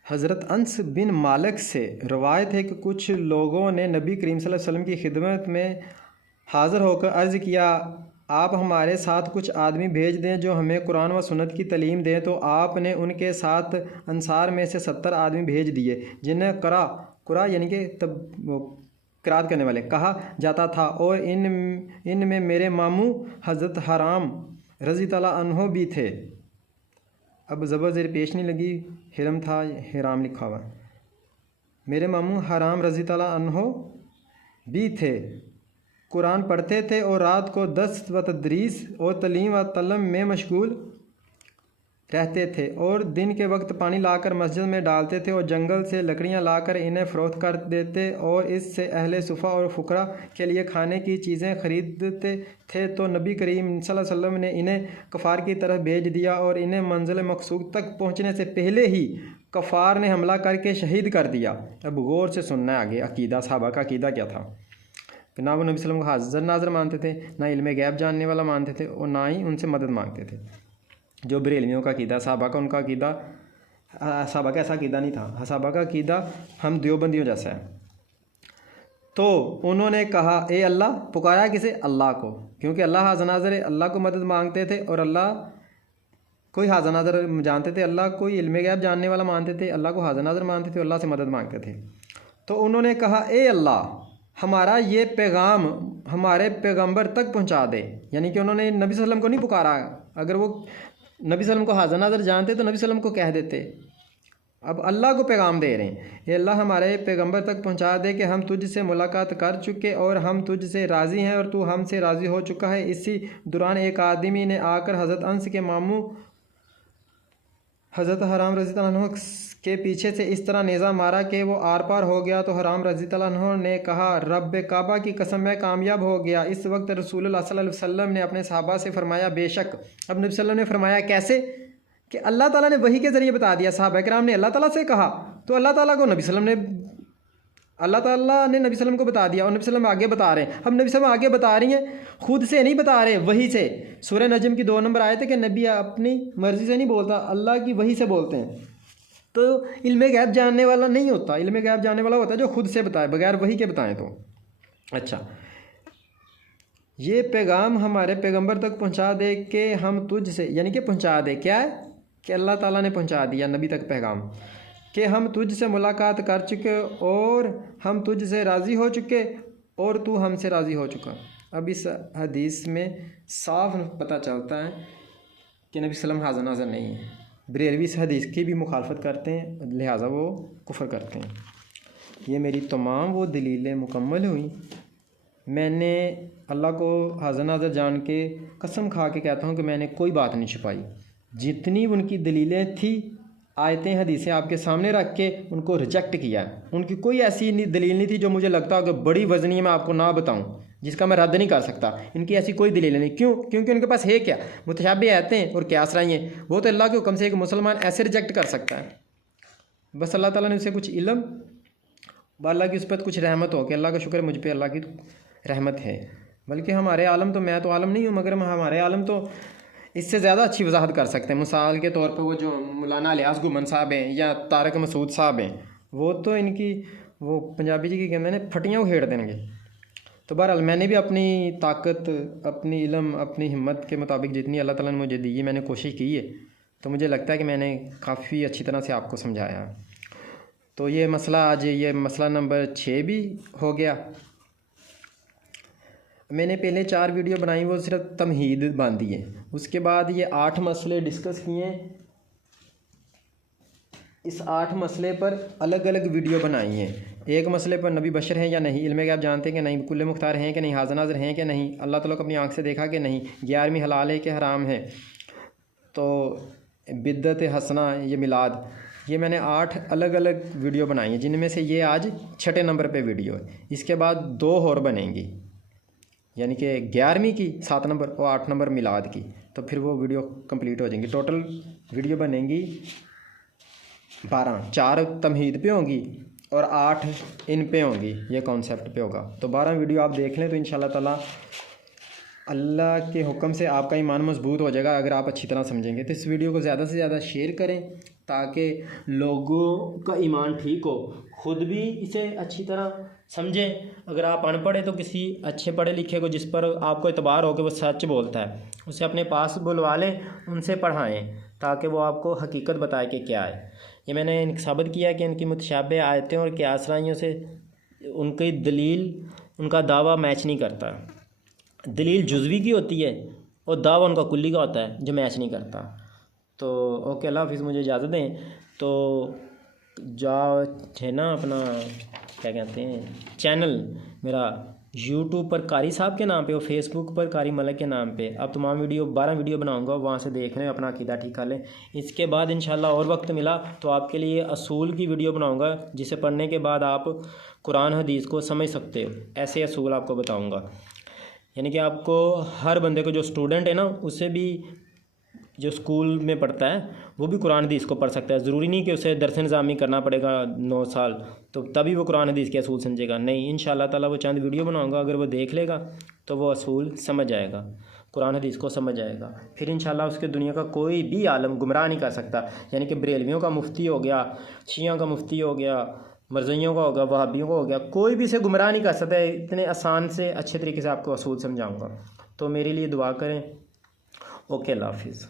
हज़रत अनस बिन मालिक से रवायत है कि कुछ लोगों ने नबी करीम सल्लल्लाहु अलैहि वसल्लम की खिदमत में हाज़िर होकर अर्ज़ किया, आप हमारे साथ कुछ आदमी भेज दें जो हमें कुरान व सुन्नत की तालीम दें। तो आपने उनके साथ अंसार में से 70 आदमी भेज दिए जिन्हें कुरा यानी कि किरात करने वाले कहा जाता था, और इनमें मेरे मामू हज़रत हराम रज़ी तआला अन्हो भी थे। अब ज़बर ज़ेर पेश नहीं लगी, हिरम था, हिराम लिखा हुआ। मेरे मामू हराम रज़ी तआला अन्हो भी थे, कुरान पढ़ते थे और रात को दर्स व तदरीस और तलीम व तलम में मशगूल रहते थे, और दिन के वक्त पानी लाकर मस्जिद में डालते थे और जंगल से लकड़ियां लाकर इन्हें फ़रोख्त कर देते और इससे अहले सुफ़ा और फ़ुकरा के लिए खाने की चीज़ें ख़रीदते थे। तो नबी करीम सल्लल्लाहु अलैहि वसल्लम ने इन्हें कफ़ार की तरफ भेज दिया और इन्हें मंजिल मकसूद तक पहुँचने से पहले ही कफ़ार ने हमला करके शहीद कर दिया। अब गौर से सुनना है आगे अकीदा, सहाबा का अकीदा क्या था। ना वो नबी सल्लल्लाहु अलैहि वसल्लम को हाज़िर नाज़िर मानते थे, ना इल्म गैब जानने वाला मानते थे, और ना ही उनसे मदद मांगते थे। जो बरेलवियों का अकीदा, सहाबा का उनका अकीदा, सहाबा का ऐसा अकीदा नहीं था। सहाबा का अकीदा हम देवबंदियों जैसा है। तो उन्होंने कहा ए अल्लाह, पुकारा किसे, अल्लाह को, क्योंकि अल्लाह हाज़िर नाज़िर है, अल्लाह को मदद मांगते थे और अल्लाह कोई हाज़िर नाज़िर जानते थे, अल्लाह कोई इल्म गैब जानने वाला मानते थे, अल्लाह को हाज़िर नाज़िर मानते थे, अल्लाह से मदद मांगते थे। तो उन्होंने कहा ए अल्लाह, हमारा ये पैगाम हमारे पैगंबर तक पहुंचा दे। यानी कि उन्होंने नबी सल्लम को नहीं पुकारा, अगर वो नबी सल्लम को हाज़िर नाज़िर जानते तो नबी सल्लम को कह देते। अब अल्लाह को पैगाम दे रहे हैं, ये अल्लाह हमारे पैगंबर तक पहुंचा दे कि हम तुझसे मुलाकात कर चुके और हम तुझसे राज़ी हैं और तू हमसे राज़ी हो चुका है। इसी दौरान एक आदमी ने आकर हज़रत अंस के मामू हज़रत हराम रज़ी अल्लाह अन्हु के पीछे से इस तरह नेज़ा मारा कि वो आर पार हो गया। तो हराम रज़ी अल्लाह अन्हु ने कहा, रब काबा की कसम मैं कामयाब हो गया। इस वक्त रसूलुल्लाह सल्लल्लाहु अलैहि वसल्लम ने अपने सहाबा से फरमाया, बेशक। अब नबी सल्लल्लाहु ने फरमाया कैसे, कि अल्लाह ताला ने वही के ज़रिए बता दिया। सहाबा किराम ने अल्लाह ताला से कहा, तो अल्लाह ताला को अल्लाह ताला ने नबी सल्लम को बता दिया और नबी सल्लम आगे बता रहे हैं। हम नबी सल्लम आगे बता रही हैं, खुद से नहीं बता रहे, वही से। सूरह नजम की 2 नंबर आयत है कि नबी अपनी मर्ज़ी से नहीं बोलता, अल्लाह की वही से बोलते हैं। तो इल्म गैब जानने वाला नहीं होता, इल्म गैब जानने वाला होता है जो खुद से बताए, बगैर वही के बताएं। तो अच्छा, ये पैगाम हमारे पैगंबर तक पहुंचा दे कि हम तुझसे, यानी कि पहुंचा दे, क्या है कि अल्लाह ताला ने पहुंचा दिया नबी तक पैगाम कि हम तुझसे मुलाकात कर चुके और हम तुझसे राज़ी हो चुके और तू हमसे राज़ी हो चुका। अब इस हदीस में साफ पता चलता है कि नबी सल्लम हाज़िर नाज़िर नहीं है। बरेलवी इस हदीस की भी मुखालफत करते हैं, लिहाजा वो कुफ़र करते हैं। ये मेरी तमाम वो दलीलें मुकम्मल हुई। मैंने अल्लाह को हाज़िर नाज़िर जान के कसम खा के कहता हूँ कि मैंने कोई बात नहीं छुपाई। जितनी उनकी दलीलें थी, आयतें हदीसें आपके सामने रख के उनको रिजेक्ट किया। उनकी कोई ऐसी दलील नहीं थी जो मुझे लगता हो कि बड़ी वज़नी है, मैं आपको ना बताऊँ, जिसका मैं रद्द नहीं कर सकता। इनकी ऐसी कोई दलील नहीं। क्यों? क्योंकि उनके पास है क्या? मुतशाबिह आयतें और क़ियास राइयाँ। वो तो अल्लाह के हुक्म से एक मुसलमान ऐसे रिजेक्ट कर सकता है। बस अल्लाह ताला ने उसे कुछ इल्म, अल्लाह की उस पर कुछ रहमत हो कि अल्लाह का शुक्र है मुझ पर अल्लाह की रहमत है। बल्कि हमारे आलम तो, मैं तो आलम नहीं हूँ, मगर हमारे आलम तो इससे ज़्यादा अच्छी वजाहत कर सकते हैं। मिसाल के तौर पे वो जो मौलाना इलियास गुमन साहब हैं या तारक मसूद साहब हैं, वो तो इनकी वो पंजाबी जी की कहते हैं फटियाँ उखेड़ देंगे। तो बहरहाल मैंने भी अपनी ताकत, अपनी इल्म, अपनी हिम्मत के मुताबिक जितनी अल्लाह ताला ने मुझे दी है, मैंने कोशिश की है। तो मुझे लगता है कि मैंने काफ़ी अच्छी तरह से आपको समझाया। तो ये मसला आज, ये मसला नंबर 6 भी हो गया। मैंने पहले 4 वीडियो बनाई, वो सिर्फ तमहीद बांधी है। उसके बाद ये 8 मसले डिस्कस किए। इस 8 मसले पर अलग अलग वीडियो बनाई हैं। एक मसले पर नबी बशर हैं या नहीं, इल्म आप जानते हैं कि नहीं, कुल्ले मुख्तार हैं कि नहीं, हाज़िर नाज़िर हैं कि नहीं, अल्लाह ताला को अपनी आँख से देखा कि नहीं, 11वीं हलाल है कि हराम है, तो बिद्दत हसना, ये मिलाद, ये मैंने 8 अलग अलग वीडियो बनाई हैं, जिनमें से ये आज 6 नंबर पे वीडियो है। इसके बाद 2 और बनेंगी, यानी कि 11वीं की 7 नंबर और 8 नंबर मिलाद की। तो फिर वो वीडियो कंप्लीट हो जाएंगी। टोटल वीडियो बनेंगी 12, 4 तमहीद पे होंगी और 8 इन पे होंगी, ये कॉन्सेप्ट पे होगा। तो 12 वीडियो आप देख लें तो इंशाल्लाह ताला अल्लाह के हुक्म से आपका ईमान मजबूत हो जाएगा, अगर आप अच्छी तरह समझेंगे। तो इस वीडियो को ज़्यादा से ज़्यादा शेयर करें ताकि लोगों का ईमान ठीक हो, ख़ुद भी इसे अच्छी तरह समझें। अगर आप अनपढ़ हैं तो किसी अच्छे पढ़े लिखे को, जिस पर आपको एतबार हो कि वो सच बोलता है, उसे अपने पास बुलवा लें, उनसे पढ़ाएं ताकि वो आपको हकीकत बताए कि क्या है। ये मैंने साबित किया कि इनकी मुतशाबिह आयतें और क़ियास राइयों से उनकी दलील, उनका दावा मैच नहीं करता। दलील जुज़वी की होती है और दावा उनका कुल्ली का होता है जो मैच नहीं करता। तो ओके, अल्लाह हाफ़िज़, मुझे इजाज़त दें। तो जाओ है ना अपना क्या कहते हैं चैनल मेरा यूट्यूब पर कारी साहब के नाम पे और फेसबुक पर कारी मलिक के नाम पे। अब तमाम वीडियो 12 वीडियो बनाऊंगा, वहाँ से देख लें, अपना अकीदा ठीक कर लें। इसके बाद इंशाल्लाह और वक्त मिला तो आपके लिए असूल की वीडियो बनाऊंगा, जिसे पढ़ने के बाद आप कुरान हदीस को समझ सकते हो। ऐसे असूल आपको बताऊँगा, यानी कि आपको हर बंदे को, जो स्टूडेंट है ना, उसे भी जो स्कूल में पढ़ता है वो भी कुरान हदीस को पढ़ सकता है। ज़रूरी नहीं कि उसे दरस निज़ामी करना पड़ेगा 9 साल तो तभी वो कुरान हदीस के असूल समझेगा। नहीं, इंशाअल्लाह ताला वो चंद वीडियो बनाऊंगा, अगर वो देख लेगा तो वो असूल समझ जाएगा, कुरान हदीस को समझ जाएगा। फिर इंशाअल्लाह उसके दुनिया का कोई भी आलम गुमराह नहीं कर सकता। यानी कि बरेलवियों का मुफ्ती हो गया, शिया का मुफ्ती हो गया, मरज़इयों का हो गया, वहाबियों का हो गया, कोई भी इसे गुमराह नहीं कर सकता। इतने आसान से अच्छे तरीके से आपको असूल समझाऊँगा। तो मेरे लिए दुआ करें। ओके, अल्लाह हाफ़िज़।